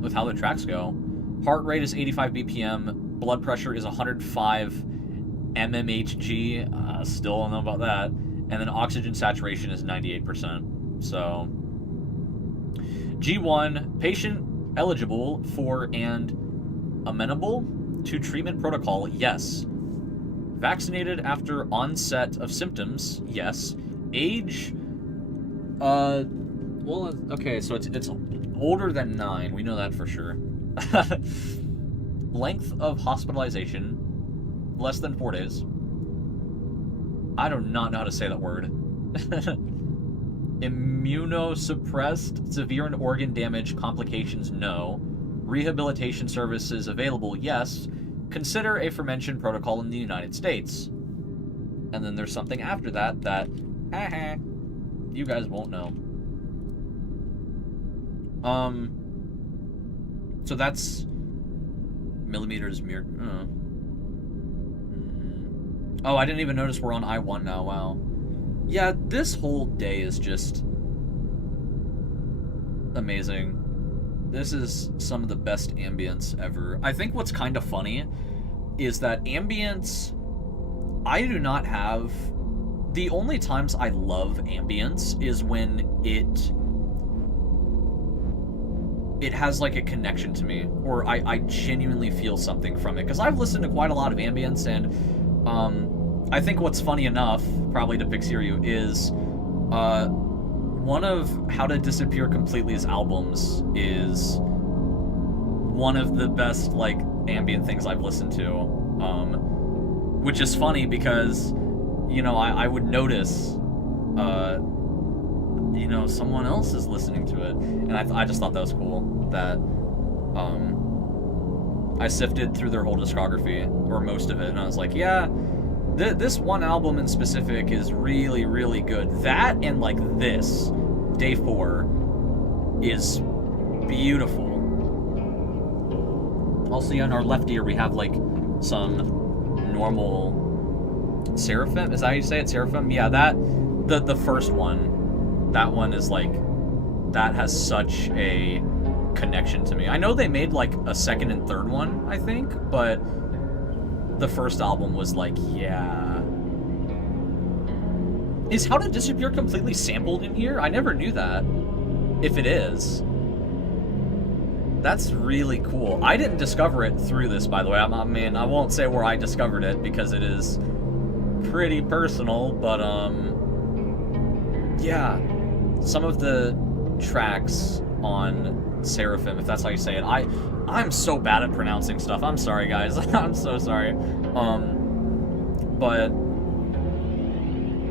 with how the tracks go. Heart rate is 85 BPM, blood pressure is 105 mmHg, still don't know about that, and then oxygen saturation is 98%. So G1, patient eligible for and amenable to treatment protocol, yes. Vaccinated after onset of symptoms, yes. Age, well, okay, so it's older than 9, we know that for sure. Length of hospitalization, less than 4 days. I do not know how to say that word. Immunosuppressed, severe and organ damage, complications, no. Rehabilitation services available, yes. Consider aforementioned protocol in the United States. And then there's something after that that, you guys won't know. So that's millimeters mirror. Oh, I didn't even notice we're on I-1 now, wow. Yeah, this whole day is just amazing. This is some of the best ambience ever. I think what's kind of funny is that ambience, I do not have... The only times I love ambience is when it has like a connection to me, or I genuinely feel something from it. Because I've listened to quite a lot of ambience, and I think what's funny enough, probably to PXTSERYU, is one of How to Disappear Completely's albums is one of the best like ambient things I've listened to, which is funny because, you know, I would notice, you know, someone else is listening to it, and I just thought that was cool that I sifted through their whole discography, or most of it, and I was like, yeah, this one album in specific is really, really good. That and like this, Day 4, is beautiful. Also, on our left ear, we have like some normal Seraphim. Is that how you say it? Seraphim? Yeah, that the first one. That one is like, that has such a connection to me. I know they made like a second and third one, I think, but the first album was like, yeah. Is How to Disappear Completely sampled in here? I never knew that. If it is, that's really cool. I didn't discover it through this, by the way. I mean, I won't say where I discovered it because it is pretty personal, but yeah, some of the tracks on Seraphim, if that's how you say it. I'm so bad at pronouncing stuff. I'm sorry, guys. I'm so sorry. But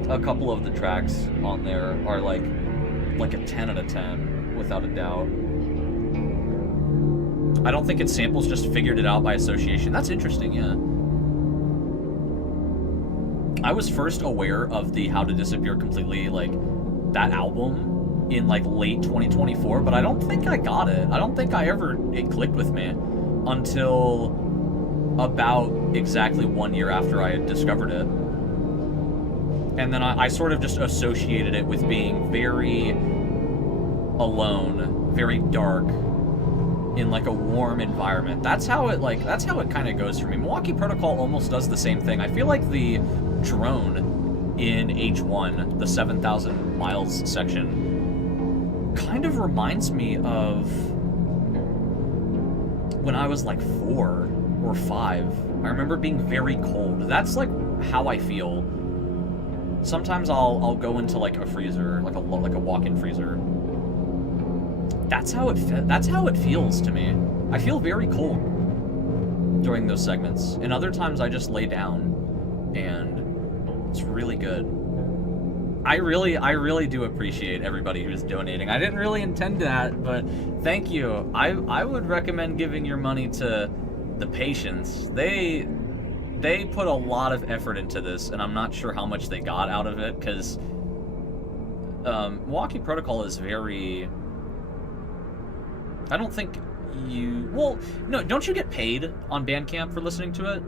a couple of the tracks on there are like a 10 out of 10, without a doubt. I don't think it samples, just figured it out by association. That's interesting, yeah. I was first aware of the How to Disappear Completely, like, that album in, like, late 2024, but I don't think I got it. I don't think it clicked with me until about exactly 1 year after I had discovered it. And then I sort of just associated it with being very alone, very dark, in like a warm environment. That's how it kind of goes for me. Milwaukee Protocol almost does the same thing. I feel like the drone in H1, the 7,000 miles section, kind of reminds me of when I was like 4 or 5. I remember being very cold. That's like how I feel. Sometimes I'll go into like a freezer, like a walk-in freezer. That's how it feels to me. I feel very cold during those segments, and other times I just lay down, and it's really good. I really do appreciate everybody who's donating. I didn't really intend that, but thank you. I would recommend giving your money to the patients. They put a lot of effort into this, and I'm not sure how much they got out of it, because Milwaukee Protocol is very... I don't think you... Well, no, don't you get paid on Bandcamp for listening to it?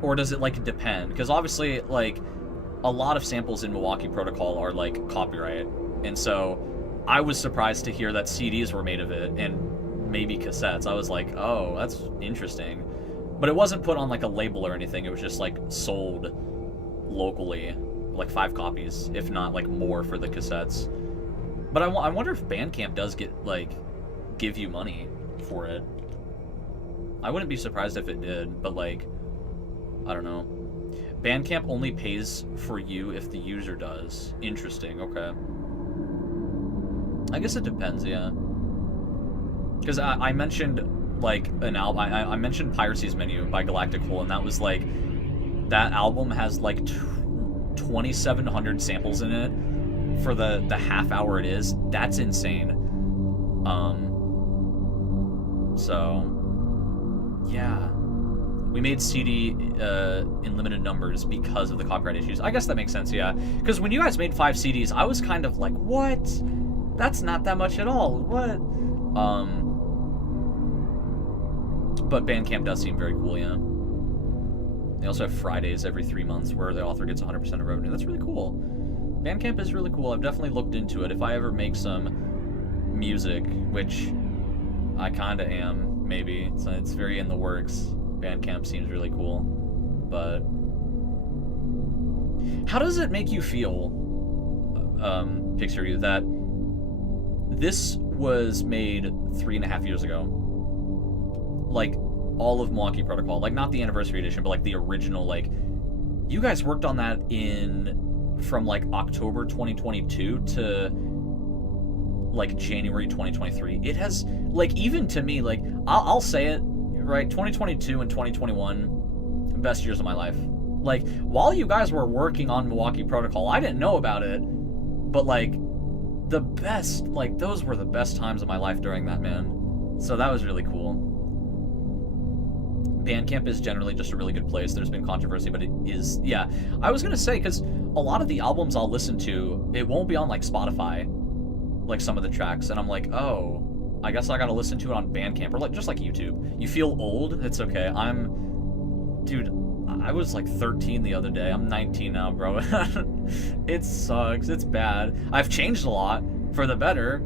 Or does it, like, depend? Because obviously, like, a lot of samples in Milwaukee Protocol are, like, copyright. And so I was surprised to hear that CDs were made of it, and maybe cassettes. I was like, oh, that's interesting. But it wasn't put on, like, a label or anything. It was just, like, sold locally, like 5 copies, if not, like, more for the cassettes. But I wonder if Bandcamp does get, like... give you money for it. I wouldn't be surprised if it did, but like, I don't know. Bandcamp only pays for you if the user does. Interesting, okay. I guess it depends, yeah. Because I mentioned like an album, I mentioned Piracy's Menu by Galactic Hole, and that was like, that album has like 2,700 samples in it, for the half hour it is, that's insane. So yeah, we made CD in limited numbers because of the copyright issues. I guess that makes sense, yeah. Because when you guys made 5 CDs, I was kind of like, what? That's not that much at all. What? But Bandcamp does seem very cool, yeah. They also have Fridays every 3 months where the author gets 100% of revenue. That's really cool. Bandcamp is really cool. I've definitely looked into it. If I ever make some music, which I kind of am, maybe. It's very in the works. Bandcamp seems really cool. But how does it make you feel, PXTSERYU, that this was made 3.5 years ago? Like, all of Milwaukee Protocol. Like, not the anniversary edition, but, like, the original, like... You guys worked on that from, like, October 2022 to, like, January 2023. It has, like, even to me, like, I'll say it, right? 2022 and 2021, best years of my life. Like, while you guys were working on Milwaukee Protocol, I didn't know about it, but, like, the best, like, those were the best times of my life during that, man. So that was really cool. Bandcamp is generally just a really good place. There's been controversy, but it is, yeah. I was gonna say, because a lot of the albums I'll listen to, it won't be on, like, Spotify, like, some of the tracks, and I'm like, oh, I guess I gotta listen to it on Bandcamp, or, like, just like YouTube. You feel old? It's okay. Dude, I was, like, 13 the other day. I'm 19 now, bro. It sucks. It's bad. I've changed a lot for the better.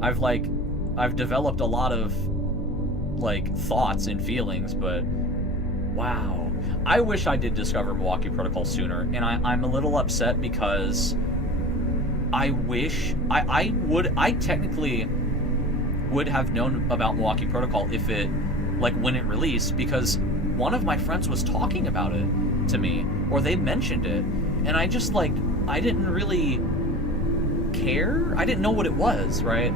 I've developed a lot of, like, thoughts and feelings, but wow. I wish I did discover Milwaukee Protocol sooner, and I'm a little upset because I wish I technically would have known about Milwaukee Protocol if it, like, when it released, because one of my friends was talking about it to me, or they mentioned it, and I just, like, I didn't really care. I didn't know what it was, right?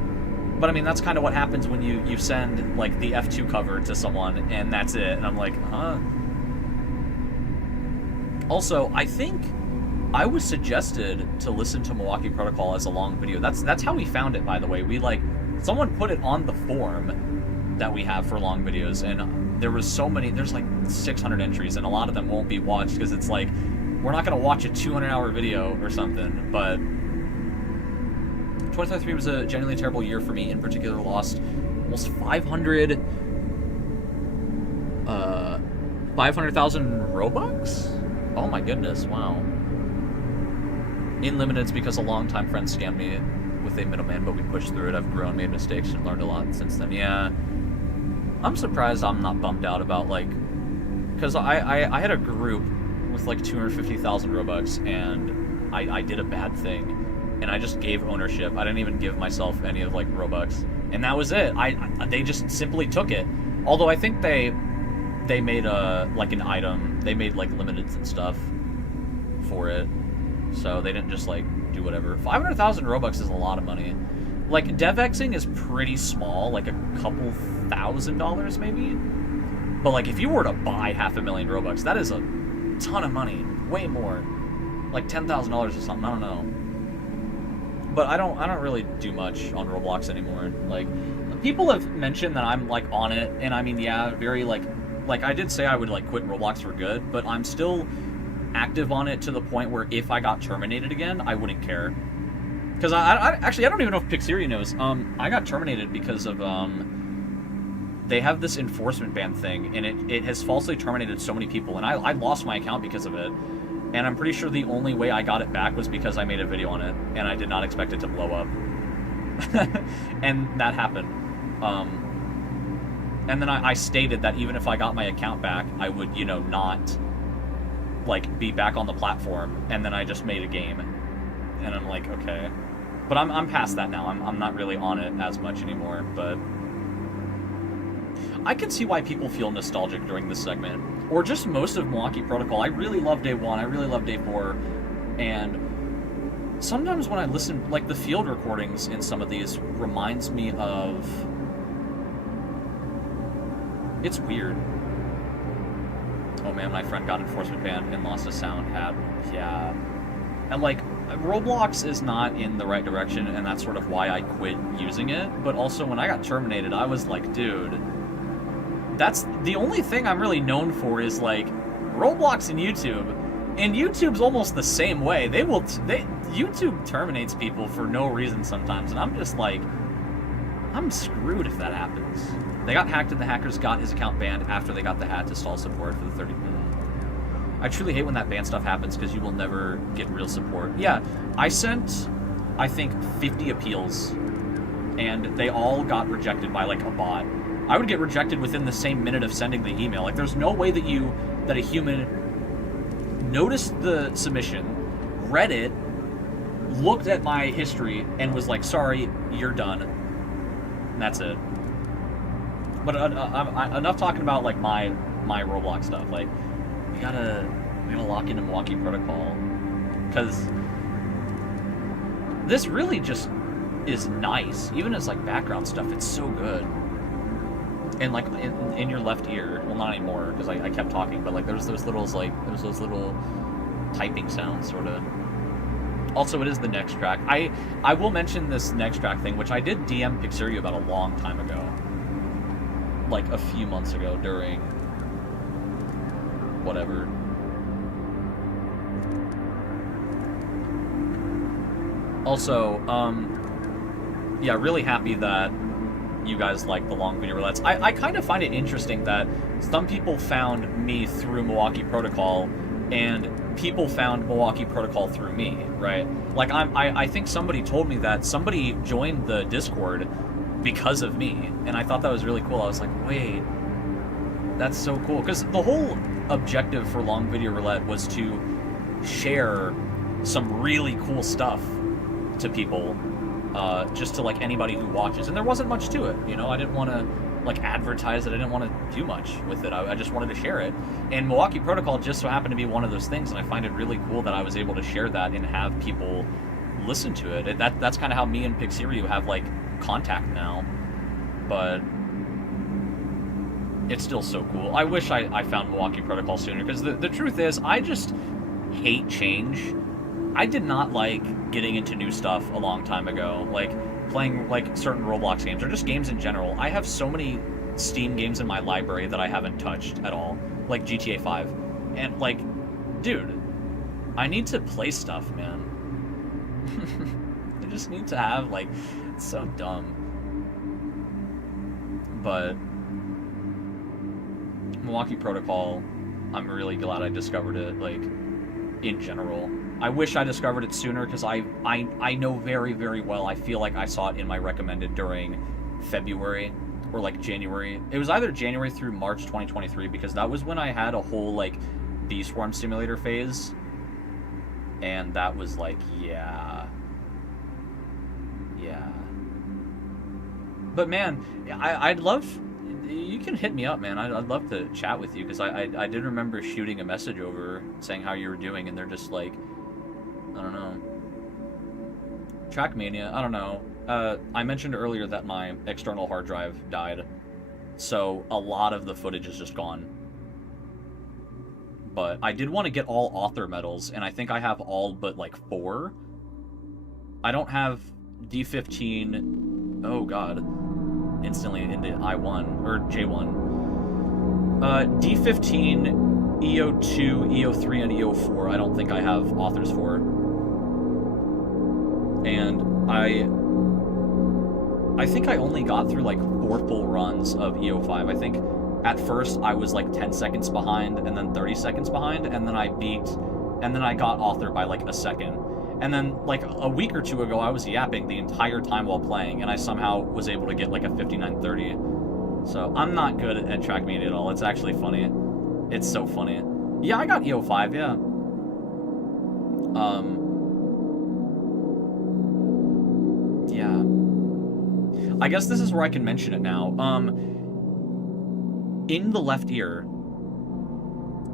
But I mean, that's kind of what happens when you send, like, the F2 cover to someone, and that's it. And I'm like, huh? Also, I think I was suggested to listen to Milwaukee Protocol as a long video. That's how we found it, by the way. We, like, someone put it on the form that we have for long videos, and there was so many, there's like 600 entries, and a lot of them won't be watched, because it's like, we're not going to watch a 200-hour video or something, but 2023 was a genuinely terrible year for me. In particular, lost almost 500,000 Robux? Oh my goodness, wow. In limiteds because a longtime friend scammed me with a middleman, but we pushed through it. I've grown, made mistakes, and learned a lot since then. Yeah. I'm surprised I'm not bummed out about, like, because I had a group with like 250,000 Robux, and I did a bad thing. And I just gave ownership. I didn't even give myself any of, like, Robux, and that was it. They just simply took it. Although I think they made like an item. They made, like, limiteds and stuff for it, so they didn't just, like, do whatever. 500,000 Robux is a lot of money. Like, DevXing is pretty small, like a couple $1,000 maybe. But, like, if you were to buy 500,000 Robux, that is a ton of money. Way more, like $10,000 or something. I don't know. But I don't really do much on Roblox anymore. Like, people have mentioned that I'm, like, on it, and I mean, yeah, very, like I did say I would, like, quit Roblox for good, but I'm still active on it to the point where if I got terminated again, I wouldn't care. Because actually, I don't even know if PXTSERYU knows. I got terminated because of, they have this enforcement ban thing, and it has falsely terminated so many people, and I lost my account because of it. And I'm pretty sure the only way I got it back was because I made a video on it, and I did not expect it to blow up. And that happened. And then I stated that even if I got my account back, I would, you know, not, like, be back on the platform, and then I just made a game. And I'm like, okay. But I'm past that now. I'm not really on it as much anymore, but I can see why people feel nostalgic during this segment. Or just most of Milwaukee Protocol. I really love Day 1, I really love Day 4, and sometimes when I listen, like, the field recordings in some of these reminds me of... It's weird. Oh man, my friend got enforcement banned and lost his sound hat. Yeah. And, like, Roblox is not in the right direction, and that's sort of why I quit using it. But also, when I got terminated, I was like, dude, that's the only thing I'm really known for is, like, Roblox and YouTube. And YouTube's almost the same way. YouTube terminates people for no reason sometimes, and I'm just like, I'm screwed if that happens. They got hacked, and the hackers got his account banned after they got the hat to stall support for the 30. I truly hate when that ban stuff happens because you will never get real support. Yeah, I sent, I think, 50 appeals, and they all got rejected by, like, a bot. I would get rejected within the same minute of sending the email. Like, there's no way that a human noticed the submission, read it, looked at my history, and was like, sorry, you're done. And that's it. But enough talking about, like, my Roblox stuff. Like, we gotta lock into Milwaukee Protocol, because this really just is nice. Even as, like, background stuff, it's so good. And, like, in your left ear, well, not anymore, because I kept talking, but, like, there's those little typing sounds, sort of. Also, it is the next track. I will mention this next track thing, which I did DM PXTSERYU about a long time ago. Like, a few months ago during whatever. Also, yeah, really happy that you guys like the long video roulettes. I kind of find it interesting that some people found me through Milwaukee Protocol, and people found Milwaukee Protocol through me, right? Like, I think somebody told me that somebody joined the Discord because of me, and I thought that was really cool. I was like, wait, that's so cool. Because the whole objective for Long Video Roulette was to share some really cool stuff to people, just to, like, anybody who watches. And there wasn't much to it, you know? I didn't want to, like, advertise it. I didn't want to do much with it. I just wanted to share it. And Milwaukee Protocol just so happened to be one of those things, and I find it really cool that I was able to share that and have people listen to it. That's kind of how me and PXTSERYU have, like, contact now. But it's still so cool. I wish I found Milwaukee Protocol sooner, because the truth is, I just hate change. I did not like getting into new stuff a long time ago, like playing, like, certain Roblox games, or just games in general. I have so many Steam games in my library that I haven't touched at all, like GTA 5. And, like, dude, I need to play stuff, man. I just need to have, like, it's so dumb. But Milwaukee Protocol, I'm really glad I discovered it, like, in general. I wish I discovered it sooner, because I know very, very well, I feel like I saw it in my recommended during February, or, like, January. It was either January through March 2023, because that was when I had a whole, like, Bee Swarm Simulator phase. And that was like, yeah. But, man, I'd love... You can hit me up, man. I'd love to chat with you, because I did remember shooting a message over saying how you were doing, and they're just like, I don't know. Trackmania, I don't know. I mentioned earlier that my external hard drive died, so a lot of the footage is just gone. But I did want to get all author medals, and I think I have all but, like, 4. I don't have D15... Oh, God. Instantly into I1, or J1. D15, EO2, EO3, and EO4, I don't think I have authors for. And I think I only got through, like, 4 full runs of EO5. I think at first I was, like, 10 seconds behind, and then 30 seconds behind, and then I got author by, like, a second. And then, like, a week or two ago, I was yapping the entire time while playing, and I somehow was able to get, like, a 5930. So, I'm not good at Trackmania at all. It's actually funny. It's so funny. Yeah, I got EO5, yeah. Yeah. I guess this is where I can mention it now. In the left ear,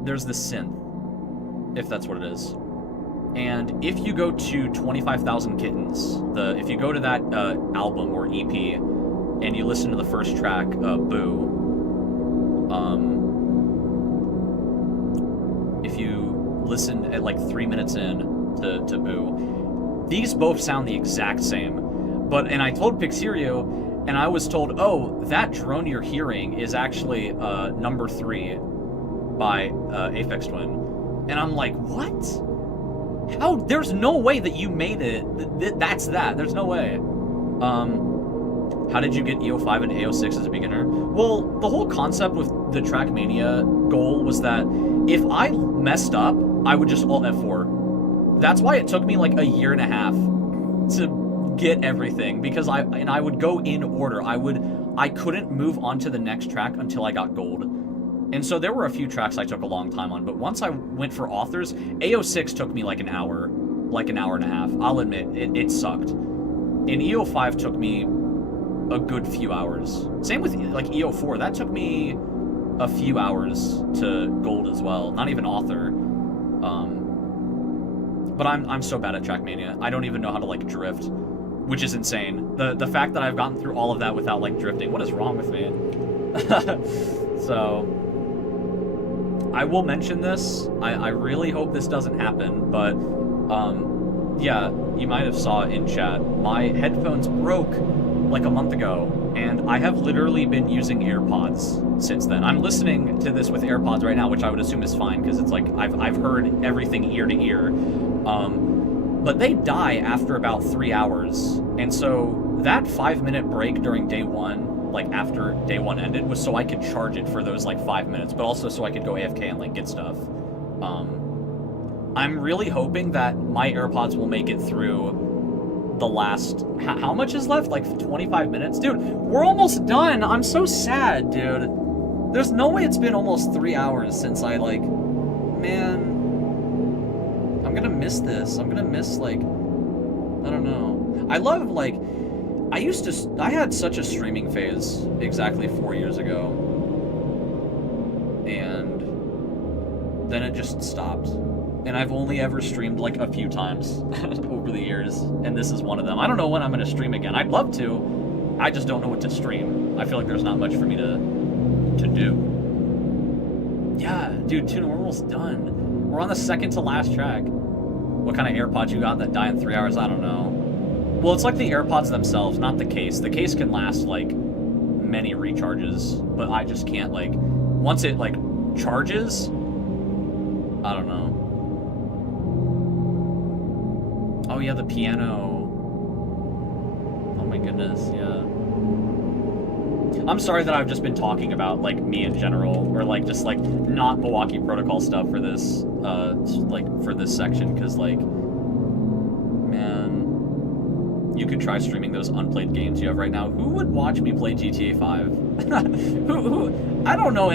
there's this synth, if that's what it is. And if you go to 25,000 Kittens, if you go to that album or EP, and you listen to the first track, Boo, if you listen at, like, 3 minutes in, to boo. These both sound the exact same. And I told PXTSERYU, and I was told, oh, that drone you're hearing is actually number 3 by Aphex Twin. And I'm like, what? How? There's no way that you made it. That's that. There's no way. How did you get EO5 and AO6 as a beginner? Well, the whole concept with the Trackmania goal was that if I messed up, I would just Alt F4. That's why it took me like a year and a half to get everything, because I would go in order. I couldn't move on to the next track until I got gold. And so there were a few tracks I took a long time on, but once I went for authors, AO6 took me like an hour and a half. I'll admit, it sucked. And EO5 took me a good few hours. Same with like EO4, that took me a few hours to gold as well. Not even author. But I'm so bad at Trackmania. I don't even know how to like drift, which is insane. The fact that I've gotten through all of that without like drifting, what is wrong with me? So I will mention this. I really hope this doesn't happen, but yeah, you might have saw in chat, my headphones broke like a month ago, and I have literally been using AirPods since then. I'm listening to this with AirPods right now, which I would assume is fine, because it's like I've heard everything ear to ear. But they die after about 3 hours, and so that 5-minute break during day 1, like after day 1 ended, was so I could charge it for those like 5 minutes, but also so I could go AFK and like get stuff. I'm really hoping that my AirPods will make it through the last... How much is left? Like 25 minutes? Dude, we're almost done! I'm so sad, dude. There's no way it's been almost 3 hours since I, like... Man... I'm gonna miss this. I'm gonna miss, like... I don't know. I love, like... I had such a streaming phase exactly 4 years ago. And... then it just stopped. And I've only ever streamed like a few times over the years, and this is one of them. I don't know when I'm going to stream again. I'd love to. I just don't know what to stream. I feel like there's not much for me to do. Yeah, dude, Tuna, we're almost done. We're on the second to last track. What kind of AirPods you got that die in 3 hours? I don't know. Well, it's like the AirPods themselves, not the case. The case can last like many recharges, but I just can't, like, once it like charges, I don't know. Oh yeah, the piano. Oh my goodness, yeah. I'm sorry that I've just been talking about like me in general, or like just like not Milwaukee Protocol stuff for this like for this section, because like, man, you could try streaming those unplayed games you have right now. Who would watch me play GTA 5? who I don't know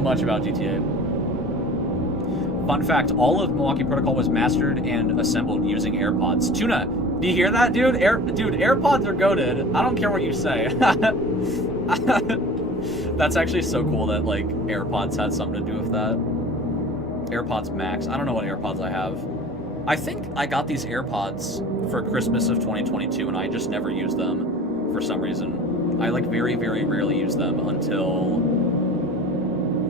much about GTA. Fun fact, all of Milwaukee Protocol was mastered and assembled using AirPods. Tuna, do you hear that, dude? Dude, AirPods are goated. I don't care what you say. That's actually so cool that, like, AirPods had something to do with that. AirPods Max. I don't know what AirPods I have. I think I got these AirPods for Christmas of 2022, and I just never used them for some reason. I, like, very, very rarely use them until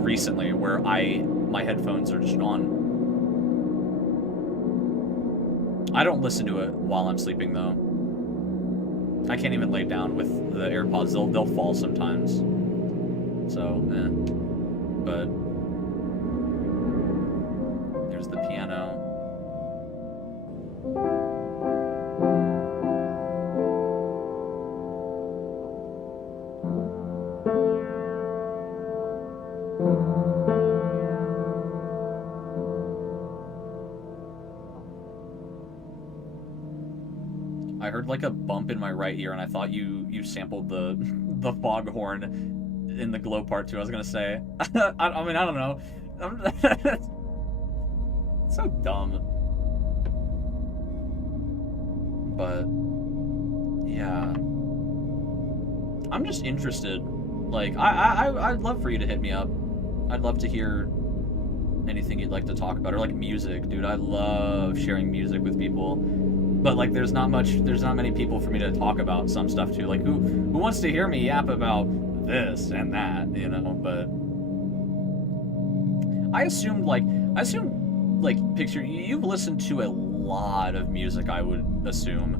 recently, where my headphones are just on. I don't listen to it while I'm sleeping, though. I can't even lay down with the AirPods. They'll fall sometimes. So, But there's the piano. I heard like a bump in my right ear, and I thought you sampled the foghorn in the glow part too. I was gonna say, I mean, I don't know. It's so dumb. But yeah, I'm just interested. Like, I'd love for you to hit me up. I'd love to hear anything you'd like to talk about, or like music, dude. I love sharing music with people. But like, there's not many people for me to talk about some stuff to. Like, who wants to hear me yap about this and that, you know? But I assumed like, picture, you've listened to a lot of music, I would assume.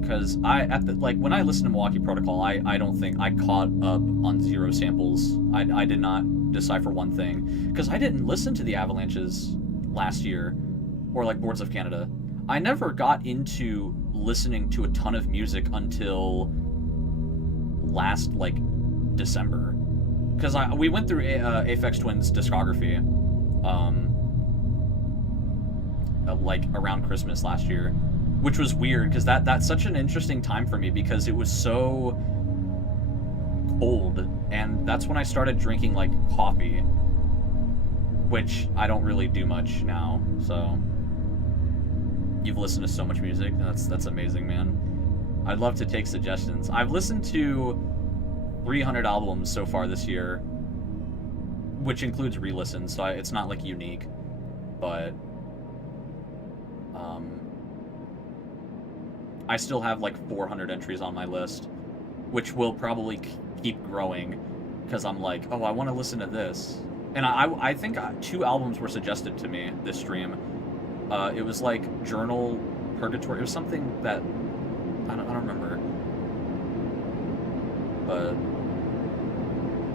Because when I listened to Milwaukee Protocol, I don't think I caught up on 0 samples. I did not decipher one thing. Because I didn't listen to the Avalanches last year, or, like, Boards of Canada. I never got into listening to a ton of music until last, like, December. Because we went through Aphex Twin's discography, like, around Christmas last year, which was weird, because that's such an interesting time for me, because it was so cold, and that's when I started drinking, like, coffee, which I don't really do much now, so... You've listened to so much music, and that's amazing, man. I'd love to take suggestions. I've listened to 300 albums so far this year, which includes re-listens, so it's not, like, unique, but I still have, like, 400 entries on my list, which will probably keep growing, because I'm like, oh, I want to listen to this. And I think 2 albums were suggested to me this stream. It was like Journal, Purgatory. It was something that I don't remember, but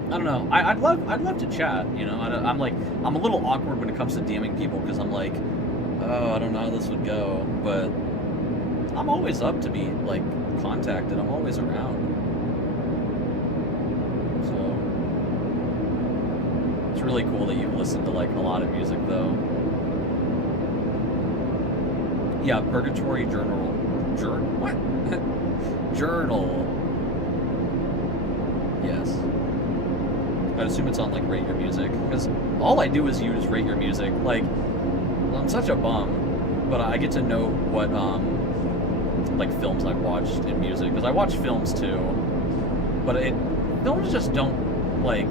I don't know. I'd love to chat. You know, I'm a little awkward when it comes to DMing people, because I'm like, oh, I don't know how this would go, but I'm always up to be, like, contacted. I'm always around. So it's really cool that you've listened to, like, a lot of music, though. Yeah, Purgatory, Journal. What? Journal. Yes. I'd assume it's on, like, Rate Your Music, because all I do is use Rate Your Music. Like, I'm such a bum, but I get to know what, like, films I've watched in music, because I watch films, too, but films just don't, like,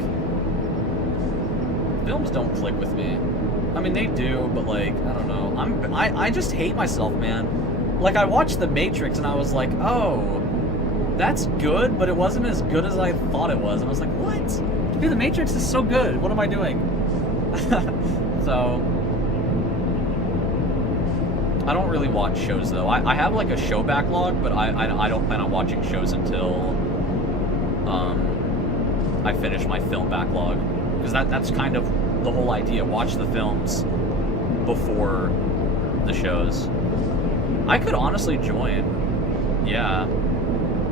films don't click with me. I mean, they do, but, like, I don't know. I just hate myself, man. Like, I watched The Matrix, and I was like, oh, that's good, but it wasn't as good as I thought it was. I was like, what? Dude, The Matrix is so good. What am I doing? So, I don't really watch shows, though. I have, like, a show backlog, but I don't plan on watching shows until I finish my film backlog. Because that's kind of the whole idea. Watch the films before the shows. I could honestly join. Yeah.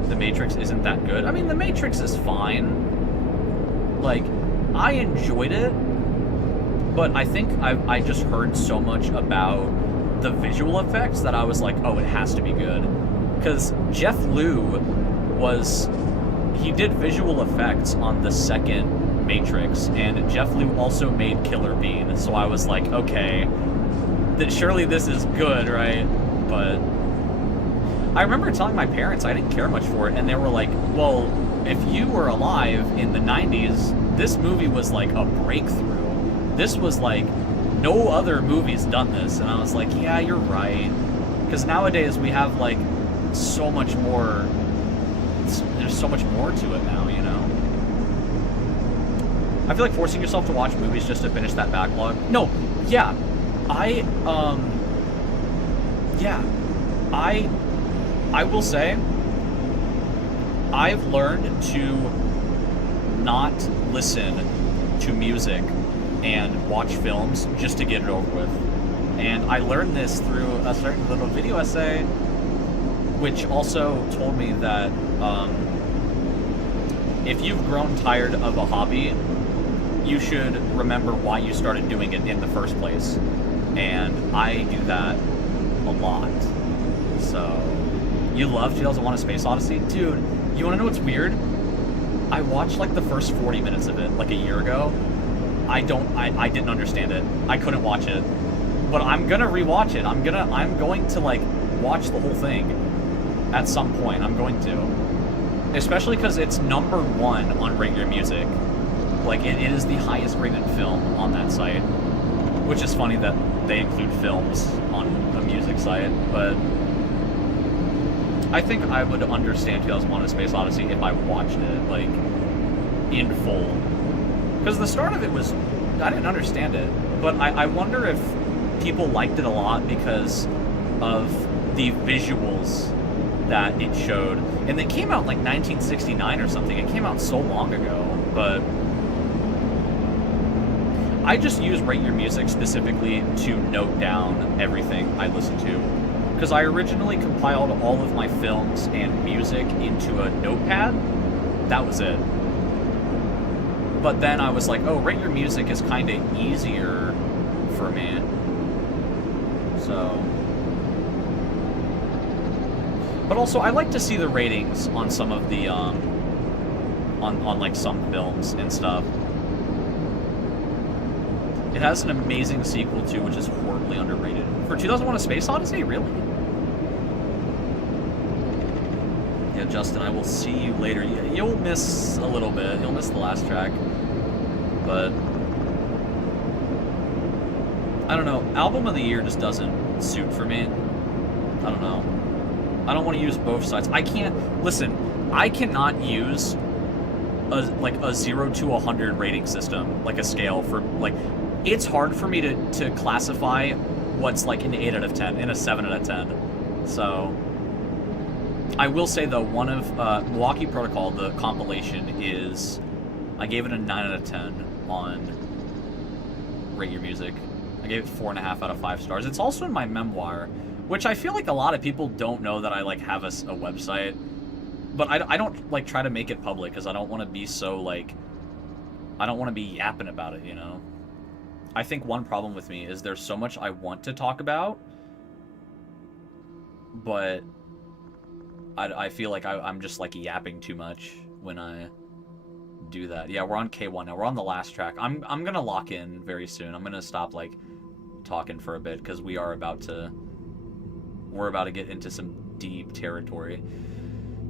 The Matrix isn't that good. I mean, The Matrix is fine. Like, I enjoyed it, but I think I just heard so much about the visual effects that I was like, oh, it has to be good. Because Jeff Liu he did visual effects on the second Matrix, and Jeff Liu also made Killer Bean, so I was like, okay, surely this is good, right? But I remember telling my parents I didn't care much for it, and they were like, well, if you were alive in the 90s, this movie was like a breakthrough. This was like, no other movie's done this. And I was like, yeah, you're right. Because nowadays we have, like, so much more, there's so much more to it now, you know? I feel like forcing yourself to watch movies just to finish that backlog. No, yeah. I will say, I've learned to not listen to music and watch films just to get it over with. And I learned this through a certain little video essay, which also told me that if you've grown tired of a hobby, you should remember why you started doing it in the first place. And I do that a lot. So, you love 2001: A Space Odyssey? Dude, you wanna know what's weird? I watched like the first 40 minutes of it like a year ago. I didn't understand it. I couldn't watch it. But I'm gonna rewatch it. I'm going to like watch the whole thing at some point. I'm going to. Especially because it's #1 on Rate Your Music. Like, it is the highest rated film on that site. Which is funny that they include films on a music site, but I think I would understand 2001: A Space Odyssey if I watched it, like, in full. Because the start of it was didn't understand it, but I wonder if people liked it a lot because of the visuals that it showed. And it came out in like 1969 or something. It came out so long ago, but I just use Rate Your Music specifically to note down everything I listen to. Because I originally compiled all of my films and music into a notepad. That was it. But then I was like, oh, Rate Your Music is kind of easier for me. So... But also, I like to see the ratings on some of the, on like some films and stuff. It has an amazing sequel too, which is horribly underrated. For 2001: A Space Odyssey, really? Yeah, Justin, I will see you later. You'll miss a little bit. You'll miss the last track. But I don't know. Album of the year just doesn't suit for me. I don't know. I don't want to use both sides. I can't... Listen, I cannot use a 0 to 100 rating system, like a scale for... Like, it's hard for me to classify what's like an 8 out of 10 and a 7 out of 10. So... I will say, though, one of Milwaukee Protocol, the compilation, is... I gave it a 9 out of 10 on Rate Your Music. I gave it 4.5 out of 5 stars. It's also in my memoir, which I feel like a lot of people don't know that I, like, have a website. But I don't, like, try to make it public, because I don't want to be so, like... I don't want to be yapping about it, you know? I think one problem with me is there's so much I want to talk about, but... I feel like I'm just, like, yapping too much when I do that. Yeah, we're on K1 now. We're on the last track. I'm gonna lock in very soon. I'm gonna stop, like, talking for a bit, because we're about to get into some deep territory.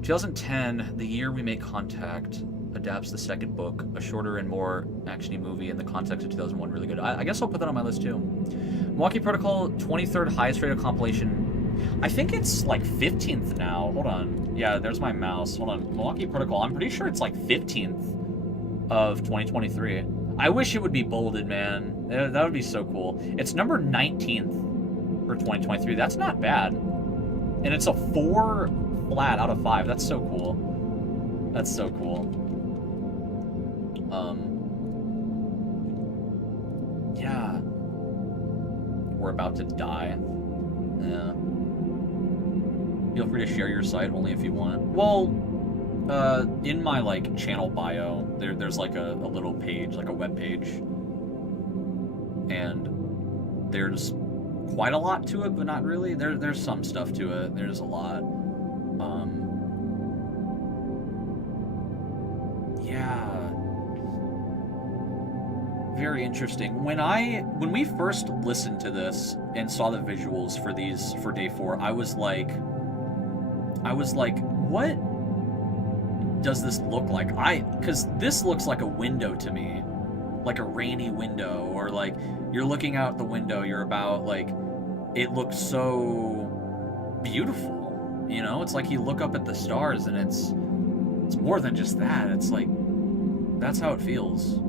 2010, the year we make contact, adapts the second book, a shorter and more actiony movie in the context of 2001. Really good. I guess I'll put that on my list, too. Milwaukee Protocol, 23rd highest rated compilation. I think it's like 15th now. Hold on. Yeah, there's my mouse. Hold on. Milwaukee Protocol. I'm pretty sure it's like 15th of 2023. I wish it would be bolded, man. That would be so cool. It's number 19th for 2023. That's not bad. And it's a 4 flat out of 5. That's so cool. That's so cool. Yeah. We're about to die. Yeah. Feel free to share your site only if you want. Well, in my, like, channel bio, there's like a little page, like a web page. And there's quite a lot to it, but not really. There's some stuff to it. There's a lot. Yeah. Very interesting. When we first listened to this and saw the visuals for day 4, I was like, what does this look like? Because this looks like a window to me, like a rainy window, or like you're looking out the window, you're about, like, it looks so beautiful, you know? It's like you look up at the stars and it's more than just that. It's like, that's how it feels.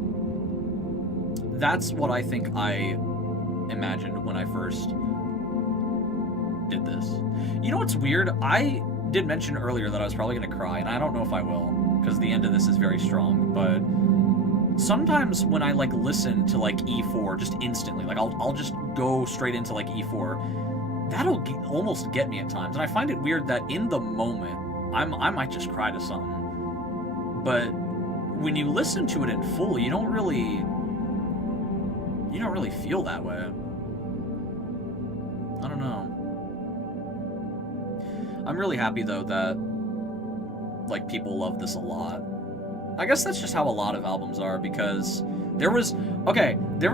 That's what I think I imagined when I first did this. You know what's weird? I did mention earlier that I was probably going to cry, and I don't know if I will, because the end of this is very strong, but sometimes when I, like, listen to, like, E4 just instantly, like, I'll just go straight into, like, E4, that'll almost get me at times, and I find it weird that in the moment, I might just cry to something, but when you listen to it in full, you don't really feel that way. I don't know. I'm really happy, though, that, like, people love this a lot. I guess that's just how a lot of albums are, because there was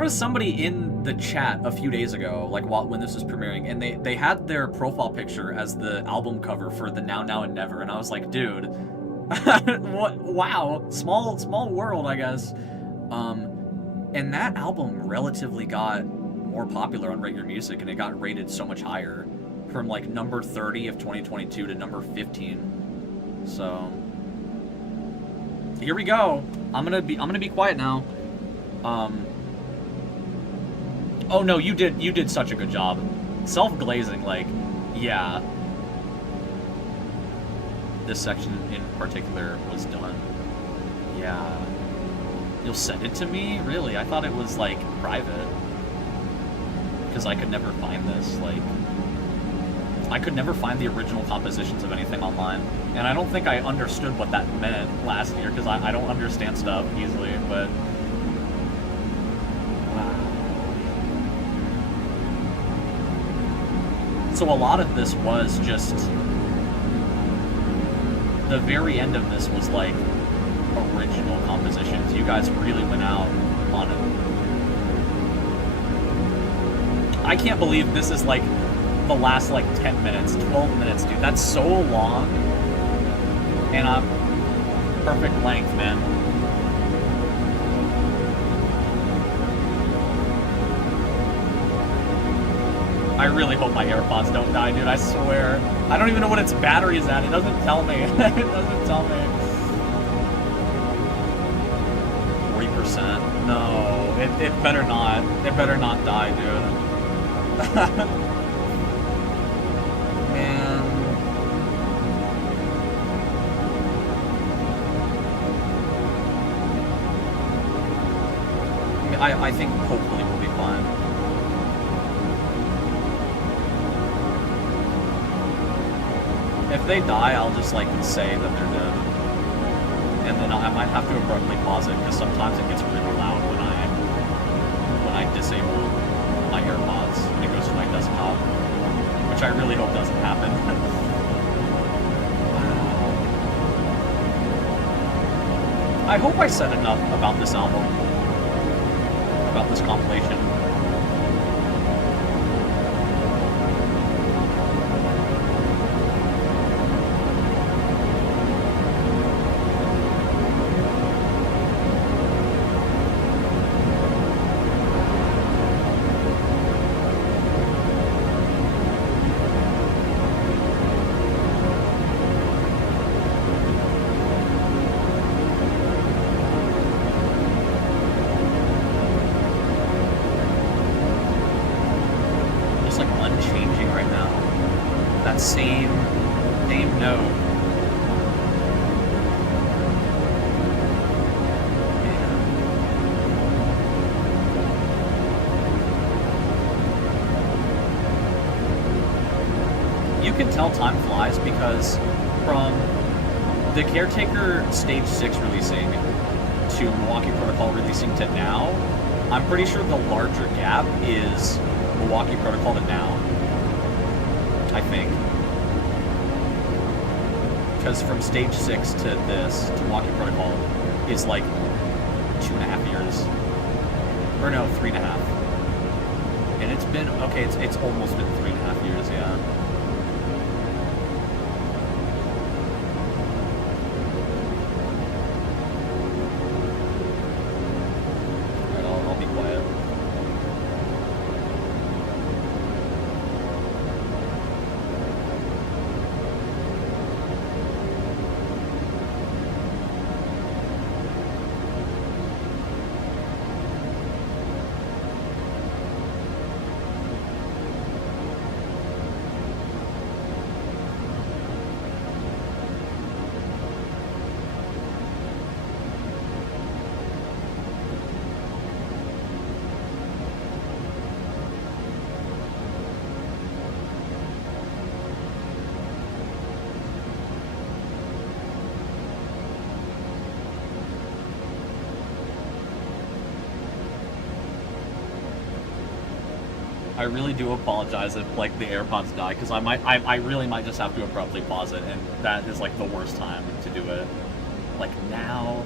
somebody in the chat a few days ago, like, when this was premiering, and they had their profile picture as the album cover for the Now, Now, and Never, and I was like, dude, what? Wow, small world, I guess. And that album relatively got more popular on Rate Your Music, and it got rated so much higher, from like number 30 of 2022 to number 15. So here we go. I'm gonna be quiet now. Oh no, you did such a good job. Self-glazing, like, yeah. This section in particular was done. Yeah. You'll send it to me? Really? I thought it was, like, private. Because I could never find this, like... I could never find the original compositions of anything online. And I don't think I understood what that meant last year, because I don't understand stuff easily, but... So a lot of this was just... The very end of this was, like, original compositions. You guys really went out on it. I can't believe this is, like, the last, like, 10 minutes, 12 minutes, dude. That's so long. And I'm perfect length, man. I really hope my AirPods don't die, dude. I swear. I don't even know what its battery is at. It doesn't tell me. It doesn't tell me. 40%? No. It better not. It better not die, dude. Man. I think hopefully we'll be fine. If they die, I'll just, like, say that they're dead. And then I might have to abruptly pause it, because sometimes it gets really loud when I disable my AirPods and it goes to my desktop. Which I really hope doesn't happen. I hope I said enough about this album. About this compilation. Time flies because from the Caretaker Stage 6 releasing to Milwaukee Protocol releasing to now, I'm pretty sure the larger gap is Milwaukee Protocol to now. I think. Because from Stage 6 to this, to Milwaukee Protocol, is like 2.5 years. Or no, 3.5. And it's been, okay, it's almost been 3.5 years, yeah. I really do apologize if, like, the AirPods die, because I really might just have to abruptly pause it, and that is, like, the worst time to do it. Like, now,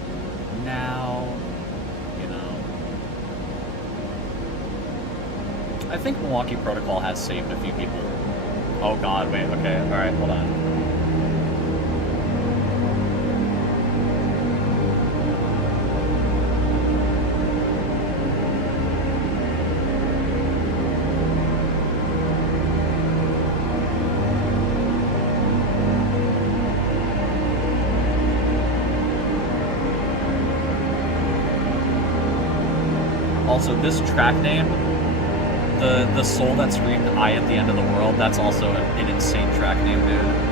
you know. I think Milwaukee Protocol has saved a few people. Oh god, wait, okay, alright, hold on. Also, this track name the soul that screamed "I at the end of the world." That's also an insane track name, dude.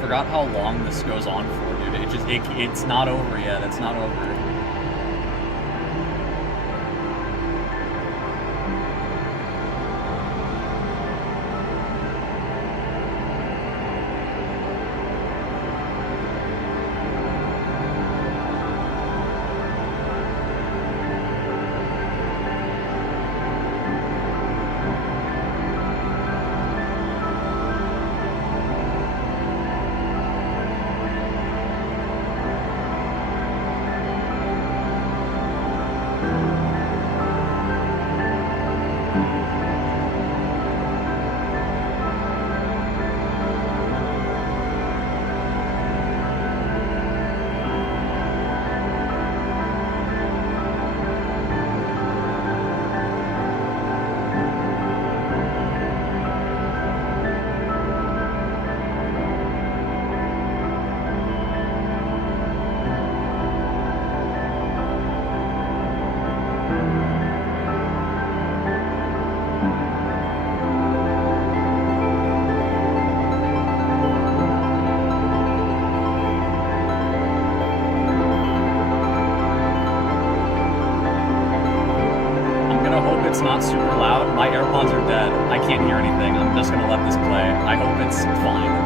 Forgot how long this goes on for, dude. It's not over yet. It's not over. It's not super loud. My AirPods are dead. I can't hear anything. I'm just gonna let this play. I hope it's fine.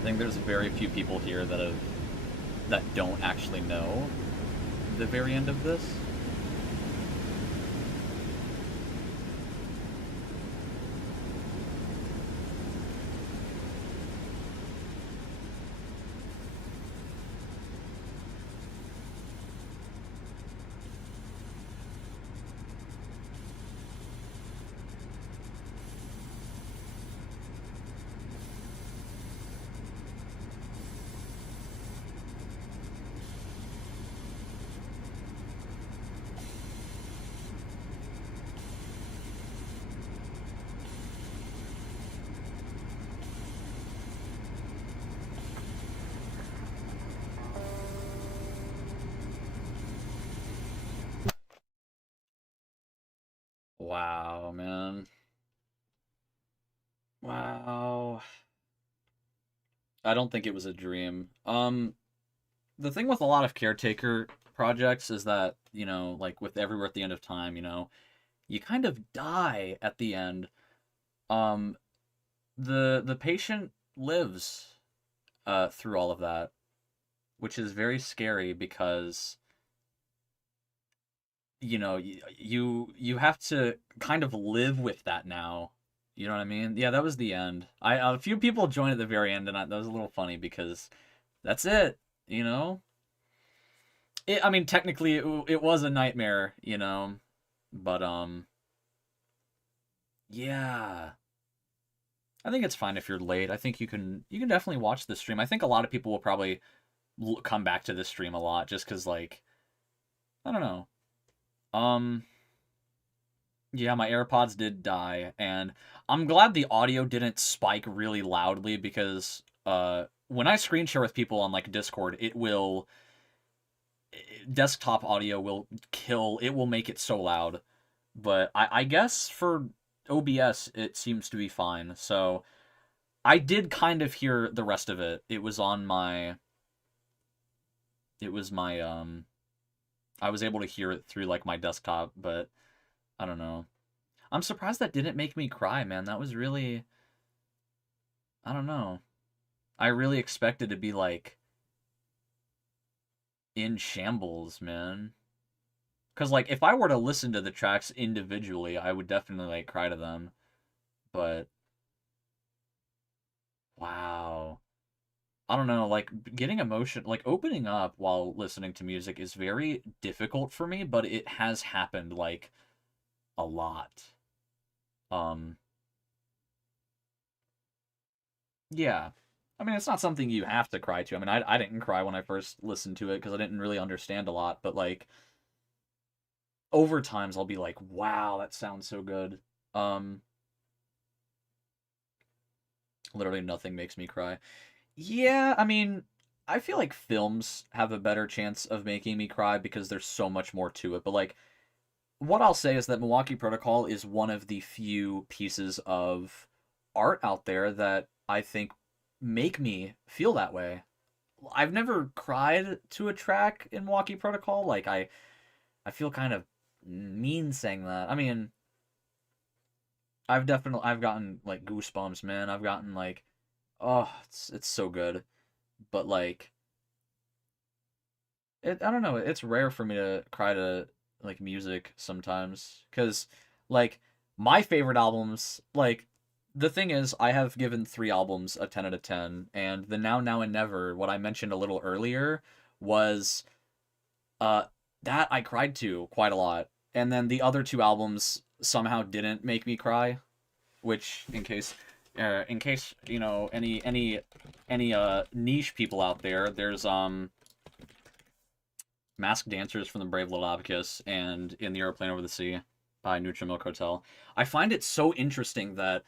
I think there's very few people here that don't actually know the very end of this. Wow, man. Wow. I don't think it was a dream. The thing with a lot of caretaker projects is that, you know, like with Everywhere at the End of Time, you know, you kind of die at the end. Um, the patient lives through all of that, which is very scary because you know you have to kind of live with that now. You know what I mean? Yeah, that was the end. A few people joined at the very end, and that was a little funny because that's it. You know, I mean, technically, it was a nightmare. You know, but yeah. I think it's fine if you're late. I think you can definitely watch the stream. I think a lot of people will probably come back to this stream a lot just because, like, I don't know. Yeah, my AirPods did die, and I'm glad the audio didn't spike really loudly because when I screen share with people on like Discord, desktop audio will it will make it so loud. But I guess for OBS it seems to be fine. So I did kind of hear the rest of it. It was my I was able to hear it through like my desktop, but I don't know. I'm surprised that didn't make me cry, man. That was really, I don't know. I really expected to be like in shambles, man. Cause like if I were to listen to the tracks individually, I would definitely like cry to them. But wow. I don't know, like getting emotion, like opening up while listening to music is very difficult for me, but it has happened like a lot. Yeah. I mean, it's not something you have to cry to. I mean, I didn't cry when I first listened to it because I didn't really understand a lot, but like over times I'll be like, wow, that sounds so good. Literally nothing makes me cry. Yeah, I mean, I feel like films have a better chance of making me cry because there's so much more to it. But like, what I'll say is that Milwaukee Protocol is one of the few pieces of art out there that I think make me feel that way. I've never cried to a track in Milwaukee Protocol. Like I feel kind of mean saying that. I mean, I've gotten like goosebumps, man. I've gotten like, oh, it's so good. But like I don't know, it's rare for me to cry to like music sometimes cuz like my favorite albums like the thing is, I have given 3 albums a 10 out of 10, and the Now, Now, and Never, what I mentioned a little earlier, was that I cried to quite a lot. And then the other 2 albums somehow didn't make me cry, which, in case you know, any niche people out there, there's Masked Dancers from the Brave Little Abacus and In the Aeroplane Over the Sea by Neutral Milk Hotel. I find it so interesting that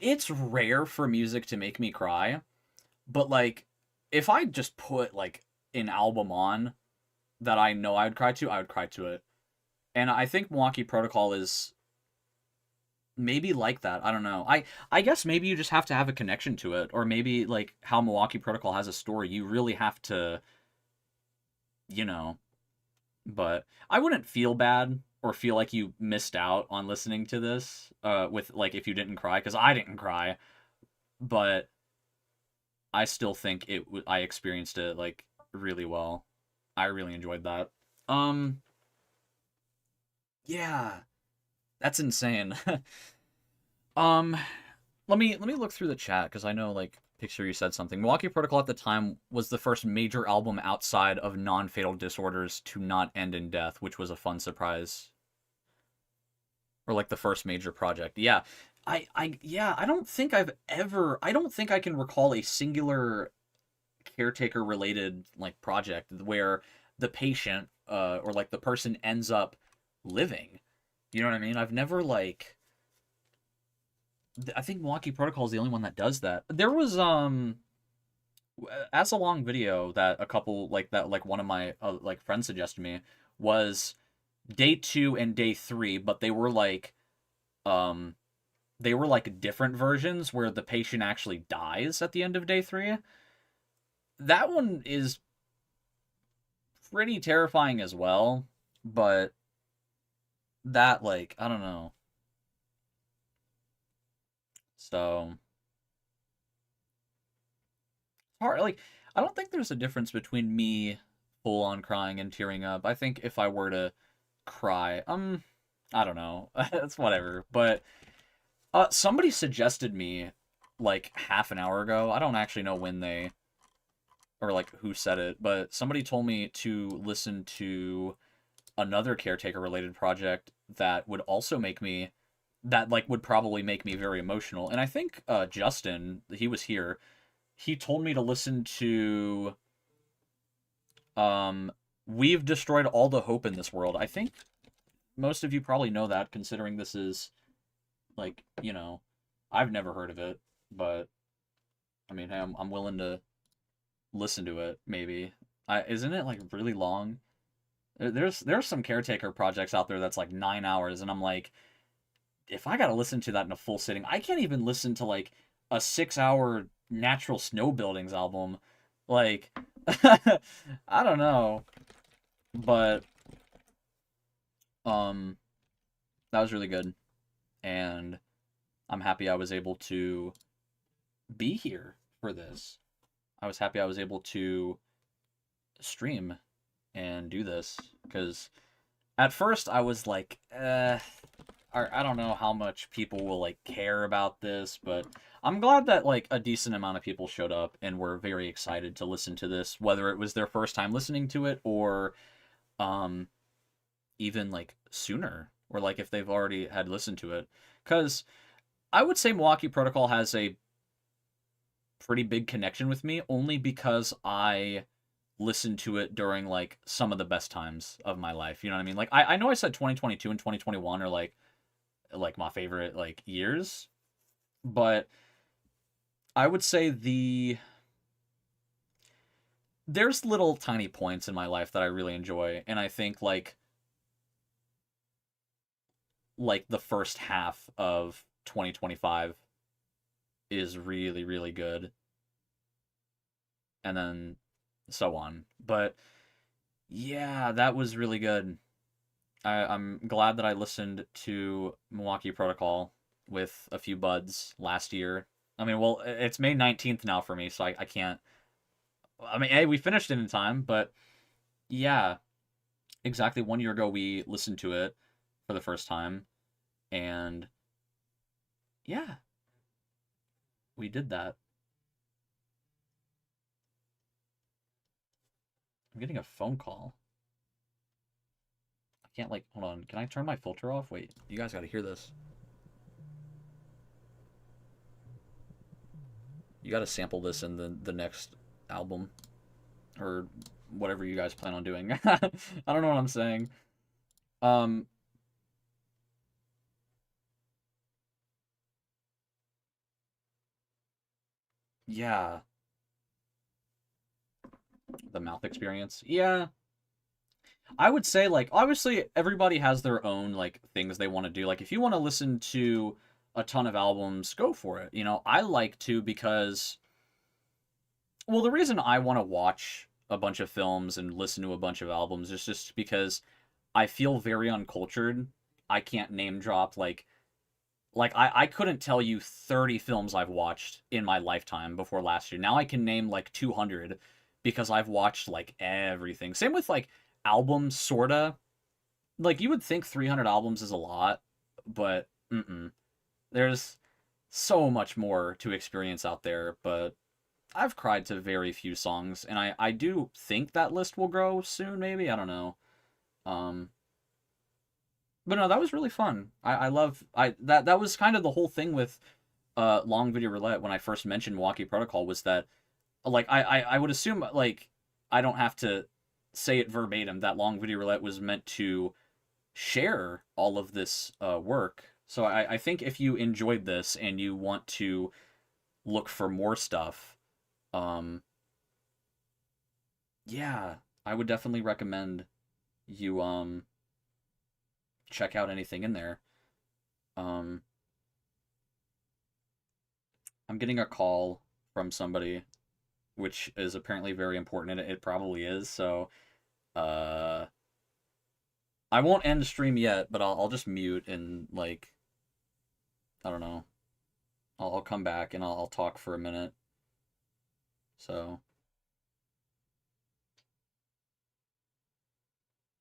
it's rare for music to make me cry, but, like, if I just put, like, an album on that I know I would cry to it. And I think Milwaukee Protocol is maybe like that. I don't know. I guess maybe you just have to have a connection to it, or maybe, like, how Milwaukee Protocol has a story. You really have to, you know. But I wouldn't feel bad or feel like you missed out on listening to this with, like, if you didn't cry, because I didn't cry. But I still think I experienced it, like, really well. I really enjoyed that. Yeah. That's insane. Let me look through the chat, because I know, like, PXTSERYU said something. Milwaukee Protocol at the time was the first major album outside of Non-Fatal Disorders to not end in death, which was a fun surprise. Or, like, the first major project. Yeah. I don't think I don't think I can recall a singular caretaker-related, like, project where the patient, or, like, the person ends up living. You know what I mean? I've never, like... I think Milwaukee Protocol is the only one that does that. There was, as a long video that a couple, like, that, like, one of my, like, friends suggested me, was day 2 and day 3, but they were, like, different versions where the patient actually dies at the end of day 3. That one is pretty terrifying as well, but that, like, I don't know. So, hard. Like, I don't think there's a difference between me full on crying and tearing up. I think if I were to cry, I don't know. It's whatever. But somebody suggested me, like, half an hour ago. I don't actually know when they, or, like, who said it, but somebody told me to listen to another caretaker related project that would also make me, that, like, would probably make me very emotional. And I think Justin, he was here, he told me to listen to We've Destroyed All the Hope in This World. I think most of you probably know that, considering this is, like, you know, I've never heard of it, but I mean, hey, I'm willing to listen to it, maybe. Isn't it, like, really long? There's some caretaker projects out there that's, like, 9 hours, and I'm like, if I gotta listen to that in a full sitting, I can't even listen to, like, a 6-hour Natural Snow Buildings album. Like, I don't know. But, that was really good. And I'm happy I was able to be here for this. I was happy I was able to stream and do this. Because at first I was like, I don't know how much people will, like, care about this, but I'm glad that, like, a decent amount of people showed up and were very excited to listen to this, whether it was their first time listening to it or even, like, sooner, or, like, if they've already had listened to it. Because I would say Milwaukee Protocol has a pretty big connection with me, only because I listened to it during, like, some of the best times of my life. You know what I mean? Like, I know I said 2022 and 2021 are, like my favorite, like, years, but I would say there's little tiny points in my life that I really enjoy, and I think, like the first half of 2025 is really, really good, and then so on. But yeah, that was really good. I'm glad that I listened to Milwaukee Protocol with a few buds last year. I mean, well, it's May 19th now for me, so I can't... I mean, hey, we finished it in time, but yeah, exactly 1 year ago we listened to it for the first time, and yeah, We did that. I'm getting a phone call. I can't, like, hold on. Can I turn my filter off? Wait, you guys gotta hear this. You gotta sample this in the next album. Or whatever you guys plan on doing. I don't know what I'm saying. Yeah. The mouth experience. Yeah. I would say, like, obviously everybody has their own, like, things they want to do. Like, if you want to listen to a ton of albums, go for it. You know, I like to because, well, the reason I want to watch a bunch of films and listen to a bunch of albums is just because I feel very uncultured. I can't name drop, like I couldn't tell you 30 films I've watched in my lifetime before last year. Now I can name, like, 200 because I've watched, like, everything. Same with, like, albums, sorta. Like, you would think 300 albums is a lot, but there's so much more to experience out there, but I've cried to very few songs, and I do think that list will grow soon, maybe? I don't know. But no, that was really fun. I love... That was kind of the whole thing with Long Video Roulette when I first mentioned Milwaukee Protocol, was that, like, I would assume, like, I don't have to say it verbatim, that Long Video Roulette was meant to share all of this work. So I think if you enjoyed this and you want to look for more stuff, yeah, I would definitely recommend you check out anything in there. I'm getting a call from somebody, which is apparently very important, and it probably is, so I won't end the stream yet, but I'll just mute and, like, I don't know. I'll come back and I'll talk for a minute. So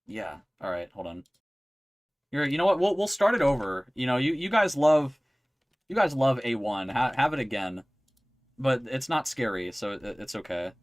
yeah, all right, hold on. You know what? We'll start it over. You know, you guys love A1. Have it again, but it's not scary, so it's okay.